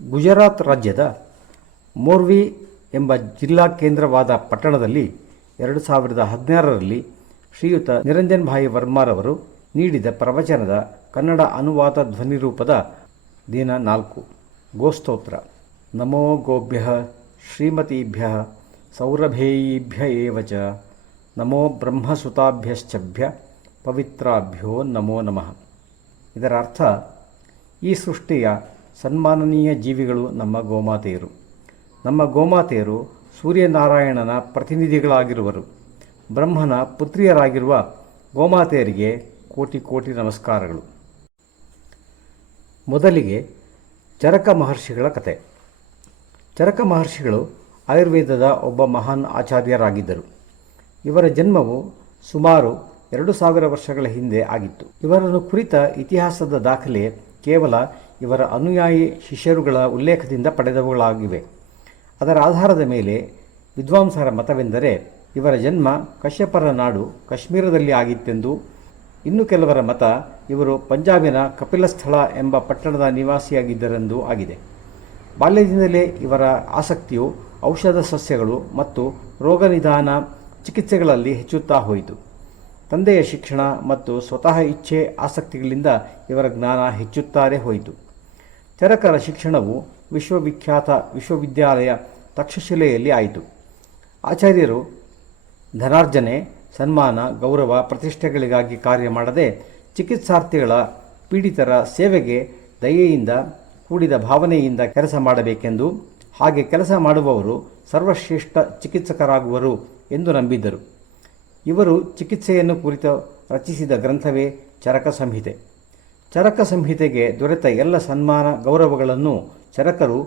ಗುಜರಾತ್ ರಾಜ್ಯದ ಮೋರ್ವಿ ಎಂಬ ಜಿಲ್ಲಾ ಕೇಂದ್ರವಾದ ಪಟ್ಟಣದಲ್ಲಿ 2016ರಲ್ಲಿ ಶ್ರೀಯುತ ನಿರಂಜನ್ ಭಾಯಿ ವರ್ಮಾರವರು ನೀಡಿದ ಪ್ರವಚನದ ಕನ್ನಡ ಅನುವಾದ ಧ್ವನಿರೂಪದ ದಿನ 4 ಗೋಸ್ತೋತ್ರ. ನಮೋ ಗೋಭ್ಯಃ ಶ್ರೀಮತೀಭ್ಯ ಸೌರಭೇಯೀಭ್ಯ ಏವ ಚ ನಮೋ ಬ್ರಹ್ಮಸುತಾಭ್ಯಶ್ಚಭ್ಯ ಪವಿತ್ರಾಭ್ಯೋ ನಮೋ ನಮಃ. ಇದರ ಅರ್ಥ, ಈ ಸೃಷ್ಟಿಯ ಸನ್ಮಾನನೀಯ ಜೀವಿಗಳು ನಮ್ಮ ಗೋಮಾತೆಯರು. ನಮ್ಮ ಗೋಮಾತೆಯರು ಸೂರ್ಯನಾರಾಯಣನ ಪ್ರತಿನಿಧಿಗಳಾಗಿರುವರು. ಬ್ರಹ್ಮನ ಪುತ್ರಿಯರಾಗಿರುವ ಗೋಮಾತೆಯರಿಗೆ ಕೋಟಿ ಕೋಟಿ ನಮಸ್ಕಾರಗಳು. ಮೊದಲಿಗೆ ಚರಕ ಮಹರ್ಷಿಗಳ ಕತೆ. ಚರಕ ಮಹರ್ಷಿಗಳು ಆಯುರ್ವೇದದ ಒಬ್ಬ ಮಹಾನ್ ಆಚಾರ್ಯರಾಗಿದ್ದರು. ಇವರ ಜನ್ಮವು ಸುಮಾರು 2000 ವರ್ಷಗಳ ಹಿಂದೆ ಆಗಿತ್ತು. ಇವರನ್ನು ಕುರಿತ ಇತಿಹಾಸದ ದಾಖಲೆ ಕೇವಲ ಇವರ ಅನುಯಾಯಿ ಶಿಷ್ಯರುಗಳ ಉಲ್ಲೇಖದಿಂದ ಪಡೆದವುಗಳಾಗಿವೆ. ಅದರ ಆಧಾರದ ಮೇಲೆ ವಿದ್ವಾಂಸರ ಮತವೆಂದರೆ ಇವರ ಜನ್ಮ ಕಶ್ಯಪರ ನಾಡು ಕಾಶ್ಮೀರದಲ್ಲಿ ಆಗಿತ್ತೆಂದು, ಇನ್ನು ಕೆಲವರ ಮತ ಇವರು ಪಂಜಾಬಿನ ಕಪಿಲಸ್ಥಳ ಎಂಬ ಪಟ್ಟಣದ ನಿವಾಸಿಯಾಗಿದ್ದರೆಂದೂ ಆಗಿದೆ. ಬಾಲ್ಯದಿಂದಲೇ ಇವರ ಆಸಕ್ತಿಯು ಔಷಧ ಸಸ್ಯಗಳು ಮತ್ತು ರೋಗನಿದಾನ ಚಿಕಿತ್ಸೆಗಳಲ್ಲಿ ಹೆಚ್ಚುತ್ತಾ ಹೋಯಿತು. ತಂದೆಯ ಶಿಕ್ಷಣ ಮತ್ತು ಸ್ವತಃ ಇಚ್ಛೆ ಆಸಕ್ತಿಗಳಿಂದ ಇವರ ಜ್ಞಾನ ಹೆಚ್ಚುತ್ತಾರೆ ಹೋಯಿತು. ಚರಕರ ಶಿಕ್ಷಣವು ವಿಶ್ವವಿಖ್ಯಾತ ವಿಶ್ವವಿದ್ಯಾಲಯ ತಕ್ಷಶಿಲೆಯಲ್ಲಿ ಆಯಿತು. ಆಚಾರ್ಯರು ಧನಾರ್ಜನೆ, ಸನ್ಮಾನ, ಗೌರವ, ಪ್ರತಿಷ್ಠೆಗಳಿಗಾಗಿ ಕಾರ್ಯ ಮಾಡದೆ ಚಿಕಿತ್ಸಾರ್ಥಿಗಳ ಪೀಡಿತರ ಸೇವೆಗೆ ದಯೆಯಿಂದ ಕೂಡಿದ ಭಾವನೆಯಿಂದ ಕೆಲಸ ಮಾಡಬೇಕೆಂದು, ಹಾಗೆ ಕೆಲಸ ಮಾಡುವವರು ಸರ್ವಶ್ರೇಷ್ಠ ಚಿಕಿತ್ಸಕರಾಗುವರು ಎಂದು ನಂಬಿದ್ದರು. ಇವರು ಚಿಕಿತ್ಸೆಯನ್ನು ಕುರಿತು ರಚಿಸಿದ ಗ್ರಂಥವೇ ಚರಕ ಸಂಹಿತೆ. ಚರಕ ಸಂಹಿತೆಗೆ ದೊರೆತ ಎಲ್ಲ ಸನ್ಮಾನ ಗೌರವಗಳನ್ನು ಚರಕರು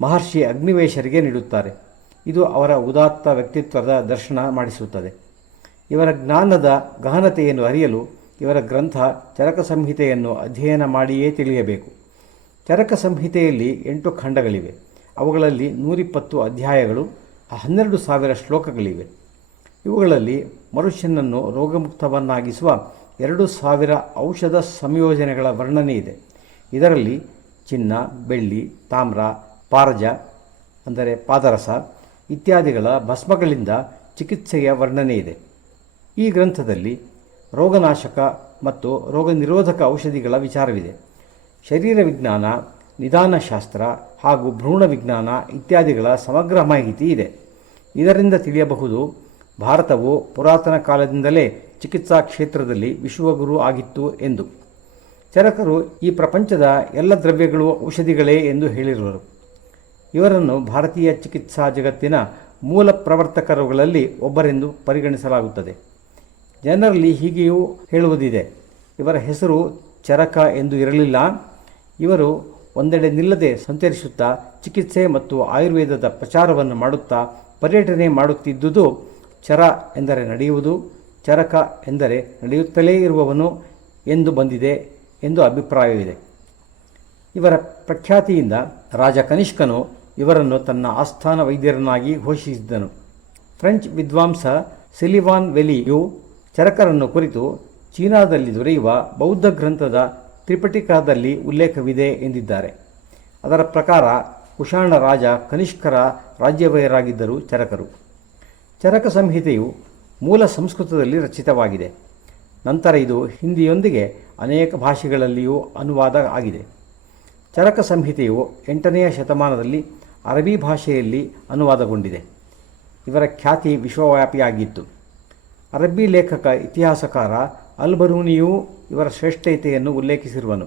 ಮಹರ್ಷಿ ಅಗ್ನಿವೇಶರಿಗೆ ನೀಡುತ್ತಾರೆ. ಇದು ಅವರ ಉದಾತ್ತ ವ್ಯಕ್ತಿತ್ವದ ದರ್ಶನ ಮಾಡಿಸುತ್ತದೆ. ಇವರ ಜ್ಞಾನದ ಗಹನತೆಯನ್ನು ಅರಿಯಲು ಇವರ ಗ್ರಂಥ ಚರಕ ಸಂಹಿತೆಯನ್ನು ಅಧ್ಯಯನ ಮಾಡಿಯೇ ತಿಳಿಯಬೇಕು. ಚರಕ ಸಂಹಿತೆಯಲ್ಲಿ 8 ಖಂಡಗಳಿವೆ. ಅವುಗಳಲ್ಲಿ 120 ಅಧ್ಯಾಯಗಳು, 12,000 ಶ್ಲೋಕಗಳಿವೆ. ಇವುಗಳಲ್ಲಿ ಮನುಷ್ಯನನ್ನು ರೋಗಮುಕ್ತವನ್ನಾಗಿಸುವ 2,000 ಔಷಧ ಸಂಯೋಜನೆಗಳ ವರ್ಣನೆ ಇದೆ. ಇದರಲ್ಲಿ ಚಿನ್ನ, ಬೆಳ್ಳಿ, ತಾಮ್ರ, ಪಾರಜ ಅಂದರೆ ಪಾದರಸ ಇತ್ಯಾದಿಗಳ ಭಸ್ಮಗಳಿಂದ ಚಿಕಿತ್ಸೆಯ ವರ್ಣನೆ ಇದೆ. ಈ ಗ್ರಂಥದಲ್ಲಿ ರೋಗನಾಶಕ ಮತ್ತು ರೋಗ ನಿರೋಧಕ ಔಷಧಿಗಳ ವಿಚಾರವಿದೆ. ಶರೀರ ವಿಜ್ಞಾನ, ನಿದಾನಶಾಸ್ತ್ರ ಹಾಗೂ ಭ್ರೂಣ ವಿಜ್ಞಾನ ಇತ್ಯಾದಿಗಳ ಸಮಗ್ರ ಮಾಹಿತಿ ಇದೆ. ಇದರಿಂದ ತಿಳಿಯಬಹುದು, ಭಾರತವು ಪುರಾತನ ಕಾಲದಿಂದಲೇ ಚಿಕಿತ್ಸಾ ಕ್ಷೇತ್ರದಲ್ಲಿ ವಿಶ್ವಗುರು ಆಗಿತ್ತು ಎಂದು. ಚರಕರು ಈ ಪ್ರಪಂಚದ ಎಲ್ಲ ದ್ರವ್ಯಗಳು ಔಷಧಿಗಳೇ ಎಂದು ಹೇಳಿರುವರು. ಇವರನ್ನು ಭಾರತೀಯ ಚಿಕಿತ್ಸಾ ಜಗತ್ತಿನ ಮೂಲ ಪ್ರವರ್ತಕರುಗಳಲ್ಲಿ ಒಬ್ಬರೆಂದು ಪರಿಗಣಿಸಲಾಗುತ್ತದೆ. ಜನರಲ್ಲಿ ಹೀಗೆಯೂ ಹೇಳುವುದಿದೆ, ಇವರ ಹೆಸರು ಚರಕ ಎಂದು ಇರಲಿಲ್ಲ. ಇವರು ಒಂದೆಡೆ ನಿಲ್ಲದೆ ಸಂಚರಿಸುತ್ತಾ ಚಿಕಿತ್ಸೆ ಮತ್ತು ಆಯುರ್ವೇದದ ಪ್ರಚಾರವನ್ನು ಮಾಡುತ್ತಾ ಪರ್ಯಟನೆ ಮಾಡುತ್ತಿದ್ದುದು ಚರ ಎಂದರೆ ನಡೆಯುವುದು, ಚರಕ ಎಂದರೆ ನಡೆಯುತ್ತಲೇ ಇರುವವನು ಎಂದು ಬಂದಿದೆ ಎಂದು ಅಭಿಪ್ರಾಯವಿದೆ. ಇವರ ಪ್ರಖ್ಯಾತಿಯಿಂದ ರಾಜ ಕನಿಷ್ಕನು ಇವರನ್ನು ತನ್ನ ಆಸ್ಥಾನ ವೈದ್ಯರನ್ನಾಗಿ ಘೋಷಿಸಿದ್ದನು. ಫ್ರೆಂಚ್ ವಿದ್ವಾಂಸ ಸಿಲಿವಾನ್ ವೆಲಿಯು ಚರಕರನ್ನು ಕುರಿತು ಚೀನಾದಲ್ಲಿ ದೊರೆಯುವ ಬೌದ್ಧ ಗ್ರಂಥದ ತ್ರಿಪಿಟಕದಲ್ಲಿ ಉಲ್ಲೇಖವಿದೆ ಎಂದಿದ್ದಾರೆ. ಅದರ ಪ್ರಕಾರ ಕುಶಾಣ ರಾಜ ಕನಿಷ್ಕರ ರಾಜ್ಯವೈರಾಗಿದ್ದರು ಚರಕರು. ಚರಕ ಸಂಹಿತೆಯು ಮೂಲ ಸಂಸ್ಕೃತದಲ್ಲಿ ರಚಿತವಾಗಿದೆ. ನಂತರ ಇದು ಹಿಂದಿಯೊಂದಿಗೆ ಅನೇಕ ಭಾಷೆಗಳಲ್ಲಿಯೂ ಅನುವಾದ ಆಗಿದೆ. ಚರಕ ಸಂಹಿತೆಯು 8ನೇ ಶತಮಾನದಲ್ಲಿ ಅರಬಿ ಭಾಷೆಯಲ್ಲಿ ಅನುವಾದಗೊಂಡಿದೆ. ಇವರ ಖ್ಯಾತಿ ವಿಶ್ವವ್ಯಾಪಿಯಾಗಿತ್ತು. ಅರಬ್ಬಿ ಲೇಖಕ ಇತಿಹಾಸಕಾರ ಅಲ್-ಬರೂನಿಯೂ ಇವರ ಶ್ರೇಷ್ಠತೆಯನ್ನು ಉಲ್ಲೇಖಿಸಿರುವನು.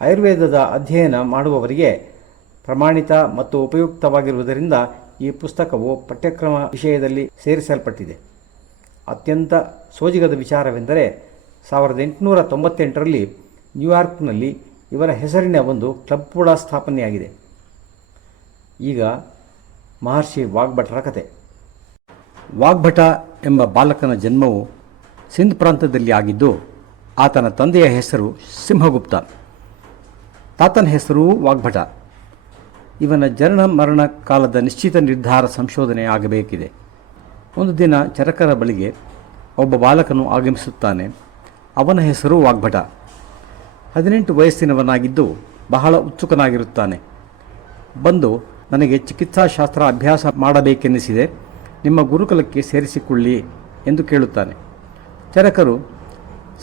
ಆಯುರ್ವೇದದ ಅಧ್ಯಯನ ಮಾಡುವವರಿಗೆ ಪ್ರಮಾಣಿತ ಮತ್ತು ಉಪಯುಕ್ತವಾಗಿರುವುದರಿಂದ ಈ ಪುಸ್ತಕವು ಪಠ್ಯಕ್ರಮ ವಿಷಯದಲ್ಲಿ ಸೇರಿಸಲ್ಪಟ್ಟಿದೆ. ಅತ್ಯಂತ ಸೋಜಿಗದ ವಿಚಾರವೆಂದರೆ 1898ರಲ್ಲಿ ನ್ಯೂಯಾರ್ಕ್ನಲ್ಲಿ ಇವರ ಹೆಸರಿನ ಒಂದು ಕ್ಲಬ್ ಕೂಡ ಸ್ಥಾಪನೆಯಾಗಿದೆ. ಈಗ ಮಹರ್ಷಿ ವಾಗ್ಭಟರ ಕತೆ. ವಾಗ್ಭಟ ಎಂಬ ಬಾಲಕನ ಜನ್ಮವು ಸಿಂಧ್ ಪ್ರಾಂತದಲ್ಲಿ ಆಗಿದ್ದು, ಆತನ ತಂದೆಯ ಹೆಸರು ಸಿಂಹಗುಪ್ತ, ತಾತನ ಹೆಸರು ವಾಗ್ಭಟ. ಇವನ ಜನನ ಮರಣ ಕಾಲದ ನಿಶ್ಚಿತ ನಿರ್ಧಾರ ಸಂಶೋಧನೆ ಆಗಬೇಕಿದೆ. ಒಂದು ದಿನ ಚರಕರ ಬಳಿಗೆ ಒಬ್ಬ ಬಾಲಕನು ಆಗಮಿಸುತ್ತಾನೆ. ಅವನ ಹೆಸರು ವಾಗ್ಭಟ. 18 ವಯಸ್ಸಿನವನಾಗಿದ್ದು ಬಹಳ ಉತ್ಸುಕನಾಗಿರುತ್ತಾನೆ. ಬಂದು ನನಗೆ ಚಿಕಿತ್ಸಾಶಾಸ್ತ್ರ ಅಭ್ಯಾಸ ಮಾಡಬೇಕೆನ್ನಿಸಿದೆ, ನಿಮ್ಮ ಗುರುಕುಲಕ್ಕೆ ಸೇರಿಸಿಕೊಳ್ಳಿ ಎಂದು ಕೇಳುತ್ತಾನೆ. ಚರಕರು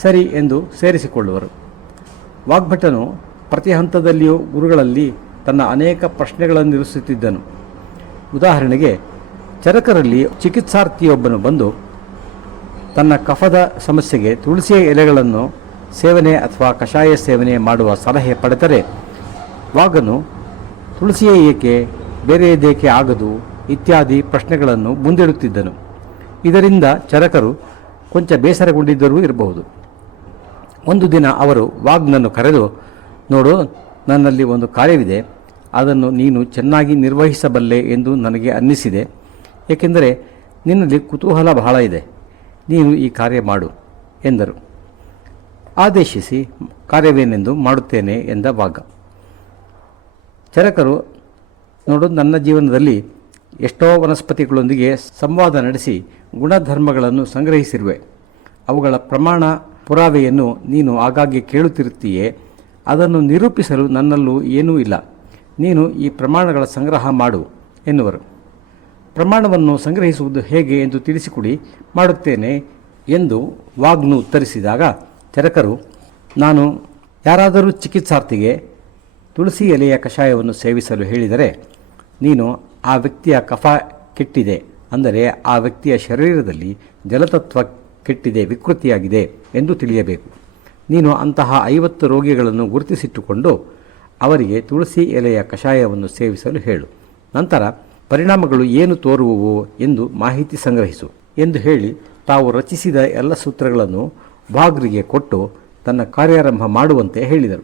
ಸರಿ ಎಂದು ಸೇರಿಸಿಕೊಳ್ಳುವರು. ವಾಗ್ಭಟನು ಪ್ರತಿ ಹಂತದಲ್ಲಿಯೂ ಗುರುಗಳಲ್ಲಿ ತನ್ನ ಅನೇಕ ಪ್ರಶ್ನೆಗಳನ್ನಿರಿಸುತ್ತಿದ್ದನು. ಉದಾಹರಣೆಗೆ, ಚರಕರಲ್ಲಿ ಚಿಕಿತ್ಸಾರ್ಥಿಯೊಬ್ಬನು ಬಂದು ತನ್ನ ಕಫದ ಸಮಸ್ಯೆಗೆ ತುಳಸಿಯ ಎಲೆಗಳನ್ನು ಸೇವನೆ ಅಥವಾ ಕಷಾಯ ಸೇವನೆ ಮಾಡುವ ಸಲಹೆ ಪಡೆದರೆ ವಾಗನು ತುಳಸಿಯೇ ಏಕೆ, ಬೇರೆಯದೇಕೆ ಆಗದು ಇತ್ಯಾದಿ ಪ್ರಶ್ನೆಗಳನ್ನು ಮುಂದಿಡುತ್ತಿದ್ದನು. ಇದರಿಂದ ಚರಕರು ಕೊಂಚ ಬೇಸರಗೊಂಡಿದ್ದರೂ ಇರಬಹುದು. ಒಂದು ದಿನ ಅವರು ವಾಗ್ನನ್ನು ಕರೆದು, ನೋಡು, ನನ್ನಲ್ಲಿ ಒಂದು ಕಾರ್ಯವಿದೆ, ಅದನ್ನು ನೀನು ಚೆನ್ನಾಗಿ ನಿರ್ವಹಿಸಬಲ್ಲೆ ಎಂದು ನನಗೆ ಅನ್ನಿಸಿದೆ. ಏಕೆಂದರೆ ನಿನ್ನಲ್ಲಿ ಕುತೂಹಲ ಬಹಳ ಇದೆ, ನೀನು ಈ ಕಾರ್ಯ ಮಾಡು ಎಂದರು. ಆದೇಶಿಸಿ ಕಾರ್ಯವೇನೆಂದು ಮಾಡುತ್ತೇನೆ ಎಂದ ವಾಗ. ಚರಕರು, ನೋಡು, ನನ್ನ ಜೀವನದಲ್ಲಿ ಎಷ್ಟೋ ವನಸ್ಪತಿಗಳೊಂದಿಗೆ ಸಂವಾದ ನಡೆಸಿ ಗುಣಧರ್ಮಗಳನ್ನು ಸಂಗ್ರಹಿಸಿರುವೆ. ಅವುಗಳ ಪ್ರಮಾಣ ಪುರಾವೆಯನ್ನು ನೀನು ಆಗಾಗ್ಗೆ ಕೇಳುತ್ತಿರುತ್ತೀಯೇ. ಅದನ್ನು ನಿರೂಪಿಸಲು ನನ್ನಲ್ಲೂ ಏನೂ ಇಲ್ಲ. ನೀನು ಈ ಪ್ರಮಾಣಗಳ ಸಂಗ್ರಹ ಮಾಡು ಎನ್ನುವರು. ಪ್ರಮಾಣವನ್ನು ಸಂಗ್ರಹಿಸುವುದು ಹೇಗೆ ಎಂದು ತಿಳಿಸಿಕೊಡಿ, ಮಾಡುತ್ತೇನೆ ಎಂದು ವಾಗ್ನು ಉತ್ತರಿಸಿದಾಗ ಚರಕರು, ನಾನು ಯಾರಾದರೂ ಚಿಕಿತ್ಸಾರ್ಥಿಗೆ ತುಳಸಿ ಎಲೆಯ ಕಷಾಯವನ್ನು ಸೇವಿಸಲು ಹೇಳಿದರೆ ನೀನು ಆ ವ್ಯಕ್ತಿಯ ಕಫ ಕೆಟ್ಟಿದೆ, ಅಂದರೆ ಆ ವ್ಯಕ್ತಿಯ ಶರೀರದಲ್ಲಿ ಜಲತತ್ವ ಕೆಟ್ಟಿದೆ, ವಿಕೃತಿಯಾಗಿದೆ ಎಂದು ತಿಳಿಯಬೇಕು. ನೀನು ಅಂತಹ 50 ರೋಗಿಗಳನ್ನು ಗುರುತಿಸಿಟ್ಟುಕೊಂಡು ಅವರಿಗೆ ತುಳಸಿ ಎಲೆಯ ಕಷಾಯವನ್ನು ಸೇವಿಸಲು ಹೇಳು. ನಂತರ ಪರಿಣಾಮಗಳು ಏನು ತೋರುವುವು ಎಂದು ಮಾಹಿತಿ ಸಂಗ್ರಹಿಸು ಎಂದು ಹೇಳಿ ತಾವು ರಚಿಸಿದ ಎಲ್ಲ ಸೂತ್ರಗಳನ್ನು ವಾಗ್ರಿಗೆ ಕೊಟ್ಟು ತನ್ನ ಕಾರ್ಯಾರಂಭ ಮಾಡುವಂತೆ ಹೇಳಿದರು.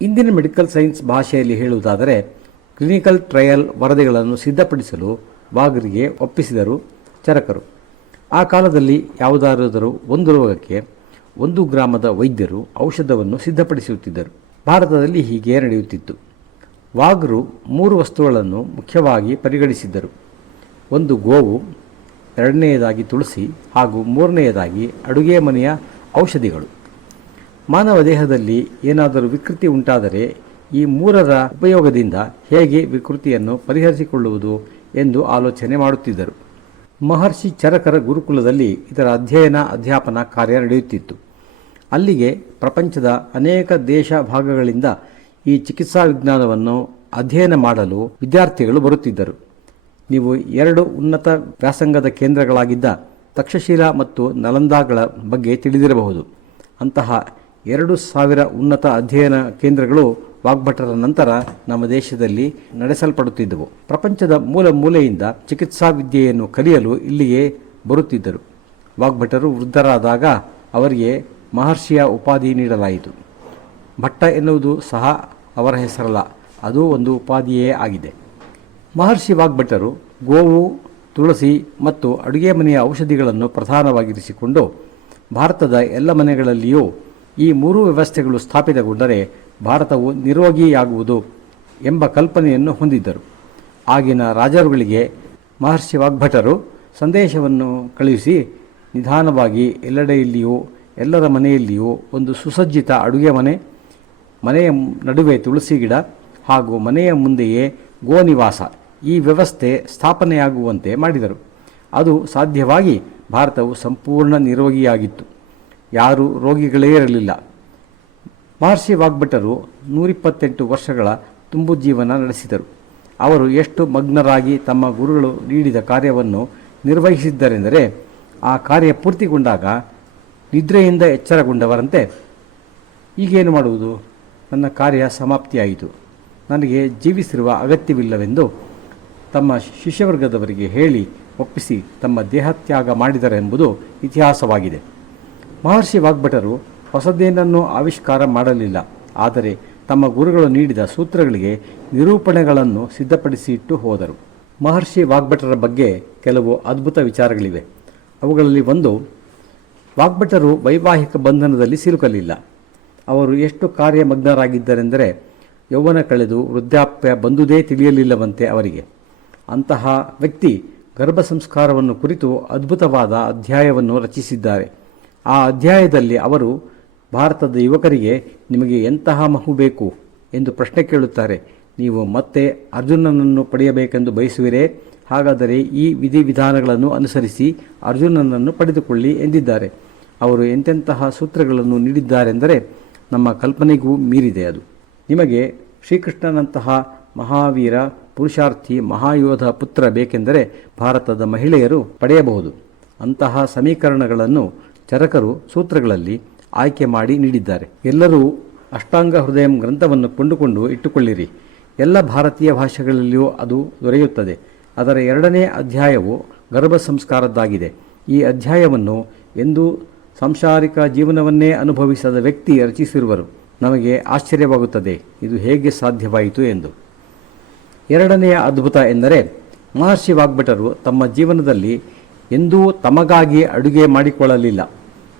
ಇಂದಿನ ಮೆಡಿಕಲ್ ಸೈನ್ಸ್ ಭಾಷೆಯಲ್ಲಿ ಹೇಳುವುದಾದರೆ ಕ್ಲಿನಿಕಲ್ ಟ್ರಯಲ್ ವರದಿಗಳನ್ನು ಸಿದ್ಧಪಡಿಸಲು ವಾಗ್ರಿಗೆ ಒಪ್ಪಿಸಿದರು ಚರಕರು. ಆ ಕಾಲದಲ್ಲಿ ಯಾವುದಾದರೂ ಒಂದು ರೋಗಕ್ಕೆ 1 ಗ್ರಾಮದ ವೈದ್ಯರು ಔಷಧವನ್ನು ಸಿದ್ಧಪಡಿಸುತ್ತಿದ್ದರು. ಭಾರತದಲ್ಲಿ ಹೀಗೆ ನಡೆಯುತ್ತಿತ್ತು. ವಾಗ್ರು 3 ವಸ್ತುಗಳನ್ನು ಮುಖ್ಯವಾಗಿ ಪರಿಗಣಿಸಿದ್ದರು. ಒಂದು ಗೋವು, ಎರಡನೆಯದಾಗಿ ತುಳಸಿ ಹಾಗೂ ಮೂರನೆಯದಾಗಿ ಅಡುಗೆ ಮನೆಯ ಔಷಧಿಗಳು. ಮಾನವ ದೇಹದಲ್ಲಿ ಏನಾದರೂ ವಿಕೃತಿ ಉಂಟಾದರೆ ಈ 3ರ ಉಪಯೋಗದಿಂದ ಹೇಗೆ ವಿಕೃತಿಯನ್ನು ಪರಿಹರಿಸಿಕೊಳ್ಳುವುದು ಎಂದು ಆಲೋಚನೆ ಮಾಡುತ್ತಿದ್ದರು. ಮಹರ್ಷಿ ಚರಕರ ಗುರುಕುಲದಲ್ಲಿ ಇದರ ಅಧ್ಯಾಪನ ಕಾರ್ಯ ನಡೆಯುತ್ತಿತ್ತು. ಅಲ್ಲಿಗೆ ಪ್ರಪಂಚದ ಅನೇಕ ದೇಶ ಭಾಗಗಳಿಂದ ಈ ಚಿಕಿತ್ಸಾ ವಿಜ್ಞಾನವನ್ನು ಅಧ್ಯಯನ ಮಾಡಲು ವಿದ್ಯಾರ್ಥಿಗಳು ಬರುತ್ತಿದ್ದರು. ನೀವು 2 ಉನ್ನತ ವ್ಯಾಸಂಗದ ಕೇಂದ್ರಗಳಾಗಿದ್ದ ತಕ್ಷಶಿಲಾ ಮತ್ತು ನಲಂದಾಗಳ ಬಗ್ಗೆ ತಿಳಿದಿರಬಹುದು. ಅಂತಹ 2000 ಉನ್ನತ ಅಧ್ಯಯನ ಕೇಂದ್ರಗಳು ವಾಗ್ಭಟರ ನಂತರ ನಮ್ಮ ದೇಶದಲ್ಲಿ ನಡೆಸಲ್ಪಡುತ್ತಿದ್ದವು. ಪ್ರಪಂಚದ ಮೂಲ ಮೂಲೆಯಿಂದ ಚಿಕಿತ್ಸಾ ವಿದ್ಯೆಯನ್ನು ಕಲಿಯಲು ಇಲ್ಲಿಗೆ ಬರುತ್ತಿದ್ದರು. ವಾಗ್ಭಟರು ವೃದ್ಧರಾದಾಗ ಅವರಿಗೆ ಮಹರ್ಷಿಯ ಉಪಾಧಿ ನೀಡಲಾಯಿತು. ಭಟ್ಟ ಎನ್ನುವುದು ಸಹ ಅವರ ಹೆಸರಲ್ಲ, ಅದು ಒಂದು ಉಪಾಧಿಯೇ ಆಗಿದೆ. ಮಹರ್ಷಿ ವಾಗ್ಭಟರು ಗೋವು, ತುಳಸಿ ಮತ್ತು ಅಡುಗೆ ಮನೆಯ ಔಷಧಿಗಳನ್ನು ಪ್ರಧಾನವಾಗಿರಿಸಿಕೊಂಡು ಭಾರತದ ಎಲ್ಲ ಮನೆಗಳಲ್ಲಿಯೂ ಈ 3 ವ್ಯವಸ್ಥೆಗಳು ಸ್ಥಾಪಿತಗೊಂಡರೆ ಭಾರತವು ನಿರೋಗಿಯಾಗುವುದು ಎಂಬ ಕಲ್ಪನೆಯನ್ನು ಹೊಂದಿದ್ದರು. ಆಗಿನ ರಾಜರುಗಳಿಗೆ ಮಹರ್ಷಿ ವಾಗ್ಭಟರು ಸಂದೇಶವನ್ನು ಕಳುಹಿಸಿ ನಿಧಾನವಾಗಿ ಎಲ್ಲೆಡೆಯಲ್ಲಿಯೂ ಎಲ್ಲರ ಮನೆಯಲ್ಲಿಯೂ ಒಂದು ಸುಸಜ್ಜಿತ ಅಡುಗೆ ಮನೆ, ಮನೆಯ ನಡುವೆ ತುಳಸಿ ಗಿಡ ಹಾಗೂ ಮನೆಯ ಮುಂದೆಯೇ ಗೋನಿವಾಸ ಈ ವ್ಯವಸ್ಥೆ ಸ್ಥಾಪನೆಯಾಗುವಂತೆ ಮಾಡಿದರು. ಅದು ಸಾಧ್ಯವಾಗಿ ಭಾರತವು ಸಂಪೂರ್ಣ ನಿರೋಗಿಯಾಗಿತ್ತು. ಯಾರೂ ರೋಗಿಗಳೇ ಇರಲಿಲ್ಲ. ಮಹರ್ಷಿ ವಾಗ್ಭಟರು 128 ವರ್ಷಗಳ ತುಂಬು ಜೀವನ ನಡೆಸಿದರು. ಅವರು ಎಷ್ಟು ಮಗ್ನರಾಗಿ ತಮ್ಮ ಗುರುಗಳು ನೀಡಿದ ಕಾರ್ಯವನ್ನು ನಿರ್ವಹಿಸಿದ್ದರೆಂದರೆ ಆ ಕಾರ್ಯ ಪೂರ್ತಿಗೊಂಡಾಗ ನಿದ್ರೆಯಿಂದ ಎಚ್ಚರಗೊಂಡವರಂತೆ, ಈಗೇನು ಮಾಡುವುದು, ನನ್ನ ಕಾರ್ಯ ಸಮಾಪ್ತಿಯಾಯಿತು, ನನಗೆ ಜೀವಿಸಿರುವ ಅಗತ್ಯವಿಲ್ಲವೆಂದು ತಮ್ಮ ಶಿಷ್ಯವರ್ಗದವರಿಗೆ ಹೇಳಿ ಒಪ್ಪಿಸಿ ತಮ್ಮ ದೇಹತ್ಯಾಗ ಮಾಡಿದರೆಂಬುದು ಇತಿಹಾಸವಾಗಿದೆ. ಮಹರ್ಷಿ ವಾಗ್ಭಟರು ಹೊಸದೇನನ್ನು ಆವಿಷ್ಕಾರ ಮಾಡಲಿಲ್ಲ, ಆದರೆ ತಮ್ಮ ಗುರುಗಳು ನೀಡಿದ ಸೂತ್ರಗಳಿಗೆ ನಿರೂಪಣೆಗಳನ್ನು ಸಿದ್ಧಪಡಿಸಿ ಇಟ್ಟು ಹೋದರು. ಮಹರ್ಷಿ ವಾಗ್ಭಟರ ಬಗ್ಗೆ ಕೆಲವು ಅದ್ಭುತ ವಿಚಾರಗಳಿವೆ. ಅವುಗಳಲ್ಲಿ ಒಂದು, ವಾಗ್ಭಟರು ವೈವಾಹಿಕ ಬಂಧನದಲ್ಲಿ ಸಿಲುಕಲಿಲ್ಲ. ಅವರು ಎಷ್ಟು ಕಾರ್ಯಮಗ್ನರಾಗಿದ್ದರೆಂದರೆ ಯೌವನ ಕಳೆದು ವೃದ್ಧಾಪ್ಯ ಬಂದುದೇ ತಿಳಿಯಲಿಲ್ಲವಂತೆ ಅವರಿಗೆ. ಅಂತಹ ವ್ಯಕ್ತಿ ಗರ್ಭ ಸಂಸ್ಕಾರವನ್ನು ಕುರಿತು ಅದ್ಭುತವಾದ ಅಧ್ಯಾಯವನ್ನು ರಚಿಸಿದ್ದಾರೆ. ಆ ಅಧ್ಯಾಯದಲ್ಲಿ ಅವರು ಭಾರತದ ಯುವಕರಿಗೆ ನಿಮಗೆ ಎಂತಹ ಮಹು ಬೇಕು ಎಂದು ಪ್ರಶ್ನೆ ಕೇಳುತ್ತಾರೆ. ನೀವು ಮತ್ತೆ ಅರ್ಜುನನನ್ನು ಪಡೆಯಬೇಕೆಂದು ಬಯಸುವಿರೇ? ಹಾಗಾದರೆ ಈ ವಿಧಿವಿಧಾನಗಳನ್ನು ಅನುಸರಿಸಿ ಅರ್ಜುನನನ್ನು ಪಡೆದುಕೊಳ್ಳಿ ಎಂದಿದ್ದಾರೆ. ಅವರು ಎಂತೆಂತಹ ಸೂತ್ರಗಳನ್ನು ನೀಡಿದ್ದಾರೆಂದರೆ ನಮ್ಮ ಕಲ್ಪನೆಗೂ ಮೀರಿದೆ ಅದು. ನಿಮಗೆ ಶ್ರೀಕೃಷ್ಣನಂತಹ ಮಹಾವೀರ ಪುರುಷಾರ್ಥಿ ಮಹಾಯೋಧ ಪುತ್ರ ಬೇಕೆಂದರೆ ಭಾರತದ ಮಹಿಳೆಯರು ಪಡೆಯಬಹುದು. ಅಂತಹ ಸಮೀಕರಣಗಳನ್ನು ಚರಕರು ಸೂತ್ರಗಳಲ್ಲಿ ಆಯ್ಕೆ ಮಾಡಿ ನೀಡಿದ್ದಾರೆ. ಎಲ್ಲರೂ ಅಷ್ಟಾಂಗ ಹೃದಯಂ ಗ್ರಂಥವನ್ನು ಕೊಂಡುಕೊಂಡು ಇಟ್ಟುಕೊಳ್ಳಿರಿ. ಎಲ್ಲ ಭಾರತೀಯ ಭಾಷೆಗಳಲ್ಲಿಯೂ ಅದು ದೊರೆಯುತ್ತದೆ. ಅದರ 2ನೇ ಅಧ್ಯಾಯವು ಗರ್ಭ ಸಂಸ್ಕಾರದ್ದಾಗಿದೆ. ಈ ಅಧ್ಯಾಯವನ್ನು ಎಂದೂ ಸಾಂಸಾರಿಕ ಜೀವನವನ್ನೇ ಅನುಭವಿಸದ ವ್ಯಕ್ತಿ ರಚಿಸಿರುವರು. ನಮಗೆ ಆಶ್ಚರ್ಯವಾಗುತ್ತದೆ ಇದು ಹೇಗೆ ಸಾಧ್ಯವಾಯಿತು ಎಂದು. 2ನೆಯ ಅದ್ಭುತ ಎಂದರೆ ಮಹರ್ಷಿ ವಾಗ್ಭಟರು ತಮ್ಮ ಜೀವನದಲ್ಲಿ ಎಂದೂ ತಮಗಾಗಿ ಅಡುಗೆ ಮಾಡಿಕೊಳ್ಳಲಿಲ್ಲ.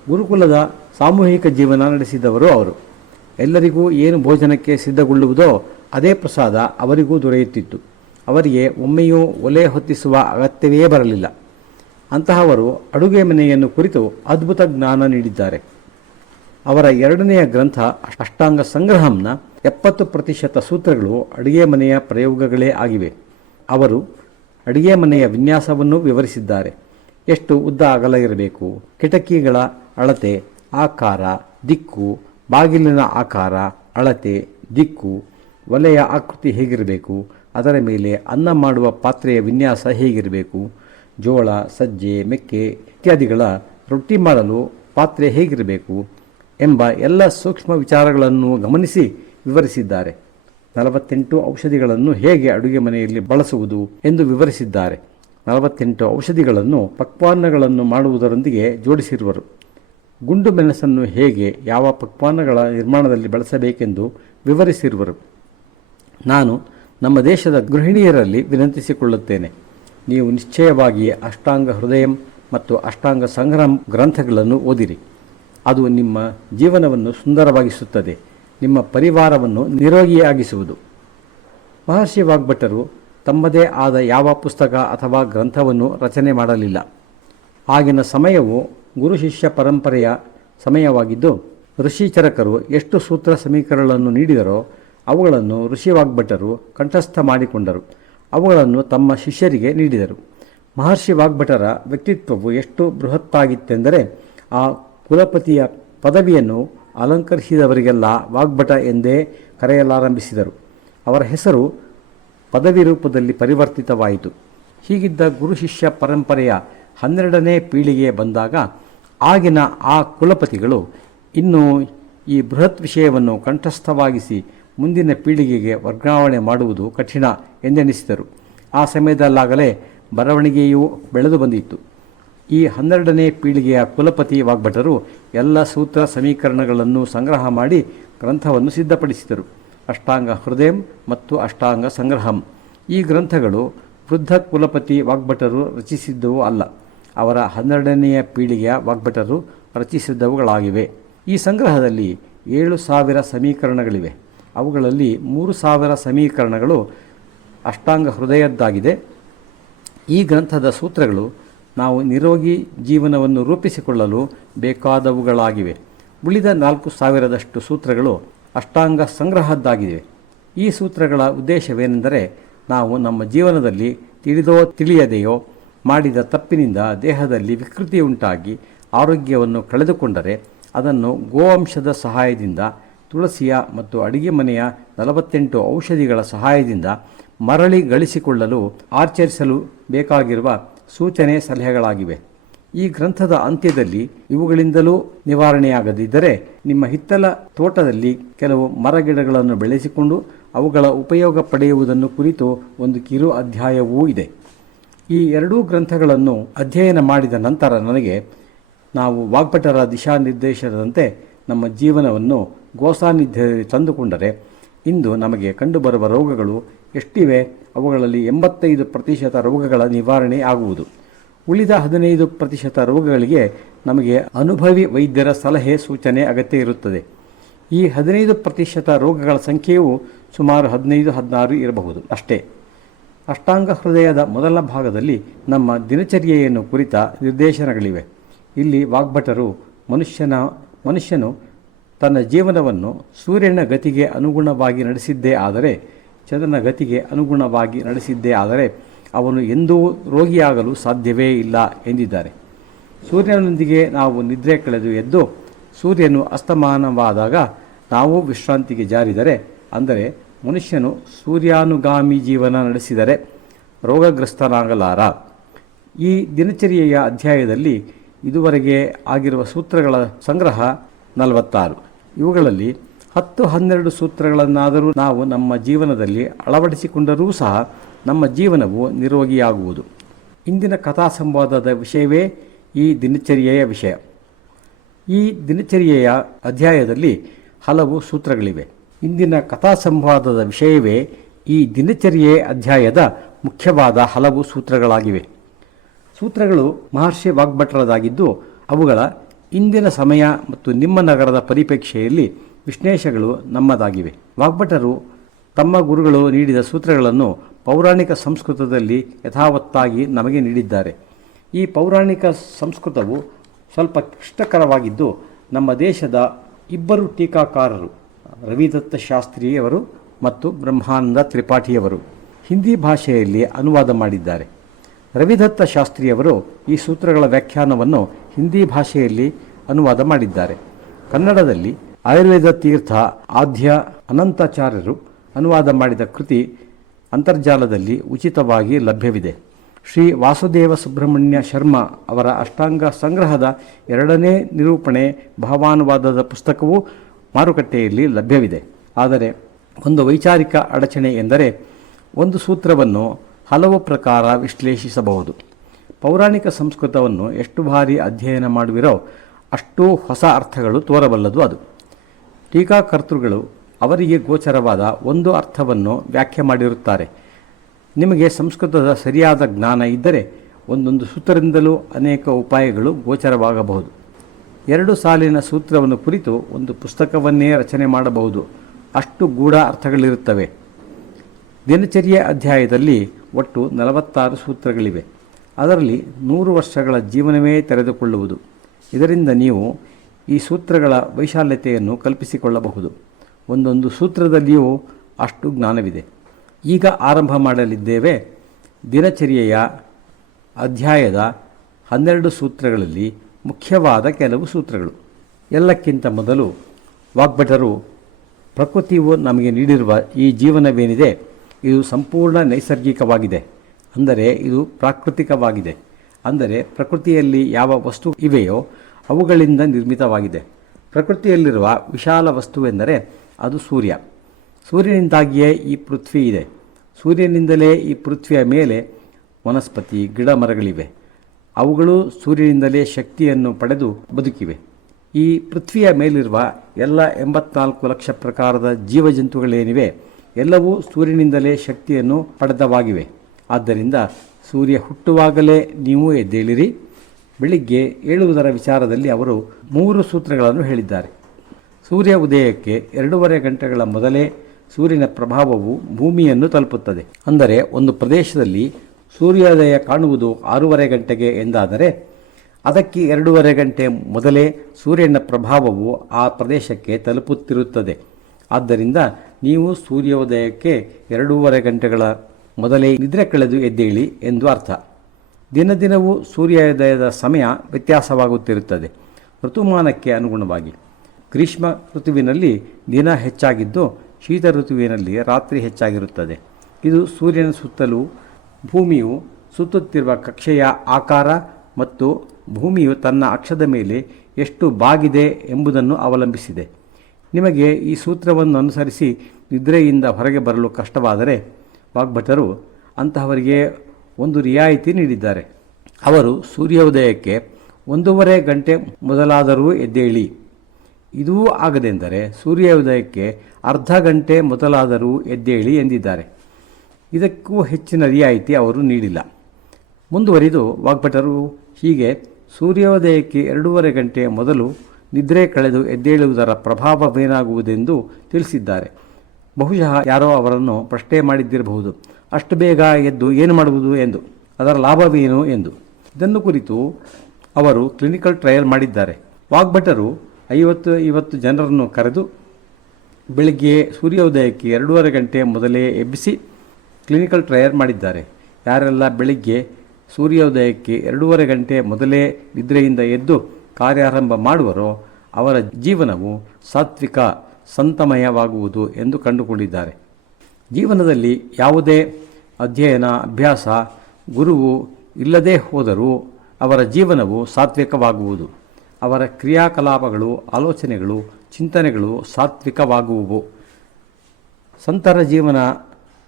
ಗುರುಕುಲದ ಸಾಮೂಹಿಕ ಜೀವನ ನಡೆಸಿದವರು ಅವರು. ಎಲ್ಲರಿಗೂ ಏನು ಭೋಜನಕ್ಕೆ ಸಿದ್ಧಗೊಳ್ಳುವುದೋ ಅದೇ ಪ್ರಸಾದ ಅವರಿಗೂ ದೊರೆಯುತ್ತಿತ್ತು. ಅವರಿಗೆ ಒಮ್ಮೆಯೂ ಒಲೆ ಹೊತ್ತಿಸುವ ಅಗತ್ಯವೇ ಬರಲಿಲ್ಲ. ಅಂತಹವರು ಅಡುಗೆ ಮನೆಯನ್ನು ಕುರಿತು ಅದ್ಭುತ ಜ್ಞಾನ ನೀಡಿದ್ದಾರೆ. ಅವರ 2ನೆಯ ಗ್ರಂಥ ಅಷ್ಟಾಂಗ ಸಂಗ್ರಹಂನ 70% ಸೂತ್ರಗಳು ಅಡುಗೆ ಮನೆಯ ಪ್ರಯೋಗಗಳೇ ಆಗಿವೆ. ಅವರು ಅಡುಗೆ ಮನೆಯ ವಿನ್ಯಾಸವನ್ನು ವಿವರಿಸಿದ್ದಾರೆ. ಎಷ್ಟು ಉದ್ದ ಅಗಲ ಇರಬೇಕು, ಕಿಟಕಿಗಳ ಅಳತೆ, ಆಕಾರ, ದಿಕ್ಕು, ಬಾಗಿಲಿನ ಆಕಾರ, ಅಳತೆ, ದಿಕ್ಕು, ಒಲೆಯ ಆಕೃತಿ ಹೇಗಿರಬೇಕು, ಅದರ ಮೇಲೆ ಅನ್ನ ಮಾಡುವ ಪಾತ್ರೆಯ ವಿನ್ಯಾಸ ಹೇಗಿರಬೇಕು, ಜೋಳ, ಸಜ್ಜೆ, ಮೆಕ್ಕೆ ಇತ್ಯಾದಿಗಳ ರೊಟ್ಟಿ ಮಾಡಲು ಪಾತ್ರೆ ಹೇಗಿರಬೇಕು ಎಂಬ ಎಲ್ಲ ಸೂಕ್ಷ್ಮ ವಿಚಾರಗಳನ್ನು ಗಮನಿಸಿ ವಿವರಿಸಿದ್ದಾರೆ. 48 ಔಷಧಿಗಳನ್ನು ಹೇಗೆ ಅಡುಗೆ ಮನೆಯಲ್ಲಿ ಬಳಸುವುದು ಎಂದು ವಿವರಿಸಿದ್ದಾರೆ. 48 ಔಷಧಿಗಳನ್ನು ಪಕ್ವಾನ್ನಗಳನ್ನು ಮಾಡುವುದರೊಂದಿಗೆ ಜೋಡಿಸಿರುವರು. ಗುಂಡು ಮೆಣಸನ್ನು ಹೇಗೆ ಯಾವ ಪಕ್ವಾನ್ನಗಳ ನಿರ್ಮಾಣದಲ್ಲಿ ಬಳಸಬೇಕೆಂದು ವಿವರಿಸಿರುವರು. ನಾನು ನಮ್ಮ ದೇಶದ ಗೃಹಿಣಿಯರಲ್ಲಿ ವಿನಂತಿಸಿಕೊಳ್ಳುತ್ತೇನೆ, ನೀವು ನಿಶ್ಚಯವಾಗಿ ಅಷ್ಟಾಂಗ ಹೃದಯಂ ಮತ್ತು ಅಷ್ಟಾಂಗ ಸಂಗ್ರಹಂ ಗ್ರಂಥಗಳನ್ನು ಓದಿರಿ. ಅದು ನಿಮ್ಮ ಜೀವನವನ್ನು ಸುಂದರವಾಗಿಸುತ್ತದೆ, ನಿಮ್ಮ ಪರಿವಾರವನ್ನು ನಿರೋಗಿಯಾಗಿಸುವುದು. ಮಹರ್ಷಿ ವಾಗ್ಭಟರು ತಮ್ಮದೇ ಆದ ಯಾವ ಪುಸ್ತಕ ಅಥವಾ ಗ್ರಂಥವನ್ನು ರಚನೆ ಮಾಡಲಿಲ್ಲ. ಆಗಿನ ಸಮಯವು ಗುರು ಶಿಷ್ಯ ಪರಂಪರೆಯ ಸಮಯವಾಗಿದ್ದು ಋಷಿಚರಕರು ಎಷ್ಟು ಸೂತ್ರ ಸಮೀಕರಣಗಳನ್ನು ನೀಡಿದರೋ ಅವುಗಳನ್ನು ಋಷಿ ವಾಗ್ಭಟರು ಕಂಠಸ್ಥ ಮಾಡಿಕೊಂಡರು. ಅವುಗಳನ್ನು ತಮ್ಮ ಶಿಷ್ಯರಿಗೆ ನೀಡಿದರು. ಮಹರ್ಷಿ ವಾಗ್ಭಟರ ವ್ಯಕ್ತಿತ್ವವು ಎಷ್ಟು ಬೃಹತ್ತಾಗಿತ್ತೆಂದರೆ ಆ ಕುಲಪತಿಯ ಪದವಿಯನ್ನು ಅಲಂಕರಿಸಿದವರಿಗೆಲ್ಲ ವಾಗ್ಭಟ ಎಂದೇ ಕರೆಯಲಾರಂಭಿಸಿದರು. ಅವರ ಹೆಸರು ಪದವಿ ರೂಪದಲ್ಲಿ ಪರಿವರ್ತಿತವಾಯಿತು. ಹೀಗಿದ್ದ ಗುರು ಶಿಷ್ಯ ಪರಂಪರೆಯ 12ನೇ ಪೀಳಿಗೆ ಬಂದಾಗ ಆಗಿನ ಆ ಕುಲಪತಿಗಳು ಇನ್ನೂ ಈ ಬೃಹತ್ ವಿಷಯವನ್ನು ಕಂಠಸ್ಥವಾಗಿಸಿ ಮುಂದಿನ ಪೀಳಿಗೆಗೆ ವರ್ಗಾವಣೆ ಮಾಡುವುದು ಕಠಿಣ ಎಂದೆನಿಸಿದರು. ಆ ಸಮಯದಲ್ಲಾಗಲೇ ಬರವಣಿಗೆಯೂ ಬೆಳೆದು ಬಂದಿತ್ತು. ಈ 12ನೇ ಪೀಳಿಗೆಯ ಕುಲಪತಿ ವಾಗ್ಭಟರು ಎಲ್ಲ ಸೂತ್ರ ಸಮೀಕರಣಗಳನ್ನು ಸಂಗ್ರಹ ಮಾಡಿ ಗ್ರಂಥವನ್ನು ಸಿದ್ಧಪಡಿಸಿದರು. ಅಷ್ಟಾಂಗ ಹೃದಯಂ ಮತ್ತು ಅಷ್ಟಾಂಗ ಸಂಗ್ರಹಂ. ಈ ಗ್ರಂಥಗಳು ವೃದ್ಧ ಕುಲಪತಿ ವಾಗ್ಭಟರು ರಚಿಸಿದ್ದವೂ ಅಲ್ಲ, ಅವರ 12ನೆಯ ಪೀಳಿಗೆಯ ವಾಗ್ಭಟರು ರಚಿಸಿದ್ದವುಗಳಾಗಿವೆ. ಈ ಸಂಗ್ರಹದಲ್ಲಿ 7,000 ಸಮೀಕರಣಗಳಿವೆ. ಅವುಗಳಲ್ಲಿ 3,000 ಸಮೀಕರಣಗಳು ಅಷ್ಟಾಂಗ ಹೃದಯದ್ದಾಗಿದೆ. ಈ ಗ್ರಂಥದ ಸೂತ್ರಗಳು ನಾವು ನಿರೋಗಿ ಜೀವನವನ್ನು ರೂಪಿಸಿಕೊಳ್ಳಲು ಬೇಕಾದವುಗಳಾಗಿವೆ. ಉಳಿದ 4,000ದಷ್ಟು ಸೂತ್ರಗಳು ಅಷ್ಟಾಂಗ ಸಂಗ್ರಹದ್ದಾಗಿವೆ. ಈ ಸೂತ್ರಗಳ ಉದ್ದೇಶವೇನೆಂದರೆ ನಾವು ನಮ್ಮ ಜೀವನದಲ್ಲಿ ತಿಳಿದೋ ತಿಳಿಯದೆಯೋ ಮಾಡಿದ ತಪ್ಪಿನಿಂದ ದೇಹದಲ್ಲಿ ವಿಕೃತಿಯುಂಟಾಗಿ ಆರೋಗ್ಯವನ್ನು ಕಳೆದುಕೊಂಡರೆ ಅದನ್ನು ಗೋವಂಶದ ಸಹಾಯದಿಂದ, ತುಳಸಿಯ ಮತ್ತು ಅಡಿಗೆ ಮನೆಯ 48 ಔಷಧಿಗಳ ಸಹಾಯದಿಂದ ಮರಳಿ ಗಳಿಸಿಕೊಳ್ಳಲು ಆಚರಿಸಲು ಬೇಕಾಗಿರುವ ಸೂಚನೆ ಸಲಹೆಗಳಾಗಿವೆ. ಈ ಗ್ರಂಥದ ಅಂತ್ಯದಲ್ಲಿ ಇವುಗಳಿಂದಲೂ ನಿವಾರಣೆಯಾಗದಿದ್ದರೆ ನಿಮ್ಮ ಹಿತ್ತಲ ತೋಟದಲ್ಲಿ ಕೆಲವು ಮರಗಿಡಗಳನ್ನು ಬೆಳೆಸಿಕೊಂಡು ಅವುಗಳ ಉಪಯೋಗ ಪಡೆಯುವುದನ್ನು ಕುರಿತು ಒಂದು ಕಿರು ಅಧ್ಯಾಯವೂ ಇದೆ. ಈ 2 ಗ್ರಂಥಗಳನ್ನು ಅಧ್ಯಯನ ಮಾಡಿದ ನಂತರ ನನಗೆ ನಾವು ವಾಗ್ಭಟರ ದಿಶಾನಿರ್ದೇಶದಂತೆ ನಮ್ಮ ಜೀವನವನ್ನು ಗೋಸಾನ್ನಿಧ್ಯದಲ್ಲಿ ತಂದುಕೊಂಡರೆ ಇಂದು ನಮಗೆ ಕಂಡುಬರುವ ರೋಗಗಳು ಎಷ್ಟಿವೆ, ಅವುಗಳಲ್ಲಿ 85% ರೋಗಗಳ ನಿವಾರಣೆ ಆಗುವುದು. ಉಳಿದ 15% ರೋಗಗಳಿಗೆ ನಮಗೆ ಅನುಭವಿ ವೈದ್ಯರ ಸಲಹೆ ಸೂಚನೆ ಅಗತ್ಯ ಇರುತ್ತದೆ. ಈ 15% ರೋಗಗಳ ಸಂಖ್ಯೆಯು ಸುಮಾರು 15-16 ಇರಬಹುದು ಅಷ್ಟೇ. ಅಷ್ಟಾಂಗ ಹೃದಯದ ಮೊದಲ ಭಾಗದಲ್ಲಿ ನಮ್ಮ ದಿನಚರ್ಯೆಯನ್ನು ಕುರಿತ ನಿರ್ದೇಶನಗಳಿವೆ. ಇಲ್ಲಿ ವಾಗ್ಭಟರು ಮನುಷ್ಯನು ತನ್ನ ಜೀವನವನ್ನು ಸೂರ್ಯನ ಗತಿಗೆ ಅನುಗುಣವಾಗಿ ನಡೆಸಿದ್ದೇ ಆದರೆ ಚಂದ್ರನ ಗತಿಗೆ ಅನುಗುಣವಾಗಿ ನಡೆಸಿದ್ದೇ ಆದರೆ ಅವನು ಎಂದೂ ರೋಗಿಯಾಗಲು ಸಾಧ್ಯವೇ ಇಲ್ಲ ಎಂದಿದ್ದಾರೆ. ಸೂರ್ಯನೊಂದಿಗೆ ನಾವು ನಿದ್ರೆ ಕಳೆದು ಎದ್ದು ಸೂರ್ಯನು ಅಸ್ತಮಾನವಾದಾಗ ನಾವು ವಿಶ್ರಾಂತಿಗೆ ಜಾರಿದರೆ, ಅಂದರೆ ಮನುಷ್ಯನು ಸೂರ್ಯಾನುಗಾಮಿ ಜೀವನ ನಡೆಸಿದರೆ ರೋಗಗ್ರಸ್ತನಾಗಲಾರ. ಈ ದಿನಚರಿಯೆಯ ಅಧ್ಯಾಯದಲ್ಲಿ ಇದುವರೆಗೆ ಆಗಿರುವ ಸೂತ್ರಗಳ ಸಂಗ್ರಹ 46. ಇವುಗಳಲ್ಲಿ 10-12 ಸೂತ್ರಗಳನ್ನಾದರೂ ನಾವು ನಮ್ಮ ಜೀವನದಲ್ಲಿ ಅಳವಡಿಸಿಕೊಂಡರೂ ಸಹ ನಮ್ಮ ಜೀವನವು ನಿರೋಗಿಯಾಗುವುದು. ಇಂದಿನ ಕಥಾ ಸಂವಾದದ ವಿಷಯವೇ ಈ ದಿನಚರಿಯೆಯ ವಿಷಯ. ಈ ದಿನಚರಿಯೆಯ ಅಧ್ಯಾಯದಲ್ಲಿ ಹಲವು ಸೂತ್ರಗಳಿವೆ. ಇಂದಿನ ಕಥಾ ಸಂವಾದದ ವಿಷಯವೇ ಈ ದಿನಚರಿಯೆ ಅಧ್ಯಾಯದ ಮುಖ್ಯವಾದ ಹಲವು ಸೂತ್ರಗಳಾಗಿವೆ. ಸೂತ್ರಗಳು ಮಹರ್ಷಿ ವಾಗ್ಭಟರದಾಗಿದ್ದು ಅವುಗಳ ಇಂದಿನ ಸಮಯ ಮತ್ತು ನಿಮ್ಮ ನಗರದ ಪರಿಪ್ರೇಕ್ಷೆಯಲ್ಲಿ ವಿಶ್ಲೇಷಗಳು ನಮ್ಮದಾಗಿವೆ. ವಾಗ್ಭಟರು ತಮ್ಮ ಗುರುಗಳು ನೀಡಿದ ಸೂತ್ರಗಳನ್ನು ಪೌರಾಣಿಕ ಸಂಸ್ಕೃತದಲ್ಲಿ ಯಥಾವತ್ತಾಗಿ ನಮಗೆ ನೀಡಿದ್ದಾರೆ. ಈ ಪೌರಾಣಿಕ ಸಂಸ್ಕೃತವು ಸ್ವಲ್ಪ ಕ್ಲಿಷ್ಟಕರವಾಗಿದ್ದು ನಮ್ಮ ದೇಶದ ಇಬ್ಬರು ಟೀಕಾಕಾರರು, ರವಿದತ್ತ ಶಾಸ್ತ್ರಿಯವರು ಮತ್ತು ಬ್ರಹ್ಮಾನಂದ ತ್ರಿಪಾಠಿಯವರು, ಹಿಂದಿ ಭಾಷೆಯಲ್ಲಿ ಅನುವಾದ ಮಾಡಿದ್ದಾರೆ. ರವಿದತ್ತ ಶಾಸ್ತ್ರಿಯವರು ಈ ಸೂತ್ರಗಳ ವ್ಯಾಖ್ಯಾನವನ್ನು ಹಿಂದಿ ಭಾಷೆಯಲ್ಲಿ ಅನುವಾದ ಮಾಡಿದ್ದಾರೆ. ಕನ್ನಡದಲ್ಲಿ ಆಯುರ್ವೇದ ತೀರ್ಥ ಆದ್ಯ ಅನಂತಾಚಾರ್ಯರು ಅನುವಾದ ಮಾಡಿದ ಕೃತಿ ಅಂತರ್ಜಾಲದಲ್ಲಿ ಉಚಿತವಾಗಿ ಲಭ್ಯವಿದೆ. ಶ್ರೀ ವಾಸುದೇವ ಸುಬ್ರಹ್ಮಣ್ಯ ಶರ್ಮಾ ಅವರ ಅಷ್ಟಾಂಗ ಸಂಗ್ರಹದ 2ನೇ ನಿರೂಪಣೆ ಭಾವಾನುವಾದದ ಪುಸ್ತಕವೂ ಮಾರುಕಟ್ಟೆಯಲ್ಲಿ ಲಭ್ಯವಿದೆ. ಆದರೆ ಒಂದು ವೈಚಾರಿಕ ಅಡಚಣೆ ಎಂದರೆ ಒಂದು ಸೂತ್ರವನ್ನು ಹಲವು ಪ್ರಕಾರ ವಿಶ್ಲೇಷಿಸಬಹುದು. ಪೌರಾಣಿಕ ಸಂಸ್ಕೃತವನ್ನು ಎಷ್ಟು ಬಾರಿ ಅಧ್ಯಯನ ಮಾಡುವಿರೋ ಅಷ್ಟೂ ಹೊಸ ಅರ್ಥಗಳು ತೋರಬಲ್ಲದು. ಅದು ಟೀಕಾಕರ್ತೃಗಳು ಅವರಿಗೆ ಗೋಚರವಾದ ಒಂದು ಅರ್ಥವನ್ನು ವ್ಯಾಖ್ಯೆ ಮಾಡಿರುತ್ತಾರೆ. ನಿಮಗೆ ಸಂಸ್ಕೃತದ ಸರಿಯಾದ ಜ್ಞಾನ ಇದ್ದರೆ ಒಂದೊಂದು ಸೂತ್ರದಿಂದಲೂ ಅನೇಕ ಉಪಾಯಗಳು ಗೋಚರವಾಗಬಹುದು. 2 ಸಾಲಿನ ಸೂತ್ರವನ್ನು ಕುರಿತು ಒಂದು ಪುಸ್ತಕವನ್ನೇ ರಚನೆ ಮಾಡಬಹುದು. ಅಷ್ಟು ಗೂಢ ಅರ್ಥಗಳಿರುತ್ತವೆ. ದಿನಚರಿಯ ಅಧ್ಯಾಯದಲ್ಲಿ ಒಟ್ಟು 46 ಸೂತ್ರಗಳಿವೆ. ಅದರಲ್ಲಿ 100 ವರ್ಷಗಳ ಜೀವನವೇ ತೆರೆದುಕೊಳ್ಳುವುದು. ಇದರಿಂದ ನೀವು ಈ ಸೂತ್ರಗಳ ವೈಶಾಲ್ಯತೆಯನ್ನು ಕಲ್ಪಿಸಿಕೊಳ್ಳಬಹುದು. ಒಂದೊಂದು ಸೂತ್ರದಲ್ಲಿಯೂ ಅಷ್ಟು ಜ್ಞಾನವಿದೆ. ಈಗ ಆರಂಭ ಮಾಡಲಿದ್ದೇವೆ ದಿನಚರಿಯೆಯ ಅಧ್ಯಾಯದ 12 ಸೂತ್ರಗಳಲ್ಲಿ ಮುಖ್ಯವಾದ ಕೆಲವು ಸೂತ್ರಗಳು. ಎಲ್ಲಕ್ಕಿಂತ ಮೊದಲು ವಾಗ್ಭಟರು ಪ್ರಕೃತಿಯು ನಮಗೆ ನೀಡಿರುವ ಈ ಜೀವನವೇನಿದೆ ಇದು ಸಂಪೂರ್ಣ ನೈಸರ್ಗಿಕವಾಗಿದೆ, ಅಂದರೆ ಇದು ಪ್ರಾಕೃತಿಕವಾಗಿದೆ. ಅಂದರೆ ಪ್ರಕೃತಿಯಲ್ಲಿ ಯಾವ ವಸ್ತು ಇವೆಯೋ ಅವುಗಳಿಂದ ನಿರ್ಮಿತವಾಗಿದೆ. ಪ್ರಕೃತಿಯಲ್ಲಿರುವ ವಿಶಾಲ ವಸ್ತುವೆಂದರೆ ಅದು ಸೂರ್ಯ. ಸೂರ್ಯನಿಂದಾಗಿಯೇ ಈ ಪೃಥ್ವಿ ಇದೆ. ಸೂರ್ಯನಿಂದಲೇ ಈ ಪೃಥ್ವಿಯ ಮೇಲೆ ವನಸ್ಪತಿ ಗಿಡ ಮರಗಳಿವೆ. ಅವುಗಳು ಸೂರ್ಯನಿಂದಲೇ ಶಕ್ತಿಯನ್ನು ಪಡೆದು ಬದುಕಿವೆ. ಈ ಪೃಥ್ವಿಯ ಮೇಲಿರುವ ಎಲ್ಲ 84 ಲಕ್ಷ ಪ್ರಕಾರದ ಜೀವಜಂತುಗಳೇನಿವೆ ಎಲ್ಲವೂ ಸೂರ್ಯನಿಂದಲೇ ಶಕ್ತಿಯನ್ನು ಪಡೆದವಾಗಿವೆ. ಆದ್ದರಿಂದ ಸೂರ್ಯ ಹುಟ್ಟುವಾಗಲೇ ನೀವು ಎದ್ದೇಳಿರಿ. ಬೆಳಿಗ್ಗೆ ಏಳುವುದರ ವಿಚಾರದಲ್ಲಿ ಅವರು 3 ಸೂತ್ರಗಳನ್ನು ಹೇಳಿದ್ದಾರೆ. ಸೂರ್ಯ ಉದಯಕ್ಕೆ 2.5 ಗಂಟೆಗಳ ಮೊದಲೇ ಸೂರ್ಯನ ಪ್ರಭಾವವು ಭೂಮಿಯನ್ನು ತಲುಪುತ್ತದೆ. ಅಂದರೆ ಒಂದು ಪ್ರದೇಶದಲ್ಲಿ ಸೂರ್ಯೋದಯ ಕಾಣುವುದು 6:30 ಗಂಟೆಗೆ ಎಂದಾದರೆ ಅದಕ್ಕೆ 2.5 ಗಂಟೆ ಮೊದಲೇ ಸೂರ್ಯನ ಪ್ರಭಾವವು ಆ ಪ್ರದೇಶಕ್ಕೆ ತಲುಪುತ್ತಿರುತ್ತದೆ. ಆದ್ದರಿಂದ ನೀವು ಸೂರ್ಯೋದಯಕ್ಕೆ 2.5 ಗಂಟೆಗಳ ಮೊದಲೇ ನಿದ್ರೆ ಕಳೆದು ಎದ್ದೇಳಿ ಎಂದು ಅರ್ಥ. ದಿನದಿನವೂ ಸೂರ್ಯೋದಯದ ಸಮಯ ವ್ಯತ್ಯಾಸವಾಗುತ್ತಿರುತ್ತದೆ ಋತುಮಾನಕ್ಕೆ ಅನುಗುಣವಾಗಿ. ಗ್ರೀಷ್ಮ ಋತುವಿನಲ್ಲಿ ದಿನ ಹೆಚ್ಚಾಗಿದ್ದು ಶೀತ ಋತುವಿನಲ್ಲಿ ರಾತ್ರಿ ಹೆಚ್ಚಾಗಿರುತ್ತದೆ. ಇದು ಸೂರ್ಯನ ಸುತ್ತಲೂ ಭೂಮಿಯು ಸುತ್ತುತ್ತಿರುವ ಕಕ್ಷೆಯ ಆಕಾರ ಮತ್ತು ಭೂಮಿಯು ತನ್ನ ಅಕ್ಷದ ಮೇಲೆ ಎಷ್ಟು ಬಾಗಿದೆ ಎಂಬುದನ್ನು ಅವಲಂಬಿಸಿದೆ. ನಿಮಗೆ ಈ ಸೂತ್ರವನ್ನು ಅನುಸರಿಸಿ ನಿದ್ರೆಯಿಂದ ಹೊರಗೆ ಬರಲು ಕಷ್ಟವಾದರೆ ವಾಗ್ಭಟರು ಅಂತಹವರಿಗೆ ಒಂದು ರಿಯಾಯಿತಿ ನೀಡಿದ್ದಾರೆ. ಅವರು ಸೂರ್ಯೋದಯಕ್ಕೆ 1.5 ಗಂಟೆ ಮೊದಲಾದರೂ ಎದ್ದೇಳಿ. ಇದೂ ಆಗದೆಂದರೆ ಸೂರ್ಯೋದಯಕ್ಕೆ ಅರ್ಧ ಗಂಟೆ ಮೊದಲಾದರೂ ಎದ್ದೇಳಿ ಎಂದಿದ್ದಾರೆ. ಇದಕ್ಕೂ ಹೆಚ್ಚಿನ ರಿಯಾಯಿತಿ ಅವರು ನೀಡಿಲ್ಲ. ಮುಂದುವರಿದು ವಾಗ್ಭಟರು ಹೀಗೆ ಸೂರ್ಯೋದಯಕ್ಕೆ 2.5 ಗಂಟೆ ಮೊದಲು ನಿದ್ರೆ ಕಳೆದು ಎದ್ದೇಳುವುದರ ಪ್ರಭಾವವೇನಾಗುವುದೆಂದು ತಿಳಿಸಿದ್ದಾರೆ. ಬಹುಶಃ ಯಾರೋ ಅವರನ್ನು ಪ್ರಶ್ನೆ ಮಾಡಿದ್ದಿರಬಹುದು, ಅಷ್ಟು ಬೇಗ ಎದ್ದು ಏನು ಮಾಡುವುದು ಎಂದು, ಅದರ ಲಾಭವೇನು ಎಂದು. ಇದನ್ನು ಕುರಿತು ಅವರು ಕ್ಲಿನಿಕಲ್ ಟ್ರಯಲ್ ಮಾಡಿದ್ದಾರೆ. ವಾಗ್ಭಟರು 50 ಜನರನ್ನು ಕರೆದು ಬೆಳಿಗ್ಗೆ ಸೂರ್ಯೋದಯಕ್ಕೆ 2:30 ಗಂಟೆ ಮೊದಲೇ ಎಬ್ಬಿಸಿ ಕ್ಲಿನಿಕಲ್ ಟ್ರಯಲ್ ಮಾಡಿದ್ದಾರೆ. ಯಾರೆಲ್ಲ ಬೆಳಿಗ್ಗೆ ಸೂರ್ಯೋದಯಕ್ಕೆ 2:30 ಗಂಟೆ ಮೊದಲೇ ನಿದ್ರೆಯಿಂದ ಎದ್ದು ಕಾರ್ಯಾರಂಭ ಮಾಡುವರೋ ಅವರ ಜೀವನವು ಸಾತ್ವಿಕ ಸಂತಮಯವಾಗುವುದು ಎಂದು ಕಂಡುಕೊಂಡಿದ್ದಾರೆ. ಜೀವನದಲ್ಲಿ ಯಾವುದೇ ಅಧ್ಯಯನ ಅಭ್ಯಾಸ ಗುರುವು ಇಲ್ಲದೇ ಹೋದರೂ ಅವರ ಜೀವನವು ಸಾತ್ವಿಕವಾಗುವುದು. ಅವರ ಕ್ರಿಯಾಕಲಾಪಗಳು, ಆಲೋಚನೆಗಳು, ಚಿಂತನೆಗಳು ಸಾತ್ವಿಕವಾಗುವುವು. ಸಂತರ ಜೀವನ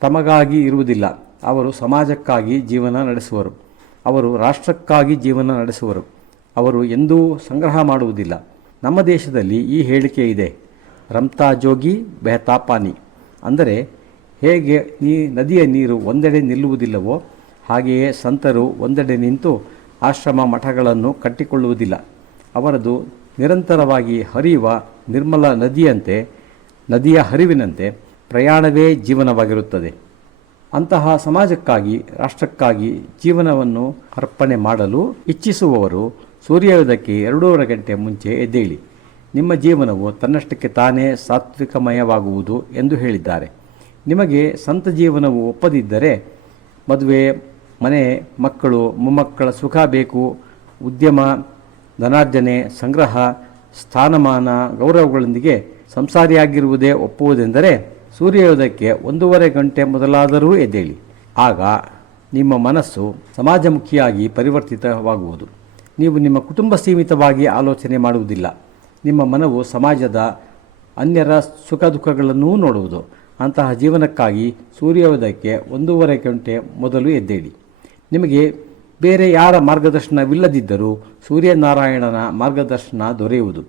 ತಮಗಾಗಿ ಇರುವುದಿಲ್ಲ. ಅವರು ಸಮಾಜಕ್ಕಾಗಿ ಜೀವನ ನಡೆಸುವರು. ಅವರು ರಾಷ್ಟ್ರಕ್ಕಾಗಿ ಜೀವನ ನಡೆಸುವರು. ಅವರು ಎಂದೂ ಸಂಗ್ರಹ ಮಾಡುವುದಿಲ್ಲ. ನಮ್ಮ ದೇಶದಲ್ಲಿ ಈ ಹೇಳಿಕೆ ಇದೆ, ರಮ್ತಾ ಜೋಗಿ ಬೆಹತಾ ಪಾನಿ. ಅಂದರೆ ಹೇಗೆ ನದಿಯ ನೀರು ಒಂದೆಡೆ ನಿಲ್ಲುವುದಿಲ್ಲವೋ ಹಾಗೆಯೇ ಸಂತರು ಒಂದೆಡೆ ನಿಂತು ಆಶ್ರಮ ಮಠಗಳನ್ನು ಕಟ್ಟಿಕೊಳ್ಳುವುದಿಲ್ಲ. ಅವರದು ನಿರಂತರವಾಗಿ ಹರಿಯುವ ನಿರ್ಮಲ ನದಿಯ ಹರಿವಿನಂತೆ ಪ್ರಯಾಣವೇ ಜೀವನವಾಗಿರುತ್ತದೆ. ಅಂತಹ ಸಮಾಜಕ್ಕಾಗಿ, ರಾಷ್ಟ್ರಕ್ಕಾಗಿ ಜೀವನವನ್ನು ಅರ್ಪಣೆ ಮಾಡಲು ಇಚ್ಛಿಸುವವರು ಸೂರ್ಯೋದಯಕ್ಕೆ 2:30 ಗಂಟೆ ಮುಂಚೆ ಎದ್ದೇಳಿ. ನಿಮ್ಮ ಜೀವನವು ತನ್ನಷ್ಟಕ್ಕೆ ತಾನೇ ಸಾತ್ವಿಕಮಯವಾಗುವುದು ಎಂದು ಹೇಳಿದ್ದಾರೆ. ನಿಮಗೆ ಸ್ವಂತ ಜೀವನವು ಒಪ್ಪದಿದ್ದರೆ ಮದುವೆ, ಮನೆ, ಮಕ್ಕಳು, ಮೊಮ್ಮಕ್ಕಳ ಸುಖ ಬೇಕು, ಉದ್ಯಮ, ಧನಾರ್ಜನೆ, ಸಂಗ್ರಹ, ಸ್ಥಾನಮಾನ, ಗೌರವಗಳೊಂದಿಗೆ ಸಂಸಾರಿಯಾಗಿರುವುದೇ ಒಪ್ಪುವುದೆಂದರೆ ಸೂರ್ಯೋದಯಕ್ಕೆ 1:30 ಗಂಟೆ ಮೊದಲಾದರೂ ಎದ್ದೇಳಿ. ಆಗ ನಿಮ್ಮ ಮನಸ್ಸು ಸಮಾಜಮುಖಿಯಾಗಿ ಪರಿವರ್ತಿತವಾಗುವುದು. ನೀವು ನಿಮ್ಮ ಕುಟುಂಬ ಸೀಮಿತವಾಗಿ ಆಲೋಚನೆ ಮಾಡುವುದಿಲ್ಲ. ನಿಮ್ಮ ಮನವು ಸಮಾಜದ ಅನ್ಯರ ಸುಖ ದುಃಖಗಳನ್ನೂ ನೋಡುವುದು. ಅಂತಹ ಜೀವನಕ್ಕಾಗಿ ಸೂರ್ಯೋದಯಕ್ಕೆ 1:30 ಗಂಟೆ ಮೊದಲು ಎದ್ದೇಳಿ. ನಿಮಗೆ ಬೇರೆ ಯಾರ ಮಾರ್ಗದರ್ಶನವಿಲ್ಲದಿದ್ದರೂ ಸೂರ್ಯನಾರಾಯಣನ ಮಾರ್ಗದರ್ಶನ ದೊರೆಯುವುದು.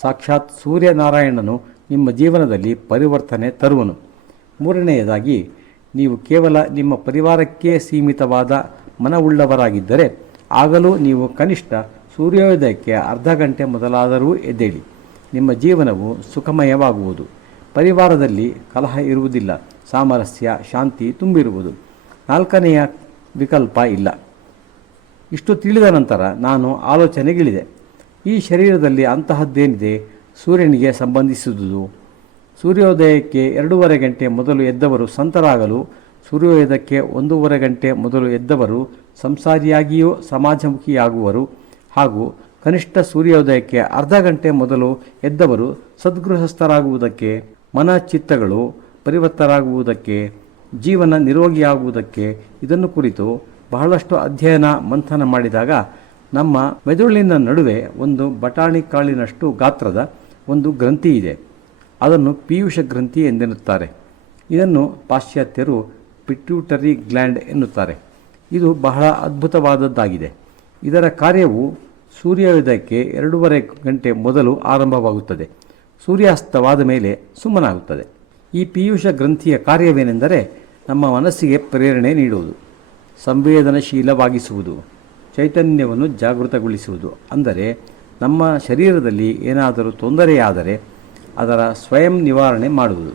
ಸಾಕ್ಷಾತ್ ಸೂರ್ಯನಾರಾಯಣನು ನಿಮ್ಮ ಜೀವನದಲ್ಲಿ ಪರಿವರ್ತನೆ ತರುವನು. ಮೂರನೆಯದಾಗಿ, ನೀವು ಕೇವಲ ನಿಮ್ಮ ಪರಿವಾರಕ್ಕೆ ಸೀಮಿತವಾದ ಮನವುಳ್ಳವರಾಗಿದ್ದರೆ ಆಗಲೂ ನೀವು ಕನಿಷ್ಠ ಸೂರ್ಯೋದಯಕ್ಕೆ ಅರ್ಧ ಗಂಟೆ ಮೊದಲಾದರೂ ಎದ್ದೇಳಿ. ನಿಮ್ಮ ಜೀವನವು ಸುಖಮಯವಾಗುವುದು. ಪರಿವಾರದಲ್ಲಿ ಕಲಹ ಇರುವುದಿಲ್ಲ. ಸಾಮರಸ್ಯ, ಶಾಂತಿ ತುಂಬಿರುವುದು. ನಾಲ್ಕನೆಯ ವಿಕಲ್ಪ ಇಲ್ಲ. ಇಷ್ಟು ತಿಳಿದ ನಂತರ ನಾನು ಆಲೋಚನೆಗಿಳಿದೆ. ಈ ಶರೀರದಲ್ಲಿ ಅಂತಹದ್ದೇನಿದೆ ಸೂರ್ಯನಿಗೆ ಸಂಬಂಧಿಸಿದುದು? ಸೂರ್ಯೋದಯಕ್ಕೆ 2:30 ಗಂಟೆ ಮೊದಲು ಎದ್ದವರು ಸಂತರಾಗಲು, ಸೂರ್ಯೋದಯಕ್ಕೆ 1:30 ಗಂಟೆ ಮೊದಲು ಎದ್ದವರು ಸಂಸಾರಿಯಾಗಿಯೂ ಸಮಾಜಮುಖಿಯಾಗುವರು. ಹಾಗೂ ಕನಿಷ್ಠ ಸೂರ್ಯೋದಯಕ್ಕೆ ಅರ್ಧ ಗಂಟೆ ಮೊದಲು ಎದ್ದವರು ಸದ್ಗೃಹಸ್ಥರಾಗುವುದಕ್ಕೆ, ಮನಚಿತ್ತಗಳು ಪರಿವರ್ತರಾಗುವುದಕ್ಕೆ, ಜೀವನ ನಿರೋಗಿಯಾಗುವುದಕ್ಕೆ. ಇದನ್ನು ಕುರಿತು ಬಹಳಷ್ಟು ಅಧ್ಯಯನ ಮಂಥನ ಮಾಡಿದಾಗ ನಮ್ಮ ಮೆದುಳಿನ ನಡುವೆ ಒಂದು ಬಟಾಣಿ ಕಾಳಿನಷ್ಟು ಗಾತ್ರದ ಒಂದು ಗ್ರಂಥಿ ಇದೆ. ಅದನ್ನು ಪೀಯೂಷ ಗ್ರಂಥಿ ಎಂದೆನ್ನುತ್ತಾರೆ. ಇದನ್ನು ಪಾಶ್ಚಾತ್ಯರು ಪಿಟ್ಯೂಟರಿ ಗ್ಲ್ಯಾಂಡ್ ಎನ್ನುತ್ತಾರೆ. ಇದು ಬಹಳ ಅದ್ಭುತವಾದದ್ದಾಗಿದೆ. ಇದರ ಕಾರ್ಯವು ಸೂರ್ಯೋದಯಕ್ಕೆ 2:30 ಗಂಟೆ ಮೊದಲು ಆರಂಭವಾಗುತ್ತದೆ. ಸೂರ್ಯಾಸ್ತವಾದ ಮೇಲೆ ಸುಮ್ಮನಾಗುತ್ತದೆ. ಈ ಪೀಯೂಷ ಗ್ರಂಥಿಯ ಕಾರ್ಯವೇನೆಂದರೆ ನಮ್ಮ ಮನಸ್ಸಿಗೆ ಪ್ರೇರಣೆ ನೀಡುವುದು, ಸಂವೇದನಶೀಲವಾಗಿಸುವುದು, ಚೈತನ್ಯವನ್ನು ಜಾಗೃತಗೊಳಿಸುವುದು. ಅಂದರೆ ನಮ್ಮ ಶರೀರದಲ್ಲಿ ಏನಾದರೂ ತೊಂದರೆಯಾದರೆ ಅದರ ಸ್ವಯಂ ನಿವಾರಣೆ ಮಾಡುವುದು,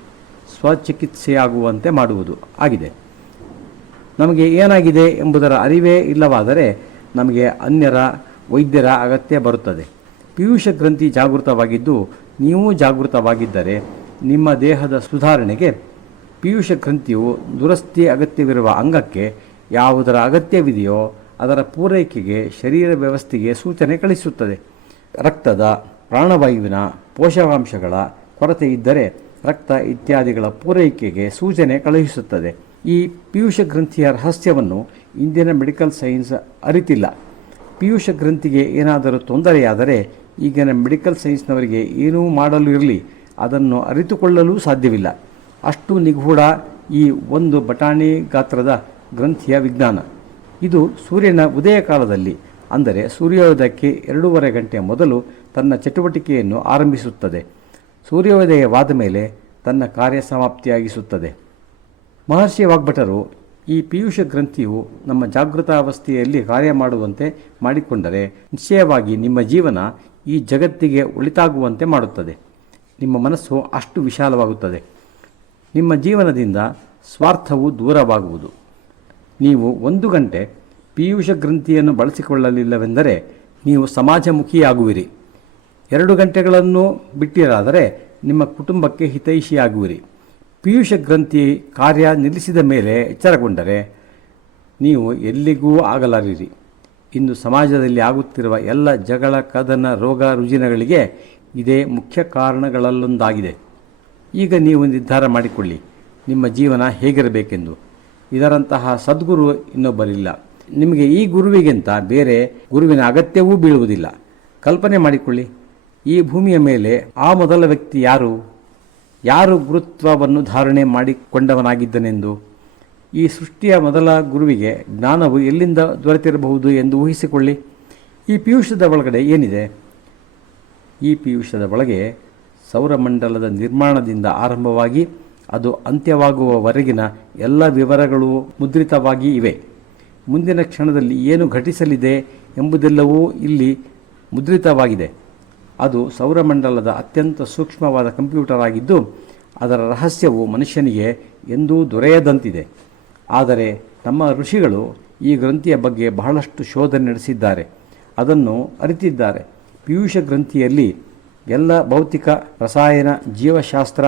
ಸ್ವಚಿಕಿತ್ಸೆಯಾಗುವಂತೆ ಮಾಡುವುದು ಆಗಿದೆ. ನಮಗೆ ಏನಾಗಿದೆ ಎಂಬುದರ ಅರಿವೇ ಇಲ್ಲವಾದರೆ ನಮಗೆ ಅನ್ಯರ ವೈದ್ಯರ ಅಗತ್ಯ ಬರುತ್ತದೆ. ಪೀಯೂಷ ಗ್ರಂಥಿ ಜಾಗೃತವಾಗಿದ್ದು ನೀವು ಜಾಗೃತವಾಗಿದ್ದರೆ ನಿಮ್ಮ ದೇಹದ ಸುಧಾರಣೆಗೆ ಪೀಯೂಷ ಗ್ರಂಥಿಯು ದುರಸ್ತಿ ಅಗತ್ಯವಿರುವ ಅಂಗಕ್ಕೆ ಯಾವುದರ ಅಗತ್ಯವಿದೆಯೋ ಅದರ ಪೂರೈಕೆಗೆ ಶರೀರ ವ್ಯವಸ್ಥೆಗೆ ಸೂಚನೆ ಕಳಿಸುತ್ತದೆ. ರಕ್ತದ, ಪ್ರಾಣವಾಯುವಿನ, ಪೋಷಕಾಂಶಗಳ ಕೊರತೆ ಇದ್ದರೆ ರಕ್ತ ಇತ್ಯಾದಿಗಳ ಪೂರೈಕೆಗೆ ಸೂಚನೆ ಕಳುಹಿಸುತ್ತದೆ. ಈ ಪೀಯೂಷ ಗ್ರಂಥಿಯ ರಹಸ್ಯವನ್ನು ಇಂದಿನ ಮೆಡಿಕಲ್ ಸೈನ್ಸ್ ಅರಿತಿಲ್ಲ. ಪೀಯೂಷ ಗ್ರಂಥಿಗೆ ಏನಾದರೂ ತೊಂದರೆಯಾದರೆ ಈಗಿನ ಮೆಡಿಕಲ್ ಸೈನ್ಸ್ನವರಿಗೆ ಏನೂ ಮಾಡಲು ಇರಲಿ, ಅದನ್ನು ಅರಿತುಕೊಳ್ಳಲು ಸಾಧ್ಯವಿಲ್ಲ. ಅಷ್ಟು ನಿಗೂಢ ಈ ಒಂದು ಬಟಾಣಿ ಗಾತ್ರದ ಗ್ರಂಥಿಯ ವಿಜ್ಞಾನ. ಇದು ಸೂರ್ಯನ ಉದಯ ಕಾಲದಲ್ಲಿ, ಅಂದರೆ ಸೂರ್ಯೋದಯಕ್ಕೆ 2:30 ಗಂಟೆ ಮೊದಲು ತನ್ನ ಚಟುವಟಿಕೆಯನ್ನು ಆರಂಭಿಸುತ್ತದೆ. ಸೂರ್ಯೋದಯವಾದ ಮೇಲೆ ತನ್ನ ಕಾರ್ಯ ಸಮಾಪ್ತಿಯಾಗಿಸುತ್ತದೆ. ಮಹರ್ಷಿ ವಾಗ್ಭಟರು ಈ ಪೀಯೂಷ ಗ್ರಂಥಿಯು ನಮ್ಮ ಜಾಗೃತಾವಸ್ಥೆಯಲ್ಲಿ ಕಾರ್ಯ ಮಾಡುವಂತೆ ಮಾಡಿಕೊಂಡರೆ ನಿಶ್ಚಯವಾಗಿ ನಿಮ್ಮ ಜೀವನ ಈ ಜಗತ್ತಿಗೆ ಒಳಿತಾಗುವಂತೆ ಮಾಡುತ್ತದೆ. ನಿಮ್ಮ ಮನಸ್ಸು ಅಷ್ಟು ವಿಶಾಲವಾಗುತ್ತದೆ. ನಿಮ್ಮ ಜೀವನದಿಂದ ಸ್ವಾರ್ಥವು ದೂರವಾಗುವುದು. ನೀವು 1 ಗಂಟೆ ಪೀಯೂಷ ಗ್ರಂಥಿಯನ್ನು ಬಳಸಿಕೊಳ್ಳಲಿಲ್ಲವೆಂದರೆ ನೀವು ಸಮಾಜಮುಖಿಯಾಗುವಿರಿ. 2 ಗಂಟೆಗಳನ್ನು ಬಿಟ್ಟಿರಾದರೆ ನಿಮ್ಮ ಕುಟುಂಬಕ್ಕೆ ಹಿತೈಷಿಯಾಗುವಿರಿ. ಪಿಯೂಷ ಗ್ರಂಥಿ ಕಾರ್ಯ ನಿಲ್ಲಿಸಿದ ಮೇಲೆ ಎಚ್ಚರಗೊಂಡರೆ ನೀವು ಎಲ್ಲಿಗೂ ಆಗಲಾರಿರಿ. ಇಂದು ಸಮಾಜದಲ್ಲಿ ಆಗುತ್ತಿರುವ ಎಲ್ಲ ಜಗಳ, ಕದನ, ರೋಗ ರುಜಿನಗಳಿಗೆ ಇದೇ ಮುಖ್ಯ ಕಾರಣಗಳಲ್ಲೊಂದಾಗಿದೆ. ಈಗ ನೀವು ನಿರ್ಧಾರ ಮಾಡಿಕೊಳ್ಳಿ, ನಿಮ್ಮ ಜೀವನ ಹೇಗಿರಬೇಕೆಂದು. ಇದರಂತಹ ಸದ್ಗುರು ಇನ್ನೊಬ್ಬರಿಲ್ಲ. ನಿಮಗೆ ಈ ಗುರುವಿಗಿಂತ ಬೇರೆ ಗುರುವಿನ ಅಗತ್ಯವೂ ಬೀಳುವುದಿಲ್ಲ. ಕಲ್ಪನೆ ಮಾಡಿಕೊಳ್ಳಿ, ಈ ಭೂಮಿಯ ಮೇಲೆ ಆ ಮೊದಲ ವ್ಯಕ್ತಿ ಯಾರು ಗುರುತ್ವವನ್ನು ಧಾರಣೆ ಮಾಡಿಕೊಂಡವನಾಗಿದ್ದನೆಂದು. ಈ ಸೃಷ್ಟಿಯ ಮೊದಲ ಗುರುವಿಗೆ ಜ್ಞಾನವು ಎಲ್ಲಿಂದ ದೊರೆತಿರಬಹುದು ಎಂದು ಊಹಿಸಿಕೊಳ್ಳಿ. ಈ ಪಿಯೂಷದ ಒಳಗಡೆ ಏನಿದೆ? ಈ ಪಿಯೂಷದ ಒಳಗೆ ಸೌರಮಂಡಲದ ನಿರ್ಮಾಣದಿಂದ ಆರಂಭವಾಗಿ ಅದು ಅಂತ್ಯವಾಗುವವರೆಗಿನ ಎಲ್ಲ ವಿವರಗಳು ಮುದ್ರಿತವಾಗಿ ಇವೆ. ಮುಂದಿನ ಕ್ಷಣದಲ್ಲಿ ಏನು ಘಟಿಸಲಿದೆ ಎಂಬುದೆಲ್ಲವೂ ಇಲ್ಲಿ ಮುದ್ರಿತವಾಗಿದೆ. ಅದು ಸೌರಮಂಡಲದ ಅತ್ಯಂತ ಸೂಕ್ಷ್ಮವಾದ ಕಂಪ್ಯೂಟರ್ ಆಗಿದ್ದು ಅದರ ರಹಸ್ಯವು ಮನುಷ್ಯನಿಗೆ ಎಂದೂ ದೊರೆಯದಂತಿದೆ. ಆದರೆ ನಮ್ಮ ಋಷಿಗಳು ಈ ಗ್ರಂಥಿಯ ಬಗ್ಗೆ ಬಹಳಷ್ಟು ಶೋಧನೆ ನಡೆಸಿದ್ದಾರೆ, ಅದನ್ನು ಅರಿತಿದ್ದಾರೆ. ಪಿಯೂಷ ಗ್ರಂಥಿಯಲ್ಲಿ ಎಲ್ಲ ಭೌತಿಕ, ರಸಾಯನ, ಜೀವಶಾಸ್ತ್ರ,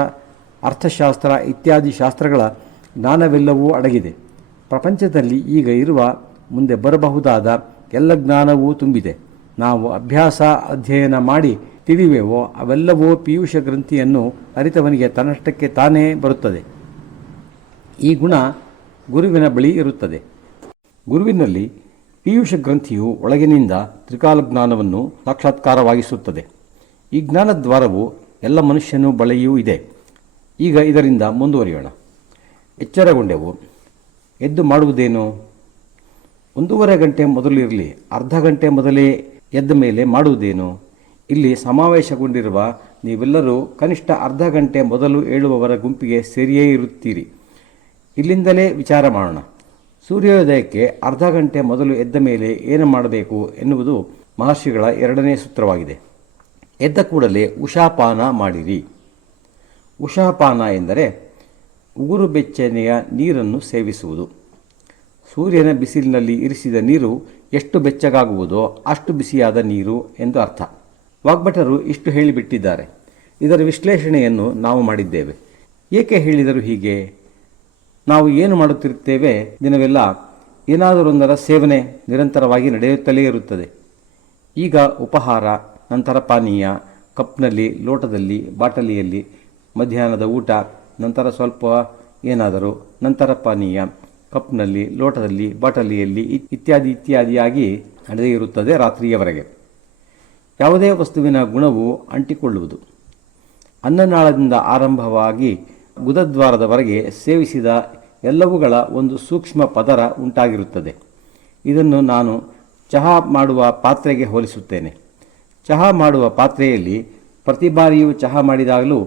ಅರ್ಥಶಾಸ್ತ್ರ ಇತ್ಯಾದಿ ಶಾಸ್ತ್ರಗಳ ಜ್ಞಾನವೆಲ್ಲವೂ ಅಡಗಿದೆ. ಪ್ರಪಂಚದಲ್ಲಿ ಈಗ ಇರುವ, ಮುಂದೆ ಬರಬಹುದಾದ ಎಲ್ಲ ಜ್ಞಾನವೂ ತುಂಬಿದೆ. ನಾವು ಅಭ್ಯಾಸ, ಅಧ್ಯಯನ ಮಾಡಿ ತಿಳಿವೆವೋ ಅವೆಲ್ಲವೂ ಪಿಯೂಷ ಗ್ರಂಥಿಯನ್ನು ಅರಿತವನಿಗೆ ತನ್ನಷ್ಟಕ್ಕೆ ತಾನೇ ಬರುತ್ತದೆ. ಈ ಗುಣ ಗುರುವಿನ ಬಳಿ ಇರುತ್ತದೆ. ಗುರುವಿನಲ್ಲಿ ಪಿಯೂಷ ಗ್ರಂಥಿಯು ಒಳಗಿನಿಂದ ತ್ರಿಕಾಲಜ್ಞಾನವನ್ನು ಸಾಕ್ಷಾತ್ಕಾರವಾಗಿಸುತ್ತದೆ. ಈ ಜ್ಞಾನದ್ವಾರವು ಎಲ್ಲ ಮನುಷ್ಯನ ಬಳಿಯೂ ಇದೆ. ಈಗ ಇದರಿಂದ ಮುಂದುವರಿಯೋಣ. ಎಚ್ಚರಗೊಂಡೆವು, ಎದ್ದು ಮಾಡುವುದೇನು? 1.5 ಗಂಟೆ ಮೊದಲು ಇರಲಿ, ಅರ್ಧ ಗಂಟೆ ಮೊದಲೇ ಎದ್ದ ಮೇಲೆ ಮಾಡುವುದೇನು? ಇಲ್ಲಿ ಸಮಾವೇಶಗೊಂಡಿರುವ ನೀವೆಲ್ಲರೂ ಕನಿಷ್ಠ ಅರ್ಧ ಗಂಟೆ ಮೊದಲು ಏಳುವವರ ಗುಂಪಿಗೆ ಸೇರಿಯೇ ಇರುತ್ತೀರಿ. ಇಲ್ಲಿಂದಲೇ ವಿಚಾರ ಮಾಡೋಣ. ಸೂರ್ಯೋದಯಕ್ಕೆ ಅರ್ಧ ಗಂಟೆ ಮೊದಲು ಎದ್ದ ಮೇಲೆ ಏನು ಮಾಡಬೇಕು ಎನ್ನುವುದು ಮಹರ್ಷಿಗಳ 2ನೇ ಸೂತ್ರವಾಗಿದೆ. ಎದ್ದ ಕೂಡಲೇ ಉಷಾಪಾನ ಮಾಡಿರಿ. ಉಷಾಪಾನ ಎಂದರೆ ಉಗುರು ಬೆಚ್ಚನೆಯ ನೀರನ್ನು ಸೇವಿಸುವುದು. ಸೂರ್ಯನ ಬಿಸಿಲಿನಲ್ಲಿ ಇರಿಸಿದ ನೀರು ಎಷ್ಟು ಬೆಚ್ಚಗಾಗುವುದೋ ಅಷ್ಟು ಬಿಸಿಯಾದ ನೀರು ಎಂದು ಅರ್ಥ. ವಾಗ್ಭಟರು ಇಷ್ಟು ಹೇಳಿಬಿಟ್ಟಿದ್ದಾರೆ. ಇದರ ವಿಶ್ಲೇಷಣೆಯನ್ನು ನಾವು ಮಾಡಿದ್ದೇವೆ. ಏಕೆ ಹೇಳಿದರು ಹೀಗೆ? ನಾವು ಏನು ಮಾಡುತ್ತಿರುತ್ತೇವೆ? ದಿನವೆಲ್ಲ ಏನಾದರೊಂದರ ಸೇವನೆ ನಿರಂತರವಾಗಿ ನಡೆಯುತ್ತಲೇ ಇರುತ್ತದೆ. ಈಗ ಉಪಹಾರ, ನಂತರ ಪಾನೀಯ, ಕಪ್ನಲ್ಲಿ, ಲೋಟದಲ್ಲಿ, ಬಾಟಲಿಯಲ್ಲಿ, ಮಧ್ಯಾಹ್ನದ ಊಟ, ನಂತರ ಸ್ವಲ್ಪ ಏನಾದರೂ, ನಂತರ ಪಾನೀಯ, ಕಪ್ನಲ್ಲಿ, ಲೋಟದಲ್ಲಿ, ಬಾಟಲಿಯಲ್ಲಿ ಇತ್ಯಾದಿಯಾಗಿ ನಡೆದೇ ಇರುತ್ತದೆ ರಾತ್ರಿಯವರೆಗೆ. ಯಾವುದೇ ವಸ್ತುವಿನ ಗುಣವು ಅಂಟಿಕೊಳ್ಳುವುದು. ಅನ್ನನಾಳದಿಂದ ಆರಂಭವಾಗಿ ಗುದದ್ವಾರದವರೆಗೆ ಸೇವಿಸಿದ ಎಲ್ಲವುಗಳ ಒಂದು ಸೂಕ್ಷ್ಮ ಪದರ ಉಂಟಾಗಿರುತ್ತದೆ. ಇದನ್ನು ನಾನು ಚಹಾ ಮಾಡುವ ಪಾತ್ರೆಗೆ ಹೋಲಿಸುತ್ತೇನೆ. ಚಹಾ ಮಾಡುವ ಪಾತ್ರೆಯಲ್ಲಿ ಪ್ರತಿ ಬಾರಿಯೂ ಚಹಾ ಮಾಡಿದಾಗಲೂ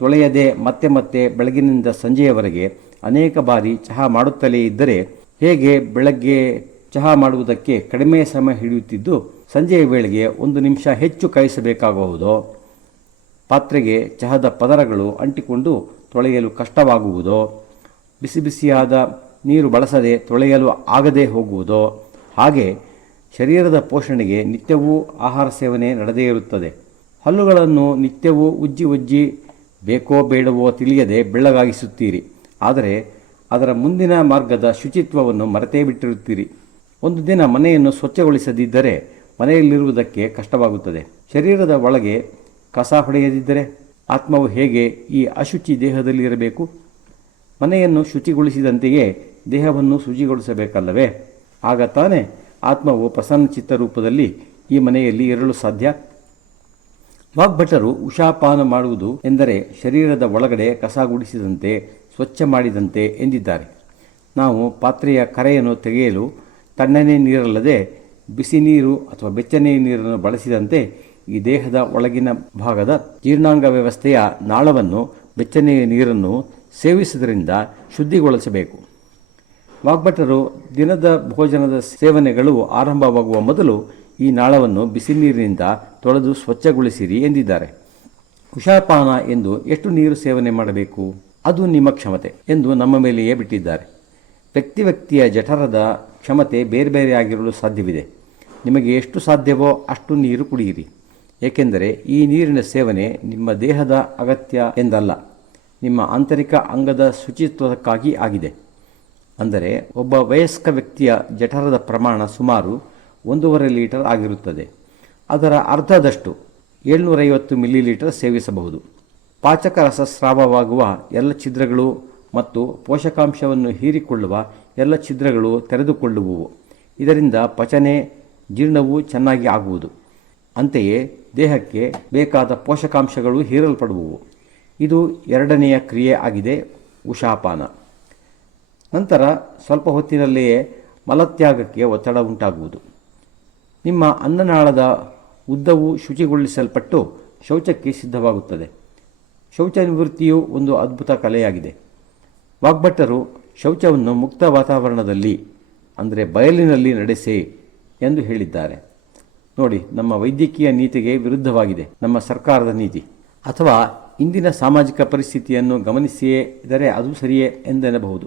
ತೊಳೆಯದೆ ಮತ್ತೆ ಮತ್ತೆ ಬೆಳಗಿನಿಂದ ಸಂಜೆಯವರೆಗೆ ಅನೇಕ ಬಾರಿ ಚಹಾ ಮಾಡುತ್ತಲೇ ಇದ್ದರೆ ಹೇಗೆ ಬೆಳಗ್ಗೆ ಚಹಾ ಮಾಡುವುದಕ್ಕೆ ಕಡಿಮೆ ಸಮಯ ಹಿಡಿಯುತ್ತಿದ್ದು ಸಂಜೆಯ ವೇಳೆಗೆ 1 ನಿಮಿಷ ಹೆಚ್ಚು ಕಾಯಿಸಬೇಕಾಗುವುದೋ, ಪಾತ್ರೆಗೆ ಚಹಾದ ಪದರಗಳು ಅಂಟಿಕೊಂಡು ತೊಳೆಯಲು ಕಷ್ಟವಾಗುವುದೋ, ಬಿಸಿ ಬಿಸಿಯಾದ ನೀರು ಬಳಸದೆ ತೊಳೆಯಲು ಆಗದೆ ಹೋಗುವುದೋ, ಹಾಗೆ ಶರೀರದ ಪೋಷಣೆಗೆ ನಿತ್ಯವೂ ಆಹಾರ ಸೇವನೆ ನಡೆದೇ ಇರುತ್ತದೆ. ಹಲ್ಲುಗಳನ್ನು ನಿತ್ಯವೂ ಉಜ್ಜಿ ಬೇಕೋ ಬೇಡವೋ ತಿಳಿಯದೆ ಬೆಳ್ಳಗಾಗಿಸುತ್ತೀರಿ. ಆದರೆ ಅದರ ಮುಂದಿನ ಮಾರ್ಗದ ಶುಚಿತ್ವವನ್ನು ಮರೆತೇ ಬಿಟ್ಟಿರುತ್ತೀರಿ. ಒಂದು ದಿನ ಮನೆಯನ್ನು ಸ್ವಚ್ಛಗೊಳಿಸದಿದ್ದರೆ ಮನೆಯಲ್ಲಿರುವುದಕ್ಕೆ ಕಷ್ಟವಾಗುತ್ತದೆ. ಶರೀರದ ಒಳಗೆ ಕಸ ಹೊಡೆಯದಿದ್ದರೆ ಆತ್ಮವು ಹೇಗೆ ಈ ಅಶುಚಿ ದೇಹದಲ್ಲಿ ಇರಬೇಕು? ಮನೆಯನ್ನು ಶುಚಿಗೊಳಿಸಿದಂತೆಯೇ ದೇಹವನ್ನು ಶುಚಿಗೊಳಿಸಬೇಕಲ್ಲವೇ? ಆಗ ತಾನೇ ಆತ್ಮವು ಪ್ರಸನ್ನ ಚಿತ್ತರೂಪದಲ್ಲಿ ಈ ಮನೆಯಲ್ಲಿ ಇರಲು ಸಾಧ್ಯ. ವಾಗ್ಭಟರು ಉಷಾಪಾನ ಮಾಡುವುದು ಎಂದರೆ ಶರೀರದ ಒಳಗಡೆ ಕಸ ಗುಡಿಸಿದಂತೆ, ಸ್ವಚ್ಛ ಮಾಡಿದಂತೆ ಎಂದಿದ್ದಾರೆ. ನಾವು ಪಾತ್ರೆಯ ಕರೆಯನ್ನು ತೆಗೆಯಲು ತಣ್ಣನೆ ನೀರಲ್ಲದೆ ಬಿಸಿ ನೀರು ಅಥವಾ ಬೆಚ್ಚನೆಯ ನೀರನ್ನು ಬಳಸಿದಂತೆ ಈ ದೇಹದ ಒಳಗಿನ ಭಾಗದ ಜೀರ್ಣಾಂಗ ವ್ಯವಸ್ಥೆಯ ನಾಳವನ್ನು ಬೆಚ್ಚನೆಯ ನೀರನ್ನು ಸೇವಿಸುವುದರಿಂದ ಶುದ್ಧಿಗೊಳಿಸಬೇಕು. ವಾಗ್ಭಟರು ದಿನದ ಭೋಜನದ ಸೇವನೆಗಳು ಆರಂಭವಾಗುವ ಮೊದಲು ಈ ನಾಳವನ್ನು ಬಿಸಿ ನೀರಿನಿಂದ ತೊಳೆದು ಸ್ವಚ್ಛಗೊಳಿಸಿರಿ ಎಂದಿದ್ದಾರೆ. ಉಷಾಪಾನ ಎಂದು ಎಷ್ಟು ನೀರು ಸೇವನೆ ಮಾಡಬೇಕು? ಅದು ನಿಮ್ಮ ಕ್ಷಮತೆ ಎಂದು ನಮ್ಮ ಮೇಲೆಯೇ ಬಿಟ್ಟಿದ್ದಾರೆ. ವ್ಯಕ್ತಿಯ ಜಠರದ ಕ್ಷಮತೆ ಬೇರೆ ಬೇರೆಯಾಗಿರಲು ಸಾಧ್ಯವಿದೆ. ನಿಮಗೆ ಎಷ್ಟು ಸಾಧ್ಯವೋ ಅಷ್ಟು ನೀರು ಕುಡಿಯಿರಿ. ಏಕೆಂದರೆ ಈ ನೀರಿನ ಸೇವನೆ ನಿಮ್ಮ ದೇಹದ ಅಗತ್ಯ ಎಂದಲ್ಲ, ನಿಮ್ಮ ಆಂತರಿಕ ಅಂಗದ ಶುಚಿತ್ವಕ್ಕಾಗಿ ಆಗಿದೆ. ಅಂದರೆ ಒಬ್ಬ ವಯಸ್ಕ ವ್ಯಕ್ತಿಯ ಜಠರದ ಪ್ರಮಾಣ ಸುಮಾರು 1.5 ಲೀಟರ್ ಆಗಿರುತ್ತದೆ. ಅದರ ಅರ್ಧದಷ್ಟು 750 ಮಿಲಿಲೀಟರ್ ಸೇವಿಸಬಹುದು. ಪಾಚಕ ರಸಸ್ರಾವವಾಗುವ ಎಲ್ಲ ಛಿದ್ರಗಳು ಮತ್ತು ಪೋಷಕಾಂಶವನ್ನು ಹೀರಿಕೊಳ್ಳುವ ಎಲ್ಲ ಛಿದ್ರಗಳು ತೆರೆದುಕೊಳ್ಳುವುವು. ಇದರಿಂದ ಪಚನೆ, ಜೀರ್ಣವು ಚೆನ್ನಾಗಿ ಆಗುವುದು. ಅಂತೆಯೇ ದೇಹಕ್ಕೆ ಬೇಕಾದ ಪೋಷಕಾಂಶಗಳು ಹೀರಲ್ಪಡುವುವು. ಇದು ಎರಡನೆಯ ಕ್ರಿಯೆ ಆಗಿದೆ, ಉಷಾಪಾನ. ನಂತರ ಸ್ವಲ್ಪ ಹೊತ್ತಿನಲ್ಲಿಯೇ ಮಲತ್ಯಾಗಕ್ಕೆ ಒತ್ತಡ ಉಂಟಾಗುವುದು. ನಿಮ್ಮ ಅನ್ನನಾಳದ ಉದ್ದವು ಶುಚಿಗೊಳಿಸಲ್ಪಟ್ಟು ಶೌಚಕ್ಕೆ ಸಿದ್ಧವಾಗುತ್ತದೆ. ಶೌಚ ನಿವೃತ್ತಿಯು ಒಂದು ಅದ್ಭುತ ಕಲೆಯಾಗಿದೆ. ವಾಗ್ಭಟರು ಶೌಚವನ್ನು ಮುಕ್ತ ವಾತಾವರಣದಲ್ಲಿ, ಅಂದರೆ ಬಯಲಿನಲ್ಲಿ ನಡೆಸಿ ಎಂದು ಹೇಳಿದ್ದಾರೆ. ನೋಡಿ, ನಮ್ಮ ವೈದ್ಯಕೀಯ ನೀತಿಗೆ ವಿರುದ್ಧವಾಗಿದೆ ನಮ್ಮ ಸರ್ಕಾರದ ನೀತಿ. ಅಥವಾ ಇಂದಿನ ಸಾಮಾಜಿಕ ಪರಿಸ್ಥಿತಿಯನ್ನು ಗಮನಿಸಿಯೇ ಇದ್ದರೆ ಅದು ಸರಿಯೇ ಎಂದೆನ್ನಬಹುದು.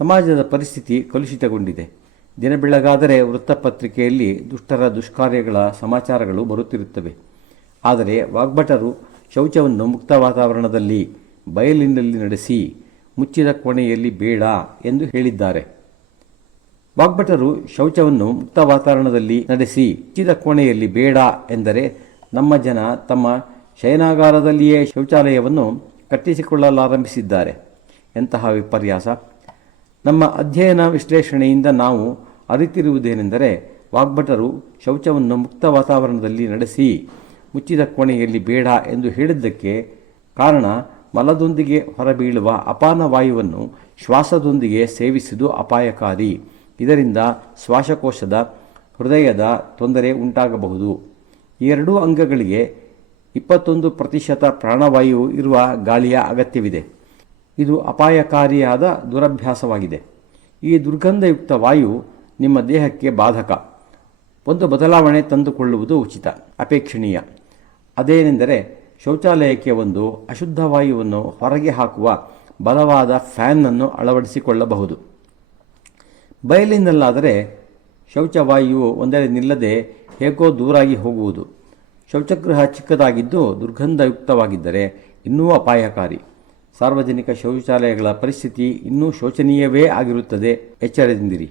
ಸಮಾಜದ ಪರಿಸ್ಥಿತಿ ಕಲುಷಿತಗೊಂಡಿದೆ. ದಿನ ಬೆಳಗಾದರೆ ವೃತ್ತಪತ್ರಿಕೆಯಲ್ಲಿ ದುಷ್ಟರ ದುಷ್ಕಾರ್ಯಗಳ ಸಮಾಚಾರಗಳು ಬರುತ್ತಿರುತ್ತವೆ. ಆದರೆ ವಾಗ್ಭಟರು ಶೌಚವನ್ನು ಮುಕ್ತ ವಾತಾವರಣದಲ್ಲಿ, ಬಯಲಿನಲ್ಲಿ ನಡೆಸಿ, ಮುಚ್ಚಿದ ಕೋಣೆಯಲ್ಲಿ ಬೇಡ ಎಂದು ಹೇಳಿದ್ದಾರೆ. ವಾಗ್ಭಟರು ಶೌಚವನ್ನು ಮುಕ್ತ ವಾತಾವರಣದಲ್ಲಿ ನಡೆಸಿ, ಮುಚ್ಚಿದ ಕೋಣೆಯಲ್ಲಿ ಬೇಡ ಎಂದರೆ ನಮ್ಮ ಜನ ತಮ್ಮ ಶಯನಾಗಾರದಲ್ಲಿಯೇ ಶೌಚಾಲಯವನ್ನು ಕಟ್ಟಿಸಿಕೊಳ್ಳಲಾರಂಭಿಸಿದ್ದಾರೆ. ಎಂತಹ ವಿಪರ್ಯಾಸ! ನಮ್ಮ ಅಧ್ಯಯನ ವಿಶ್ಲೇಷಣೆಯಿಂದ ನಾವು ಅರಿತಿರುವುದೇನೆಂದರೆ, ವಾಗ್ಭಟರು ಶೌಚವನ್ನು ಮುಕ್ತ ವಾತಾವರಣದಲ್ಲಿ ನಡೆಸಿ, ಮುಚ್ಚಿದ ಕೋಣೆಯಲ್ಲಿ ಬೇಡ ಎಂದು ಹೇಳಿದ್ದಕ್ಕೆ ಕಾರಣ ಮಲದೊಂದಿಗೆ ಹೊರಬೀಳುವ ಅಪಾನ ವಾಯುವನ್ನು ಶ್ವಾಸದೊಂದಿಗೆ ಸೇವಿಸುವುದು ಅಪಾಯಕಾರಿ. ಇದರಿಂದ ಶ್ವಾಸಕೋಶದ, ಹೃದಯದ ತೊಂದರೆ ಉಂಟಾಗಬಹುದು. ಈ ಎರಡೂ ಅಂಗಗಳಿಗೆ 21% ಪ್ರಾಣವಾಯು ಇರುವ ಗಾಳಿಯ ಅಗತ್ಯವಿದೆ. ಇದು ಅಪಾಯಕಾರಿಯಾದ ದುರಭ್ಯಾಸವಾಗಿದೆ. ಈ ದುರ್ಗಂಧಯುಕ್ತ ವಾಯು ನಿಮ್ಮ ದೇಹಕ್ಕೆ ಬಾಧಕ. ಒಂದು ಬದಲಾವಣೆ ತಂದುಕೊಳ್ಳುವುದು ಉಚಿತ, ಅಪೇಕ್ಷಣೀಯ. ಅದೇನೆಂದರೆ, ಶೌಚಾಲಯಕ್ಕೆ ಒಂದು ಅಶುದ್ಧ ವಾಯುವನ್ನು ಹೊರಗೆ ಹಾಕುವ ಬಲವಾದ ಫ್ಯಾನನ್ನು ಅಳವಡಿಸಿಕೊಳ್ಳಬಹುದು. ಬಯಲಿನಲ್ಲಾದರೆ ಶೌಚವಾಯುವು ಒಂದೆಡೆ ನಿಲ್ಲದೆ ಹೇಗೋ ದೂರಾಗಿ ಹೋಗುವುದು. ಶೌಚಗೃಹ ಚಿಕ್ಕದಾಗಿದ್ದು ದುರ್ಗಂಧಯುಕ್ತವಾಗಿದ್ದರೆ ಇನ್ನೂ ಅಪಾಯಕಾರಿ. ಸಾರ್ವಜನಿಕ ಶೌಚಾಲಯಗಳ ಪರಿಸ್ಥಿತಿ ಇನ್ನೂ ಶೋಚನೀಯವೇ ಆಗಿರುತ್ತದೆ. ಎಚ್ಚರದಿಂದಿರಿ.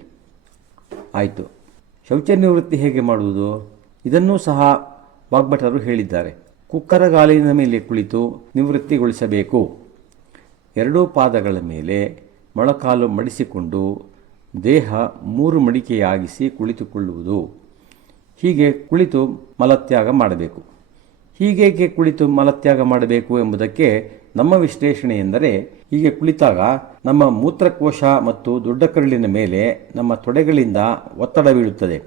ಆಯಿತು, ಶೌಚ ನಿವೃತ್ತಿ ಹೇಗೆ ಮಾಡುವುದು? ಇದನ್ನೂ ಸಹ ವಾಗ್ಭಟರು ಹೇಳಿದ್ದಾರೆ. ಕುಕ್ಕರಗಾಲಿನ ಮೇಲೆ ಕುಳಿತು ನಿವೃತ್ತಿಗೊಳಿಸಬೇಕು. ಎರಡೂ ಪಾದಗಳ ಮೇಲೆ ಮೊಳಕಾಲು ಮಡಿಸಿಕೊಂಡು ದೇಹ 3 ಮಡಿಕೆಯಾಗಿಸಿ ಕುಳಿತುಕೊಳ್ಳುವುದು. ಹೀಗೆ ಕುಳಿತು ಮಲತ್ಯಾಗ ಮಾಡಬೇಕು. ಹೀಗೇಕೆ ಕುಳಿತು ಮಲತ್ಯಾಗ ಮಾಡಬೇಕು ಎಂಬುದಕ್ಕೆ ನಮ್ಮ ವಿಶ್ಲೇಷಣೆ ಎಂದರೆ, ಹೀಗೆ ಕುಳಿತಾಗ ನಮ್ಮ ಮೂತ್ರಕೋಶ ಮತ್ತು ದೊಡ್ಡ ಕರುಳಿನ ಮೇಲೆ ನಮ್ಮ ತೊಡೆಗಳಿಂದ ಒತ್ತಡ ಬೀಳುತ್ತದೆ.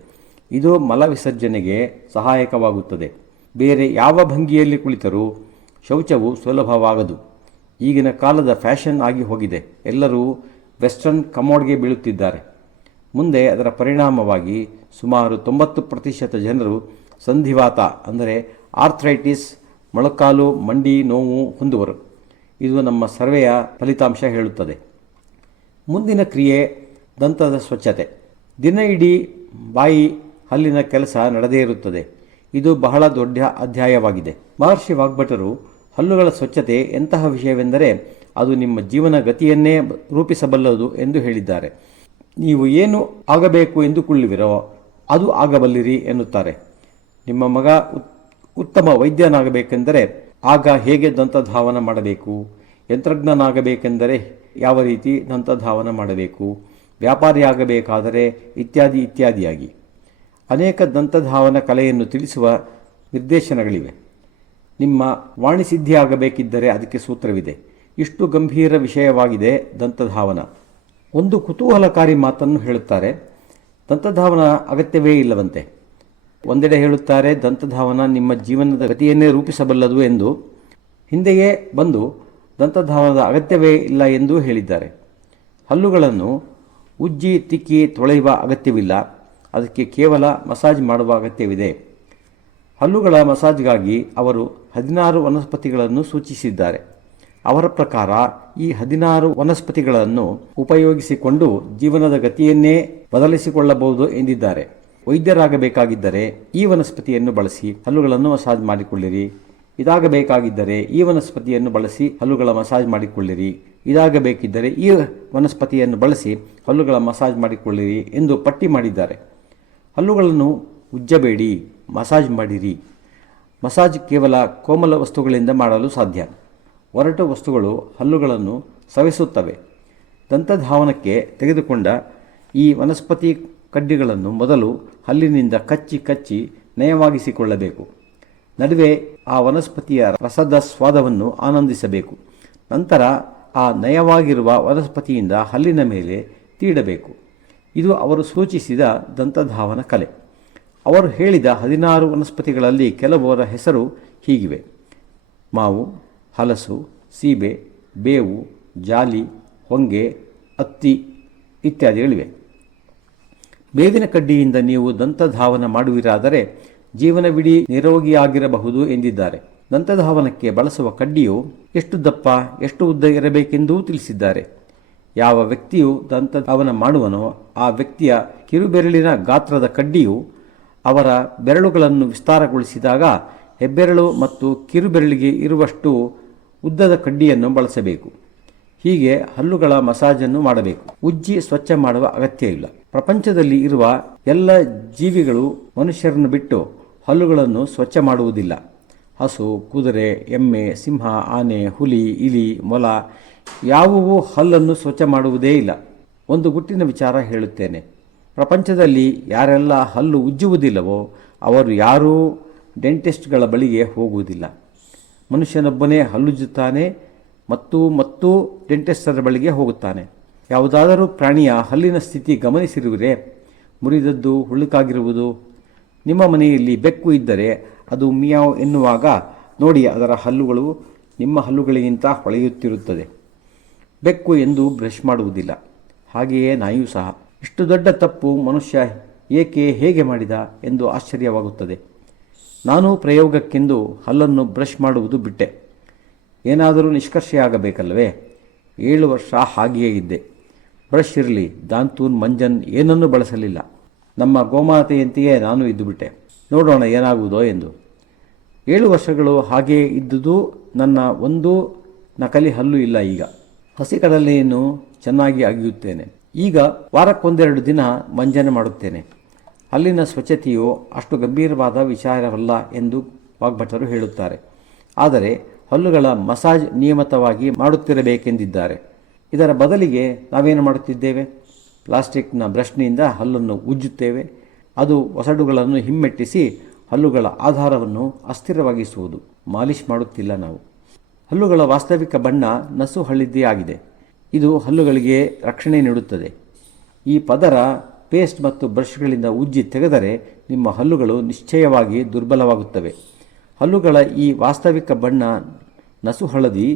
ಇದು ಮಲ ವಿಸರ್ಜನೆಗೆ ಸಹಾಯಕವಾಗುತ್ತದೆ. ಬೇರೆ ಯಾವ ಭಂಗಿಯಲ್ಲಿ ಕುಳಿತರೂ ಶೌಚವು ಸುಲಭವಾಗದು. ಈಗಿನ ಕಾಲದ ಫ್ಯಾಷನ್ ಆಗಿ ಹೋಗಿದೆ. ಎಲ್ಲರೂ ವೆಸ್ಟರ್ನ್ ಕಮೋಡ್ಗೆ ಬೀಳುತ್ತಿದ್ದಾರೆ. ಮುಂದೆ ಅದರ ಪರಿಣಾಮವಾಗಿ ಸುಮಾರು 90% ಜನರು ಸಂಧಿವಾತ, ಅಂದರೆ ಆರ್ಥ್ರೈಟಿಸ್, ಮೊಳಕಾಲು ಮಂಡಿ ನೋವು ಹೊಂದುವರು. ಇದು ನಮ್ಮ ಸರ್ವೆಯ ಫಲಿತಾಂಶ ಹೇಳುತ್ತದೆ. ಮುಂದಿನ ಕ್ರಿಯೆ ದಂತದ ಸ್ವಚ್ಛತೆ. ದಿನ ಇಡೀ ಬಾಯಿ ಹಲ್ಲಿನ ಕೆಲಸ ನಡೆದೇ ಇರುತ್ತದೆ. ಇದು ಬಹಳ ದೊಡ್ಡ ಅಧ್ಯಾಯವಾಗಿದೆ. ಮಹರ್ಷಿ ವಾಗ್ಭಟರು ಹಲ್ಲುಗಳ ಸ್ವಚ್ಛತೆ ಎಂತಹ ವಿಷಯವೆಂದರೆ ಅದು ನಿಮ್ಮ ಜೀವನ ಗತಿಯನ್ನೇ ರೂಪಿಸಬಲ್ಲದು ಎಂದು ಹೇಳಿದ್ದಾರೆ. ನೀವು ಏನು ಆಗಬೇಕು ಎಂದುಕೊಳ್ಳುವಿರೋ ಅದು ಆಗಬಲ್ಲಿರಿ ಎನ್ನುತ್ತಾರೆ. ನಿಮ್ಮ ಮಗ ಉತ್ತಮ ವೈದ್ಯನಾಗಬೇಕೆಂದರೆ ಆಗ ಹೇಗೆ ದಂತಧಾವನ ಮಾಡಬೇಕು, ಯಂತ್ರಜ್ಞನಾಗಬೇಕೆಂದರೆ ಯಾವ ರೀತಿ ದಂತಧಾವನ ಮಾಡಬೇಕು, ವ್ಯಾಪಾರಿಯಾಗಬೇಕಾದರೆ ಇತ್ಯಾದಿ ಇತ್ಯಾದಿಯಾಗಿ ಅನೇಕ ದಂತಧಾವನ ಕಲೆಯನ್ನು ತಿಳಿಸುವ ನಿರ್ದೇಶನಗಳಿವೆ. ನಿಮ್ಮ ವಾಣಿಸಿದ್ಧಿಯಾಗಬೇಕಿದ್ದರೆ ಅದಕ್ಕೆ ಸೂತ್ರವಿದೆ. ಇಷ್ಟು ಗಂಭೀರ ವಿಷಯವಾಗಿದೆ ದಂತಧಾವನ. ಒಂದು ಕುತೂಹಲಕಾರಿ ಮಾತನ್ನು ಹೇಳುತ್ತಾರೆ. ದಂತಧಾವನ ಅಗತ್ಯವೇ ಇಲ್ಲವಂತೆ. ಒಂದೆಡೆ ಹೇಳುತ್ತಾರೆ ದಂತಧಾವನ ನಿಮ್ಮ ಜೀವನದ ಗತಿಯನ್ನೇ ರೂಪಿಸಬಲ್ಲದು ಎಂದು, ಹಿಂದೆಯೇ ಬಂದು ದಂತಧಾವನದ ಅಗತ್ಯವೇ ಇಲ್ಲ ಎಂದೂ ಹೇಳಿದ್ದಾರೆ. ಹಲ್ಲುಗಳನ್ನು ಉಜ್ಜಿ ತಿಕ್ಕಿ ತೊಳೆಯುವ ಅಗತ್ಯವಿಲ್ಲ, ಅದಕ್ಕೆ ಕೇವಲ ಮಸಾಜ್ ಮಾಡುವ ಅಗತ್ಯವಿದೆ. ಹಲ್ಲುಗಳ ಮಸಾಜ್ಗಾಗಿ ಅವರು 16 ವನಸ್ಪತಿಗಳನ್ನು ಸೂಚಿಸಿದ್ದಾರೆ. ಅವರ ಪ್ರಕಾರ ಈ 16 ವನಸ್ಪತಿಗಳನ್ನು ಉಪಯೋಗಿಸಿಕೊಂಡು ಜೀವನದ ಗತಿಯನ್ನೇ ಬದಲಿಸಿಕೊಳ್ಳಬಹುದು ಎಂದಿದ್ದಾರೆ. ವೈದ್ಯರಾಗಬೇಕಾಗಿದ್ದರೆ ಈ ವನಸ್ಪತಿಯನ್ನು ಬಳಸಿ ಹಲ್ಲುಗಳನ್ನು ಮಸಾಜ್ ಮಾಡಿಕೊಳ್ಳಿರಿ. ಇದಾಗಬೇಕಾಗಿದ್ದರೆ ಈ ವನಸ್ಪತಿಯನ್ನು ಬಳಸಿ ಹಲ್ಲುಗಳ ಮಸಾಜ್ ಮಾಡಿಕೊಳ್ಳಿರಿ. ಇದಾಗಬೇಕಿದ್ದರೆ ಈ ವನಸ್ಪತಿಯನ್ನು ಬಳಸಿ ಹಲ್ಲುಗಳ ಮಸಾಜ್ ಮಾಡಿಕೊಳ್ಳಿರಿ ಎಂದು ಪಟ್ಟಿ ಮಾಡಿದ್ದಾರೆ. ಹಲ್ಲುಗಳನ್ನು ಉಜ್ಜಬೇಡಿ, ಮಸಾಜ್ ಮಾಡಿರಿ. ಮಸಾಜ್ ಕೇವಲ ಕೋಮಲ ವಸ್ತುಗಳಿಂದ ಮಾಡಲು ಸಾಧ್ಯ. ಒರಟು ವಸ್ತುಗಳು ಹಲ್ಲುಗಳನ್ನು ಸವೆಸುತ್ತವೆ. ದಂತಧಾವನಕ್ಕೆ ತೆಗೆದುಕೊಂಡ ಈ ವನಸ್ಪತಿ ಕಡ್ಡಿಗಳನ್ನು ಮೊದಲು ಹಲ್ಲಿನಿಂದ ಕಚ್ಚಿ ನಯವಾಗಿಸಿಕೊಳ್ಳಬೇಕು. ನಡುವೆ ಆ ವನಸ್ಪತಿಯ ರಸದ ಸ್ವಾದವನ್ನು ಆನಂದಿಸಬೇಕು. ನಂತರ ಆ ನಯವಾಗಿರುವ ವನಸ್ಪತಿಯಿಂದ ಹಲ್ಲಿನ ಮೇಲೆ ತೀಡಬೇಕು. ಇದು ಅವರು ಸೂಚಿಸಿದ ದಂತಧಾವನ ಕಲೆ. ಅವರು ಹೇಳಿದ 16 ವನಸ್ಪತಿಗಳಲ್ಲಿ ಕೆಲವರ ಹೆಸರು ಹೀಗಿವೆ: ಮಾವು, ಹಲಸು, ಸೀಬೆ, ಬೇವು, ಜಾಲಿ, ಹೊಂಗೆ, ಅತ್ತಿ ಇತ್ಯಾದಿಗಳಿವೆ. ಬೇವಿನ ಕಡ್ಡಿಯಿಂದ ನೀವು ದಂತಧಾವನ ಮಾಡುವಿರಾದರೆ ಜೀವನವಿಡೀ ನಿರೋಗಿಯಾಗಿರಬಹುದು ಎಂದಿದ್ದಾರೆ. ದಂತಧಾವನಕ್ಕೆ ಬಳಸುವ ಕಡ್ಡಿಯು ಎಷ್ಟು ದಪ್ಪ, ಎಷ್ಟು ಉದ್ದ ಇರಬೇಕೆಂದೂ ತಿಳಿಸಿದ್ದಾರೆ. ಯಾವ ವ್ಯಕ್ತಿಯು ದಂತಧಾವನ ಮಾಡುವನೋ ಆ ವ್ಯಕ್ತಿಯ ಕಿರುಬೆರಳಿನ ಗಾತ್ರದ ಕಡ್ಡಿಯು ಅವರ ಬೆರಳುಗಳನ್ನು ವಿಸ್ತಾರಗೊಳಿಸಿದಾಗ ಹೆಬ್ಬೆರಳು ಮತ್ತು ಕಿರುಬೆರಳಿಗೆ ಇರುವಷ್ಟು ಉದ್ದದ ಕಡ್ಡಿಯನ್ನು ಬಳಸಬೇಕು. ಹೀಗೆ ಹಲ್ಲುಗಳ ಮಸಾಜನ್ನು ಮಾಡಬೇಕು. ಉಜ್ಜಿ ಸ್ವಚ್ಛ ಮಾಡುವ ಅಗತ್ಯ ಇಲ್ಲ. ಪ್ರಪಂಚದಲ್ಲಿ ಇರುವ ಎಲ್ಲ ಜೀವಿಗಳು ಮನುಷ್ಯರನ್ನು ಬಿಟ್ಟು ಹಲ್ಲುಗಳನ್ನು ಸ್ವಚ್ಛ ಮಾಡುವುದಿಲ್ಲ. ಹಸು, ಕುದುರೆ, ಎಮ್ಮೆ, ಸಿಂಹ, ಆನೆ, ಹುಲಿ, ಇಲಿ, ಮೊಲ ಯಾವುವೂ ಹಲ್ಲನ್ನು ಸ್ವಚ್ಛ ಮಾಡುವುದೇ ಇಲ್ಲ. ಒಂದು ಗುಟ್ಟಿನ ವಿಚಾರ ಹೇಳುತ್ತೇನೆ. ಪ್ರಪಂಚದಲ್ಲಿ ಯಾರೆಲ್ಲ ಹಲ್ಲು ಉಜ್ಜುವುದಿಲ್ಲವೋ ಅವರು ಯಾರೂ ಡೆಂಟಿಸ್ಟ್ಗಳ ಬಳಿಗೆ ಹೋಗುವುದಿಲ್ಲ. ಮನುಷ್ಯನೊಬ್ಬನೇ ಹಲ್ಲುಜ್ಜುತ್ತಾನೆ ಮತ್ತು ಡೆಂಟಿಸ್ಟರ ಬಳಿಗೆ ಹೋಗುತ್ತಾನೆ. ಯಾವುದಾದರೂ ಪ್ರಾಣಿಯ ಹಲ್ಲಿನ ಸ್ಥಿತಿ ಗಮನಿಸಿರುವಿರೇ? ಮುರಿದದ್ದು, ಹುಳುಕಾಗಿರುವುದು. ನಿಮ್ಮ ಮನೆಯಲ್ಲಿ ಬೆಕ್ಕು ಇದ್ದರೆ ಅದು ಮಿಯಾವ್ ಎನ್ನುವಾಗ ನೋಡಿ, ಅದರ ಹಲ್ಲುಗಳು ನಿಮ್ಮ ಹಲ್ಲುಗಳಿಗಿಂತ ಹೊಳೆಯುತ್ತಿರುತ್ತದೆ. ಬೆಕ್ಕು ಎಂದು ಬ್ರಷ್ ಮಾಡುವುದಿಲ್ಲ. ಹಾಗೆಯೇ ನಾಯಿಯೂ ಸಹ. ಇಷ್ಟು ದೊಡ್ಡ ತಪ್ಪು ಮನುಷ್ಯ ಹೇಗೆ ಮಾಡಿದ ಎಂದು ಆಶ್ಚರ್ಯವಾಗುತ್ತದೆ. ನಾನು ಪ್ರಯೋಗಕ್ಕೆಂದು ಹಲ್ಲನ್ನು ಬ್ರಷ್ ಮಾಡುವುದು ಬಿಟ್ಟೆ. ಏನಾದರೂ ನಿಷ್ಕರ್ಷೆಯಾಗಬೇಕಲ್ಲವೇ? 7 ವರ್ಷ ಹಾಗೆಯೇ ಇದ್ದೆ. ಬ್ರಷ್ ಇರಲಿ, ದಾಂತೂನ್, ಮಂಜನ್ ಏನನ್ನೂ ಬಳಸಲಿಲ್ಲ. ನಮ್ಮ ಗೋಮಾತೆಯಂತೆಯೇ ನಾನು ಇದ್ದುಬಿಟ್ಟೆ. ನೋಡೋಣ ಏನಾಗುವುದೋ ಎಂದು. 7 ವರ್ಷಗಳು ಹಾಗೆಯೇ ಇದ್ದುದು. ನನ್ನ ಒಂದು ನಕಲಿ ಹಲ್ಲು ಇಲ್ಲ. ಈಗ ಹಸಿಕಡಲೆಯನ್ನು ಚೆನ್ನಾಗಿ ಅಗಿಯುತ್ತೇನೆ. ಈಗ ವಾರಕ್ಕೊಂದೆರಡು ದಿನ ಮಂಜನ ಮಾಡುತ್ತೇನೆ. ಹಲ್ಲಿನ ಸ್ವಚ್ಛತೆಯು ಅಷ್ಟು ಗಂಭೀರವಾದ ವಿಚಾರವಲ್ಲ ಎಂದು ವಾಗ್ಭಟರು ಹೇಳುತ್ತಾರೆ. ಆದರೆ ಹಲ್ಲುಗಳ ಮಸಾಜ್ ನಿಯಮಿತವಾಗಿ ಮಾಡುತ್ತಿರಬೇಕೆಂದಿದ್ದಾರೆ. ಇದರ ಬದಲಿಗೆ ನಾವೇನು ಮಾಡುತ್ತಿದ್ದೇವೆ? ಪ್ಲಾಸ್ಟಿಕ್ನ ಬ್ರಷ್ನಿಂದ ಹಲ್ಲನ್ನು ಉಜ್ಜುತ್ತೇವೆ. ಅದು ಒಸಡುಗಳನ್ನು ಹಿಮ್ಮೆಟ್ಟಿಸಿ ಹಲ್ಲುಗಳ ಆಧಾರವನ್ನು ಅಸ್ಥಿರವಾಗಿಸುವುದು. ಮಾಲಿಷ್ ಮಾಡುತ್ತಿಲ್ಲ ನಾವು. ಹಲ್ಲುಗಳ ವಾಸ್ತವಿಕ ಬಣ್ಣ ನಸು ಹಳ್ಳಿದ್ದೇ ಆಗಿದೆ. ಇದು ಹಲ್ಲುಗಳಿಗೆ ರಕ್ಷಣೆ ನೀಡುತ್ತದೆ. ಈ ಪದರ ಪೇಸ್ಟ್ ಮತ್ತು ಬ್ರಷ್ಗಳಿಂದ ಉಜ್ಜಿ ತೆಗೆದರೆ ನಿಮ್ಮ ಹಲ್ಲುಗಳು ನಿಶ್ಚಯವಾಗಿ ದುರ್ಬಲವಾಗುತ್ತವೆ. ಹಲ್ಲುಗಳ ಈ ವಾಸ್ತವಿಕ ಬಣ್ಣ ನಸು ಹಳದಿ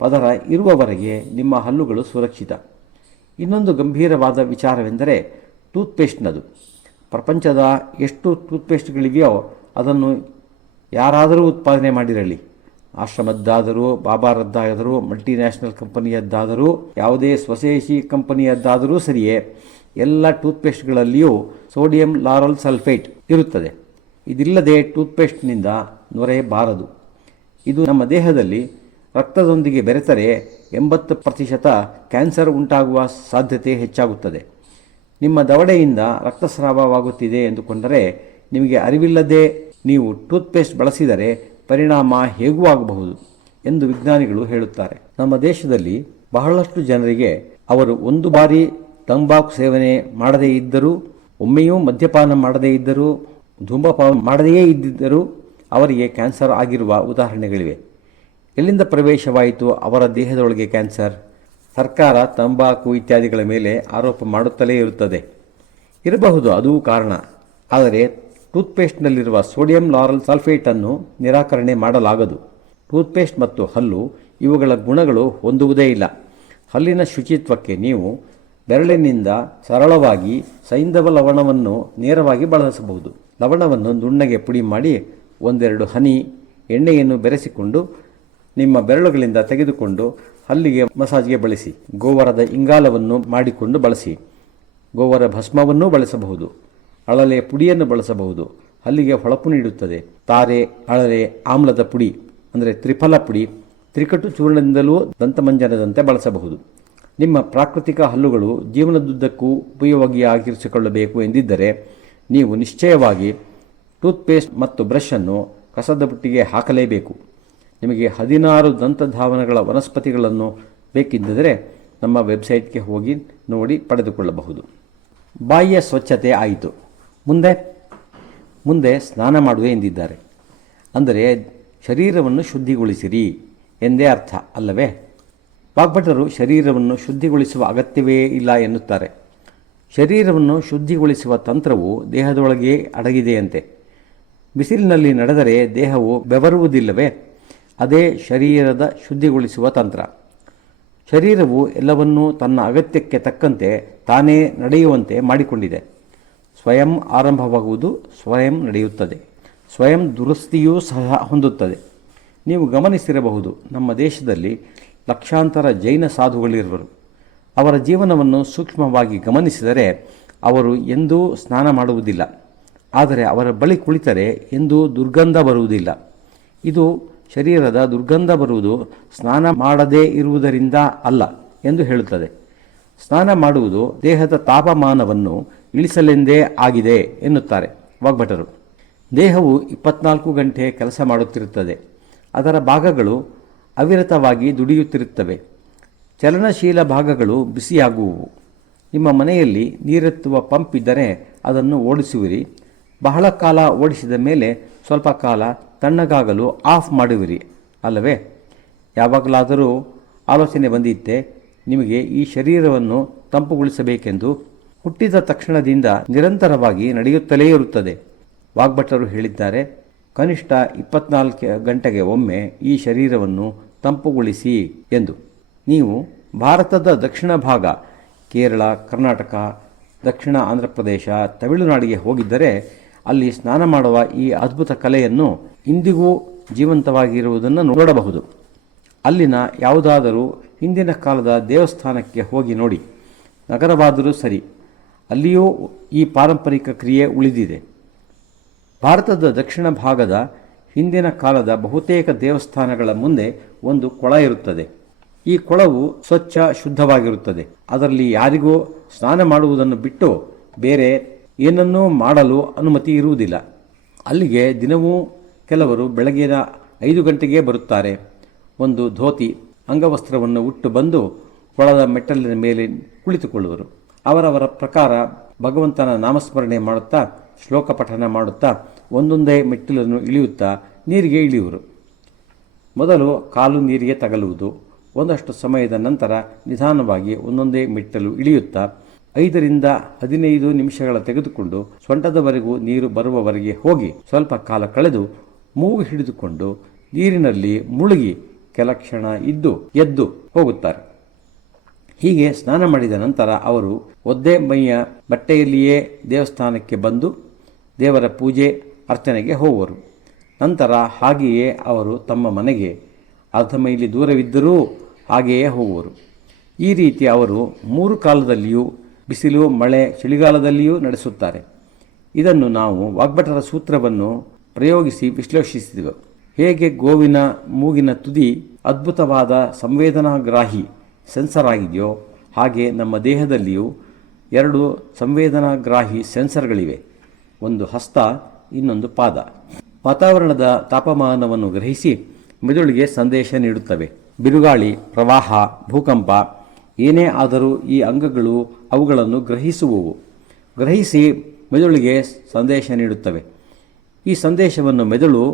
ಪದರ ಇರುವವರೆಗೆ ನಿಮ್ಮ ಹಲ್ಲುಗಳು ಸುರಕ್ಷಿತ. ಇನ್ನೊಂದು ಗಂಭೀರವಾದ ವಿಚಾರವೆಂದರೆ ಟೂತ್ಪೇಸ್ಟ್ನದು. ಪ್ರಪಂಚದ ಎಷ್ಟು ಟೂತ್ಪೇಸ್ಟ್ಗಳಿವೆಯೋ ಅದನ್ನು ಯಾರಾದರೂ ಉತ್ಪಾದನೆ ಮಾಡಿರಲಿ, ಆಶ್ರಮದ್ದಾದರೂ, ಬಾಬಾರದ್ದಾದರೂ, ಮಲ್ಟಿನ್ಯಾಷನಲ್ ಕಂಪನಿಯದ್ದಾದರೂ, ಯಾವುದೇ ಸ್ವದೇಶಿ ಕಂಪನಿಯದ್ದಾದರೂ ಸರಿಯೇ, ಎಲ್ಲ ಟೂತ್ಪೇಸ್ಟ್ಗಳಲ್ಲಿಯೂ ಸೋಡಿಯಂ ಲಾರಲ್ ಸಲ್ಫೇಟ್ ಇರುತ್ತದೆ. ಇದಿಲ್ಲದೆ ಟೂತ್ಪೇಸ್ಟ್ನಿಂದ ನೊರೆ ಬಾರದು. ಇದು ನಮ್ಮ ದೇಹದಲ್ಲಿ ರಕ್ತದೊಂದಿಗೆ ಬೆರೆತರೆ 80% ಕ್ಯಾನ್ಸರ್ ಉಂಟಾಗುವ ಸಾಧ್ಯತೆ ಹೆಚ್ಚಾಗುತ್ತದೆ. ನಿಮ್ಮ ದವಡೆಯಿಂದ ರಕ್ತಸ್ರಾವವಾಗುತ್ತಿದೆ ಎಂದುಕೊಂಡರೆ ನಿಮಗೆ ಅರಿವಿಲ್ಲದೆ ನೀವು ಟೂತ್ಪೇಸ್ಟ್ ಬಳಸಿದರೆ ಪರಿಣಾಮ ಹೇಗೂ ಆಗಬಹುದು ಎಂದು ವಿಜ್ಞಾನಿಗಳು ಹೇಳುತ್ತಾರೆ. ನಮ್ಮ ದೇಶದಲ್ಲಿ ಬಹಳಷ್ಟು ಜನರಿಗೆ ಅವರು ಒಂದು ಬಾರಿ ತಂಬಾಕು ಸೇವನೆ ಮಾಡದೇ ಇದ್ದರೂ, ಒಮ್ಮೆಯೂ ಮದ್ಯಪಾನ ಮಾಡದೇ ಇದ್ದರೂ, ಧೂಮಪಾನ ಮಾಡದೇ ಇದ್ದಿದ್ದರೂ ಅವರಿಗೆ ಕ್ಯಾನ್ಸರ್ ಆಗಿರುವ ಉದಾಹರಣೆಗಳಿವೆ. ಎಲ್ಲಿಂದ ಪ್ರವೇಶವಾಯಿತು ಅವರ ದೇಹದೊಳಗೆ ಕ್ಯಾನ್ಸರ್? ಸರ್ಕಾರ ತಂಬಾಕು ಇತ್ಯಾದಿಗಳ ಮೇಲೆ ಆರೋಪ ಮಾಡುತ್ತಲೇ ಇರುತ್ತದೆ. ಇರಬಹುದು, ಅದೂ ಕಾರಣ. ಆದರೆ ಟೂತ್ಪೇಸ್ಟ್ನಲ್ಲಿರುವ ಸೋಡಿಯಂ ಲಾರಲ್ ಸಲ್ಫೇಟನ್ನು ನಿರಾಕರಣೆ ಮಾಡಲಾಗದು. ಟೂತ್ಪೇಸ್ಟ್ ಮತ್ತು ಹಲ್ಲು ಇವುಗಳ ಗುಣಗಳು ಹೊಂದುವುದೇ ಇಲ್ಲ. ಹಲ್ಲಿನ ಶುಚಿತ್ವಕ್ಕೆ ನೀವು ಬೆರಳಿನಿಂದ ಸರಳವಾಗಿ ಸೈಂಧವ ಲವಣವನ್ನು ನೇರವಾಗಿ ಬಳಸಬಹುದು. ಲವಣವನ್ನು ನುಣ್ಣಗೆ ಪುಡಿ ಮಾಡಿ 1-2 ಹನಿ ಎಣ್ಣೆಯನ್ನು ಬೆರೆಸಿಕೊಂಡು ನಿಮ್ಮ ಬೆರಳುಗಳಿಂದ ತೆಗೆದುಕೊಂಡು ಹಲ್ಲಿಗೆ ಮಸಾಜ್ಗೆ ಬಳಸಿ. ಗೋವರದ ಇಂಗಾಲವನ್ನು ಮಾಡಿಕೊಂಡು ಬಳಸಿ. ಗೋವರ ಭಸ್ಮವನ್ನೂ ಬಳಸಬಹುದು. ಅಳಲೆ ಪುಡಿಯನ್ನು ಬಳಸಬಹುದು. ಹಲ್ಲಿಗೆ ಹೊಳಪು ನೀಡುತ್ತದೆ. ತಾರೆ, ಅಳಲೆ, ಆಮ್ಲದ ಪುಡಿ ಅಂದರೆ ತ್ರಿಫಲ ಪುಡಿ, ತ್ರಿಕಟು ಚೂರ್ಣದಿಂದಲೂ ದಂತಮಂಜನದಂತೆ ಬಳಸಬಹುದು. ನಿಮ್ಮ ಪ್ರಾಕೃತಿಕ ಹಲ್ಲುಗಳು ಜೀವನದುದ್ದಕ್ಕೂ ಉಪಯೋಗಿಯಾಗಿರಿಸಿಕೊಳ್ಳಬೇಕು ಎಂದಿದ್ದರೆ ನೀವು ನಿಶ್ಚಯವಾಗಿ ಟೂತ್ಪೇಸ್ಟ್ ಮತ್ತು ಬ್ರಷ್ ಅನ್ನು ಕಸದ ಬುಟ್ಟಿಗೆ ಹಾಕಲೇಬೇಕು. ನಿಮಗೆ 16 ದಂತಧಾವನಗಳ ವನಸ್ಪತಿಗಳನ್ನು ಬೇಕಿದ್ದರೆ ನಮ್ಮ ವೆಬ್ಸೈಟ್ಗೆ ಹೋಗಿ ನೋಡಿ ಪಡೆದುಕೊಳ್ಳಬಹುದು. ಬಾಯಿಯ ಸ್ವಚ್ಛತೆ ಆಯಿತು. ಮುಂದೆ ಸ್ನಾನ ಮಾಡುವೆ ಎಂದಿದ್ದಾರೆ. ಅಂದರೆ ಶರೀರವನ್ನು ಶುದ್ಧಿಗೊಳಿಸಿರಿ ಎಂದೇ ಅರ್ಥ ಅಲ್ಲವೇ? ವಾಗ್ಭಟರು ಶರೀರವನ್ನು ಶುದ್ಧಿಗೊಳಿಸುವ ಅಗತ್ಯವೇ ಇಲ್ಲ ಎನ್ನುತ್ತಾರೆ. ಶರೀರವನ್ನು ಶುದ್ಧಿಗೊಳಿಸುವ ತಂತ್ರವು ದೇಹದೊಳಗೆ ಅಡಗಿದೆಯಂತೆ. ಬಿಸಿಲಿನಲ್ಲಿ ನಡೆದರೆ ದೇಹವು ಬೆವರುವುದಿಲ್ಲವೇ? ಅದೇ ಶರೀರದ ಶುದ್ಧಿಗೊಳಿಸುವ ತಂತ್ರ. ಶರೀರವು ಎಲ್ಲವನ್ನೂ ತನ್ನ ಅಗತ್ಯಕ್ಕೆ ತಕ್ಕಂತೆ ತಾನೇ ನಡೆಯುವಂತೆ ಮಾಡಿಕೊಂಡಿದೆ. ಸ್ವಯಂ ಆರಂಭವಾಗುವುದು ಸ್ವಯಂ ನಡೆಯುತ್ತದೆ. ಸ್ವಯಂ ದುರಸ್ತಿಯೂ ಸಹ ಹೊಂದುತ್ತದೆ. ನೀವು ಗಮನಿಸಿರಬಹುದು, ನಮ್ಮ ದೇಶದಲ್ಲಿ ಲಕ್ಷಾಂತರ ಜೈನ ಸಾಧುಗಳಿರುವರು. ಅವರ ಜೀವನವನ್ನು ಸೂಕ್ಷ್ಮವಾಗಿ ಗಮನಿಸಿದರೆ ಅವರು ಎಂದೂ ಸ್ನಾನ ಮಾಡುವುದಿಲ್ಲ. ಆದರೆ ಅವರ ಬಳಿ ಕುಳಿತರೆ ಎಂದೂ ದುರ್ಗಂಧ ಬರುವುದಿಲ್ಲ. ಇದು ಶರೀರದ ದುರ್ಗಂಧ ಬರುವುದು ಸ್ನಾನ ಮಾಡದೇ ಇರುವುದರಿಂದ ಅಲ್ಲ ಎಂದು ಹೇಳುತ್ತದೆ. ಸ್ನಾನ ಮಾಡುವುದು ದೇಹದ ತಾಪಮಾನವನ್ನು ಇಳಿಸಲೆಂದೇ ಆಗಿದೆ ಎನ್ನುತ್ತಾರೆ ವಾಗ್ಭಟರು. ದೇಹವು 24 ಗಂಟೆ ಕೆಲಸ ಮಾಡುತ್ತಿರುತ್ತದೆ. ಅದರ ಭಾಗಗಳು ಅವಿರತವಾಗಿ ದುಡಿಯುತ್ತಿರುತ್ತವೆ. ಚಲನಶೀಲ ಭಾಗಗಳು ಬಿಸಿಯಾಗುವುವು. ನಿಮ್ಮ ಮನೆಯಲ್ಲಿ ನೀರೆತ್ತುವ ಪಂಪ್ ಇದ್ದರೆ ಅದನ್ನು ಓಡಿಸುವಿರಿ. ಬಹಳ ಕಾಲ ಓಡಿಸಿದ ಮೇಲೆ ಸ್ವಲ್ಪ ಕಾಲ ತಣ್ಣಗಾಗಲು ಆಫ್ ಮಾಡುವಿರಿ ಅಲ್ಲವೇ? ಯಾವಾಗಲಾದರೂ ಆಲೋಚನೆ ಬಂದಿತ್ತೆ ನಿಮಗೆ ಈ ಶರೀರವನ್ನು ತಂಪುಗೊಳಿಸಬೇಕೆಂದು? ಹುಟ್ಟಿದ ತಕ್ಷಣದಿಂದ ನಿರಂತರವಾಗಿ ನಡೆಯುತ್ತಲೇ ಇರುತ್ತದೆ. ವಾಗ್ಭಟರು ಹೇಳಿದ್ದಾರೆ, ಕನಿಷ್ಠ 24 ಗಂಟೆಗೆ ಒಮ್ಮೆ ಈ ಶರೀರವನ್ನು ತಂಪುಗೊಳಿಸಿ ಎಂದು. ನೀವು ಭಾರತದ ದಕ್ಷಿಣ ಭಾಗ ಕೇರಳ, ಕರ್ನಾಟಕ, ದಕ್ಷಿಣ ಆಂಧ್ರ ಪ್ರದೇಶ, ತಮಿಳುನಾಡಿಗೆ ಹೋಗಿದ್ದರೆ ಅಲ್ಲಿ ಸ್ನಾನ ಮಾಡುವ ಈ ಅದ್ಭುತ ಕಲೆಯನ್ನು ಇಂದಿಗೂ ಜೀವಂತವಾಗಿರುವುದನ್ನು ನೋಡಬಹುದು. ಅಲ್ಲಿನ ಯಾವುದಾದರೂ ಹಿಂದಿನ ಕಾಲದ ದೇವಸ್ಥಾನಕ್ಕೆ ಹೋಗಿ ನೋಡಿ. ನಗರವಾದರೂ ಸರಿ, ಅಲ್ಲಿಯೂ ಈ ಪಾರಂಪರಿಕ ಕ್ರಿಯೆ ಉಳಿದಿದೆ. ಭಾರತದ ದಕ್ಷಿಣ ಭಾಗದ ಹಿಂದಿನ ಕಾಲದ ಬಹುತೇಕ ದೇವಸ್ಥಾನಗಳ ಮುಂದೆ ಒಂದು ಕೊಳ ಇರುತ್ತದೆ. ಈ ಕೊಳವು ಸ್ವಚ್ಛ ಶುದ್ಧವಾಗಿರುತ್ತದೆ. ಅದರಲ್ಲಿ ಯಾರಿಗೂ ಸ್ನಾನ ಮಾಡುವುದನ್ನು ಬಿಟ್ಟು ಬೇರೆ ಏನನ್ನೂ ಮಾಡಲು ಅನುಮತಿ ಇರುವುದಿಲ್ಲ. ಅಲ್ಲಿಗೆ ದಿನವೂ ಕೆಲವರು ಬೆಳಗಿನ 5 ಗಂಟೆಗೆ ಬರುತ್ತಾರೆ. ಒಂದು ಧೋತಿ ಅಂಗವಸ್ತ್ರವನ್ನು ಉಟ್ಟು ಬಂದು ಕೊಳದ ಮೆಟ್ಟಲಿನ ಮೇಲೆ ಕುಳಿತುಕೊಳ್ಳುವರು. ಅವರವರ ಪ್ರಕಾರ ಭಗವಂತನ ನಾಮಸ್ಮರಣೆ ಮಾಡುತ್ತಾ, ಶ್ಲೋಕ ಪಠನ ಮಾಡುತ್ತಾ ಒಂದೊಂದೇ ಮೆಟ್ಟಿಲನ್ನು ಇಳಿಯುತ್ತಾ ನೀರಿಗೆ ಇಳಿಯುವರು. ಮೊದಲು ಕಾಲು ನೀರಿಗೆ ತಗಲುವುದು. ಒಂದಷ್ಟು ಸಮಯದ ನಂತರ ನಿಧಾನವಾಗಿ ಒಂದೊಂದೇ ಮೆಟ್ಟಲು ಇಳಿಯುತ್ತಾ 5 ರಿಂದ 15 ನಿಮಿಷಗಳ ತೆಗೆದುಕೊಂಡು ಸೊಂಟದವರೆಗೂ ನೀರು ಬರುವವರೆಗೆ ಹೋಗಿ ಸ್ವಲ್ಪ ಕಾಲ ಕಳೆದು ಮೂಗು ಹಿಡಿದುಕೊಂಡು ನೀರಿನಲ್ಲಿ ಮುಳುಗಿ ಕೆಲ ಕ್ಷಣ ಇದ್ದು ಎದ್ದು ಹೋಗುತ್ತಾರೆ. ಹೀಗೆ ಸ್ನಾನ ಮಾಡಿದ ನಂತರ ಅವರು ಒದ್ದೆ ಮೈಯ ಬಟ್ಟೆಯಲ್ಲಿಯೇ ದೇವಸ್ಥಾನಕ್ಕೆ ಬಂದು ದೇವರ ಪೂಜೆ ಅರ್ಚನೆಗೆ ಹೋಗುವರು. ನಂತರ ಹಾಗೆಯೇ ಅವರು ತಮ್ಮ ಮನೆಗೆ ಅರ್ಧ ಮೈಲಿ ದೂರವಿದ್ದರೂ ಹಾಗೆಯೇ ಹೋಗುವರು. ಈ ರೀತಿ ಅವರು 3 ಕಾಲದಲ್ಲಿಯೂ ಬಿಸಿಲು, ಮಳೆ, ಚಳಿಗಾಲದಲ್ಲಿಯೂ ನಡೆಸುತ್ತಾರೆ. ಇದನ್ನು ನಾವು ವಾಗ್ಭಟರ ಸೂತ್ರವನ್ನು ಪ್ರಯೋಗಿಸಿ ವಿಶ್ಲೇಷಿಸಿದೆವು. ಹೇಗೆ ಗೋವಿನ ಮೂಗಿನ ತುದಿ ಅದ್ಭುತವಾದ ಸಂವೇದನಾಗ್ರಾಹಿ ಸೆನ್ಸರ್ ಆಗಿದೆಯೋ ಹಾಗೆ ನಮ್ಮ ದೇಹದಲ್ಲಿಯೂ 2 ಸಂವೇದನಾಗ್ರಾಹಿ ಸೆನ್ಸರ್ಗಳಿವೆ. ಒಂದು ಹಸ್ತ, ಇನ್ನೊಂದು ಪಾದ. ವಾತಾವರಣದ ತಾಪಮಾನವನ್ನು ಗ್ರಹಿಸಿ ಮೆದುಳಿಗೆ ಸಂದೇಶ ನೀಡುತ್ತವೆ. ಬಿರುಗಾಳಿ, ಪ್ರವಾಹ, ಭೂಕಂಪ ಏನೇ ಆದರೂ ಈ ಅಂಗಗಳು ಅವುಗಳನ್ನು ಗ್ರಹಿಸಿ ಮೆದುಳಿಗೆ ಸಂದೇಶ ನೀಡುತ್ತವೆ. ಈ ಸಂದೇಶವನ್ನು ಮೆದುಳು